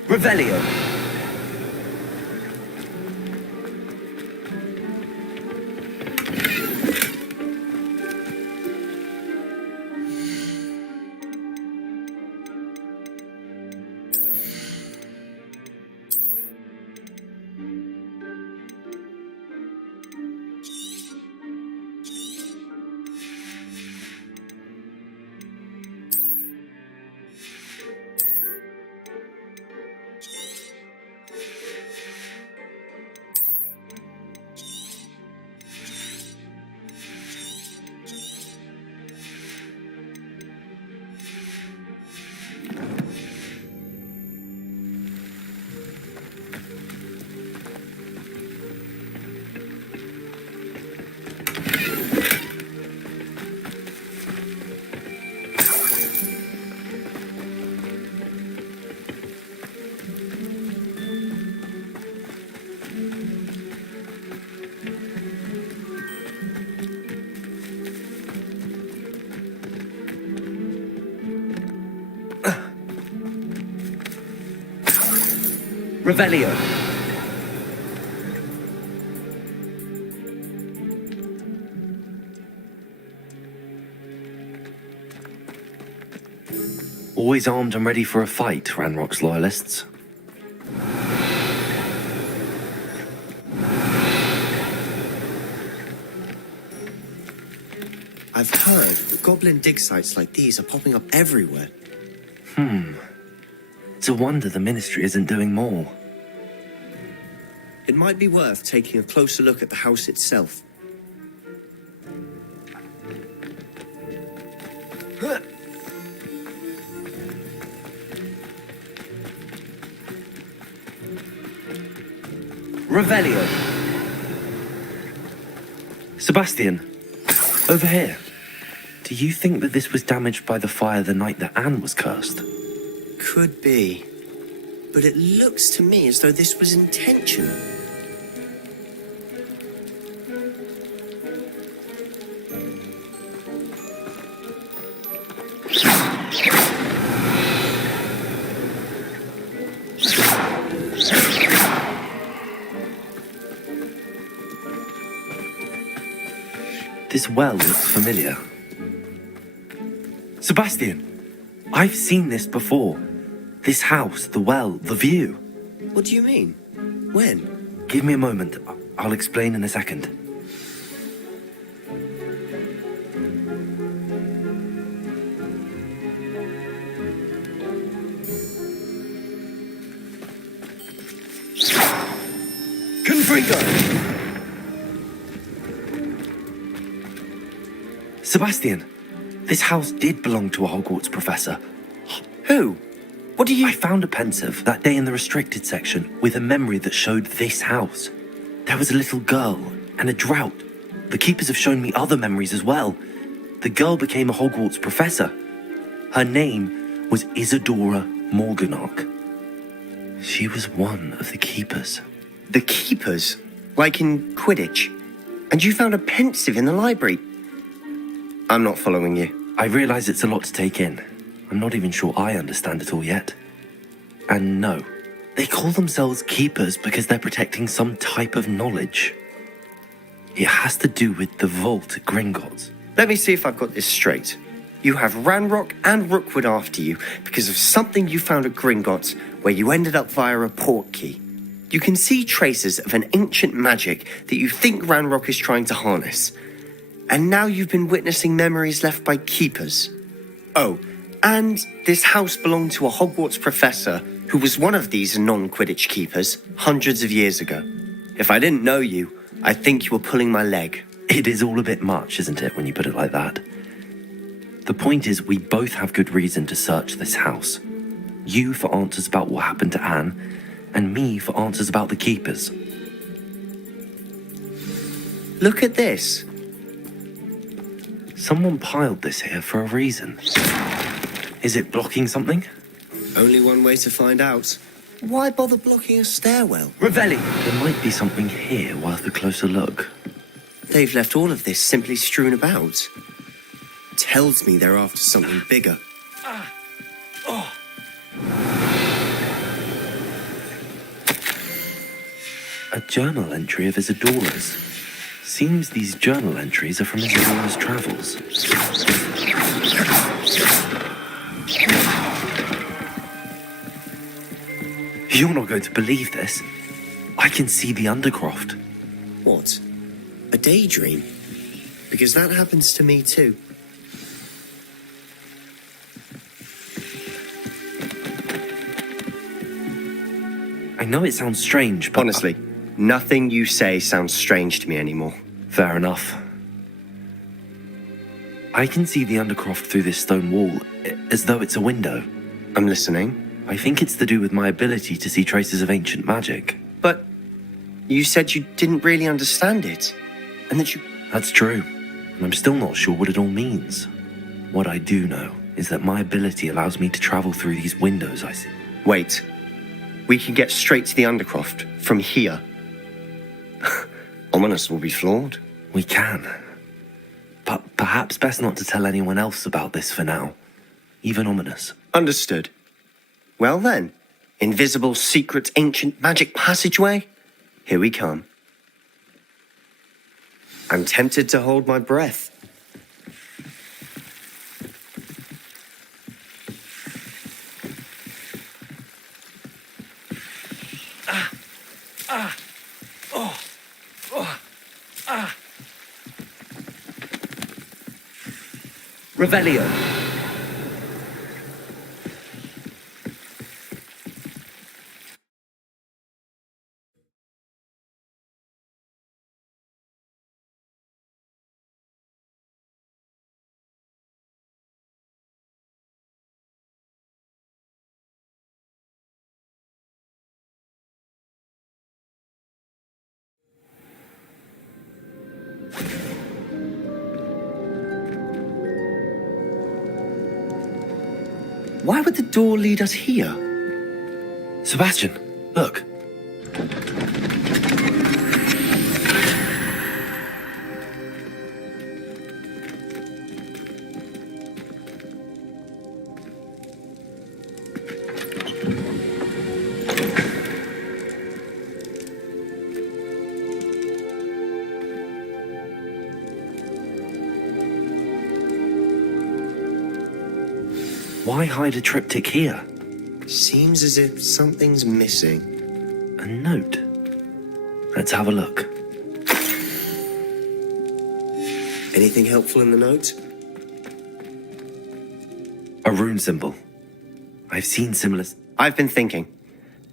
Revelio. Revelio. Always armed and ready for a fight, Ranrock's loyalists. I've heard that goblin dig sites like these are popping up everywhere. It's a wonder the Ministry isn't doing more. It might be worth taking a closer look at the house itself. Revelio. Sebastian, over here. Do you think that this was damaged by the fire the night that Anne was cursed? Could be. But it looks to me as though this was intentional. This well looks familiar. Sebastian, I've seen this before. This house, the well, the view. What do you mean? When? Give me a moment. I'll explain in a second. Confringo! Sebastian, this house did belong to a Hogwarts professor. Who? What do you... I found a pensive that day in the restricted section with a memory that showed this house. There was a little girl and a drought. The keepers have shown me other memories as well. The girl became a Hogwarts professor. Her name was Isadora Morganach. She was one of the keepers. The keepers? Like in Quidditch? And you found a pensive in the library? I'm not following you. I realise it's a lot to take in. I'm not even sure I understand it all yet. And no, they call themselves keepers because they're protecting some type of knowledge. It has to do with the vault at Gringotts. Let me see if I've got this straight. You have Ranrock and Rookwood after you because of something you found at Gringotts where you ended up via a portkey. You can see traces of an ancient magic that you think Ranrock is trying to harness. And now you've been witnessing memories left by keepers. Oh, and this house belonged to a Hogwarts professor who was one of these non-Quidditch keepers hundreds of years ago. If I didn't know you, I'd think you were pulling my leg. It is all a bit much, isn't it, when you put it like that? The point is, we both have good reason to search this house. You for answers about what happened to Anne, and me for answers about the keepers. Look at this. Someone piled this here for a reason. Is it blocking something? Only one way to find out. Why bother blocking a stairwell? Revelli! There might be something here worth a closer look. They've left all of this simply strewn about. Tells me they're after something bigger. A journal entry of Isadora's. Seems these journal entries are from Isadora's travels. You're not going to believe this. I can see the Undercroft. What? A daydream? Because that happens to me too. I know it sounds strange, but... Honestly, nothing you say sounds strange to me anymore. Fair enough. I can see the Undercroft through this stone wall, as though it's a window. I'm listening. I think it's to do with my ability to see traces of ancient magic. But you said you didn't really understand it, and that you... That's true, and I'm still not sure what it all means. What I do know is that my ability allows me to travel through these windows I see. Wait. We can get straight to the Undercroft from here. Ominous will be flawed. We can. But perhaps best not to tell anyone else about this for now. Even Ominous. Understood. Well then, Invisible, secret, ancient magic passageway? Here we come. I'm tempted to hold my breath. Revelio. Why would the door lead us here? Sebastian, look. Why hide a triptych here? Seems as if something's missing. A note. Let's have a look. Anything helpful in the note? A rune symbol. I've seen similar. I've been thinking.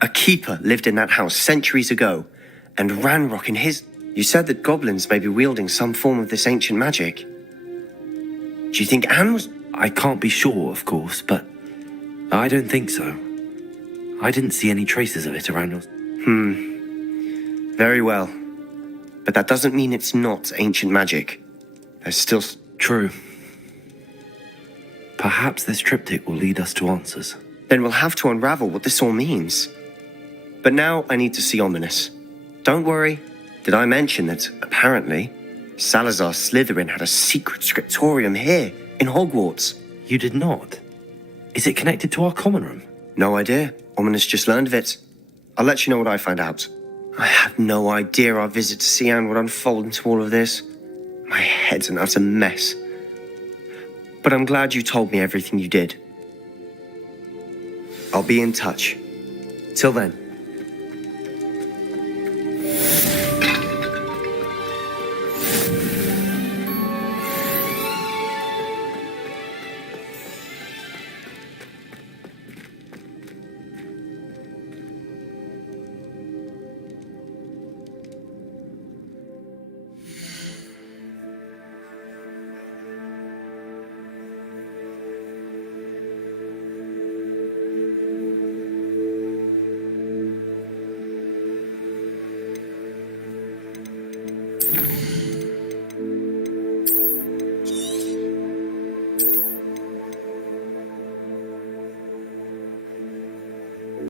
A keeper lived in that house centuries ago, and Ranrock in his... You said that goblins may be wielding some form of this ancient magic. Do you think Anne was... I can't be sure, of course, but I don't think so. I didn't see any traces of it around us. Very well. But that doesn't mean it's not ancient magic. There's still... True. Perhaps this triptych will lead us to answers. Then we'll have to unravel what this all means. But now I need to see Ominous. Don't worry. Did I mention that, apparently, Salazar Slytherin had a secret scriptorium here in Hogwarts? You did not? Is it connected to our common room? No idea. Ominous just learned of it. I'll let you know what I find out. I had no idea our visit to Cian would unfold into all of this. My head's an utter mess. But I'm glad you told me everything you did. I'll be in touch. Till then.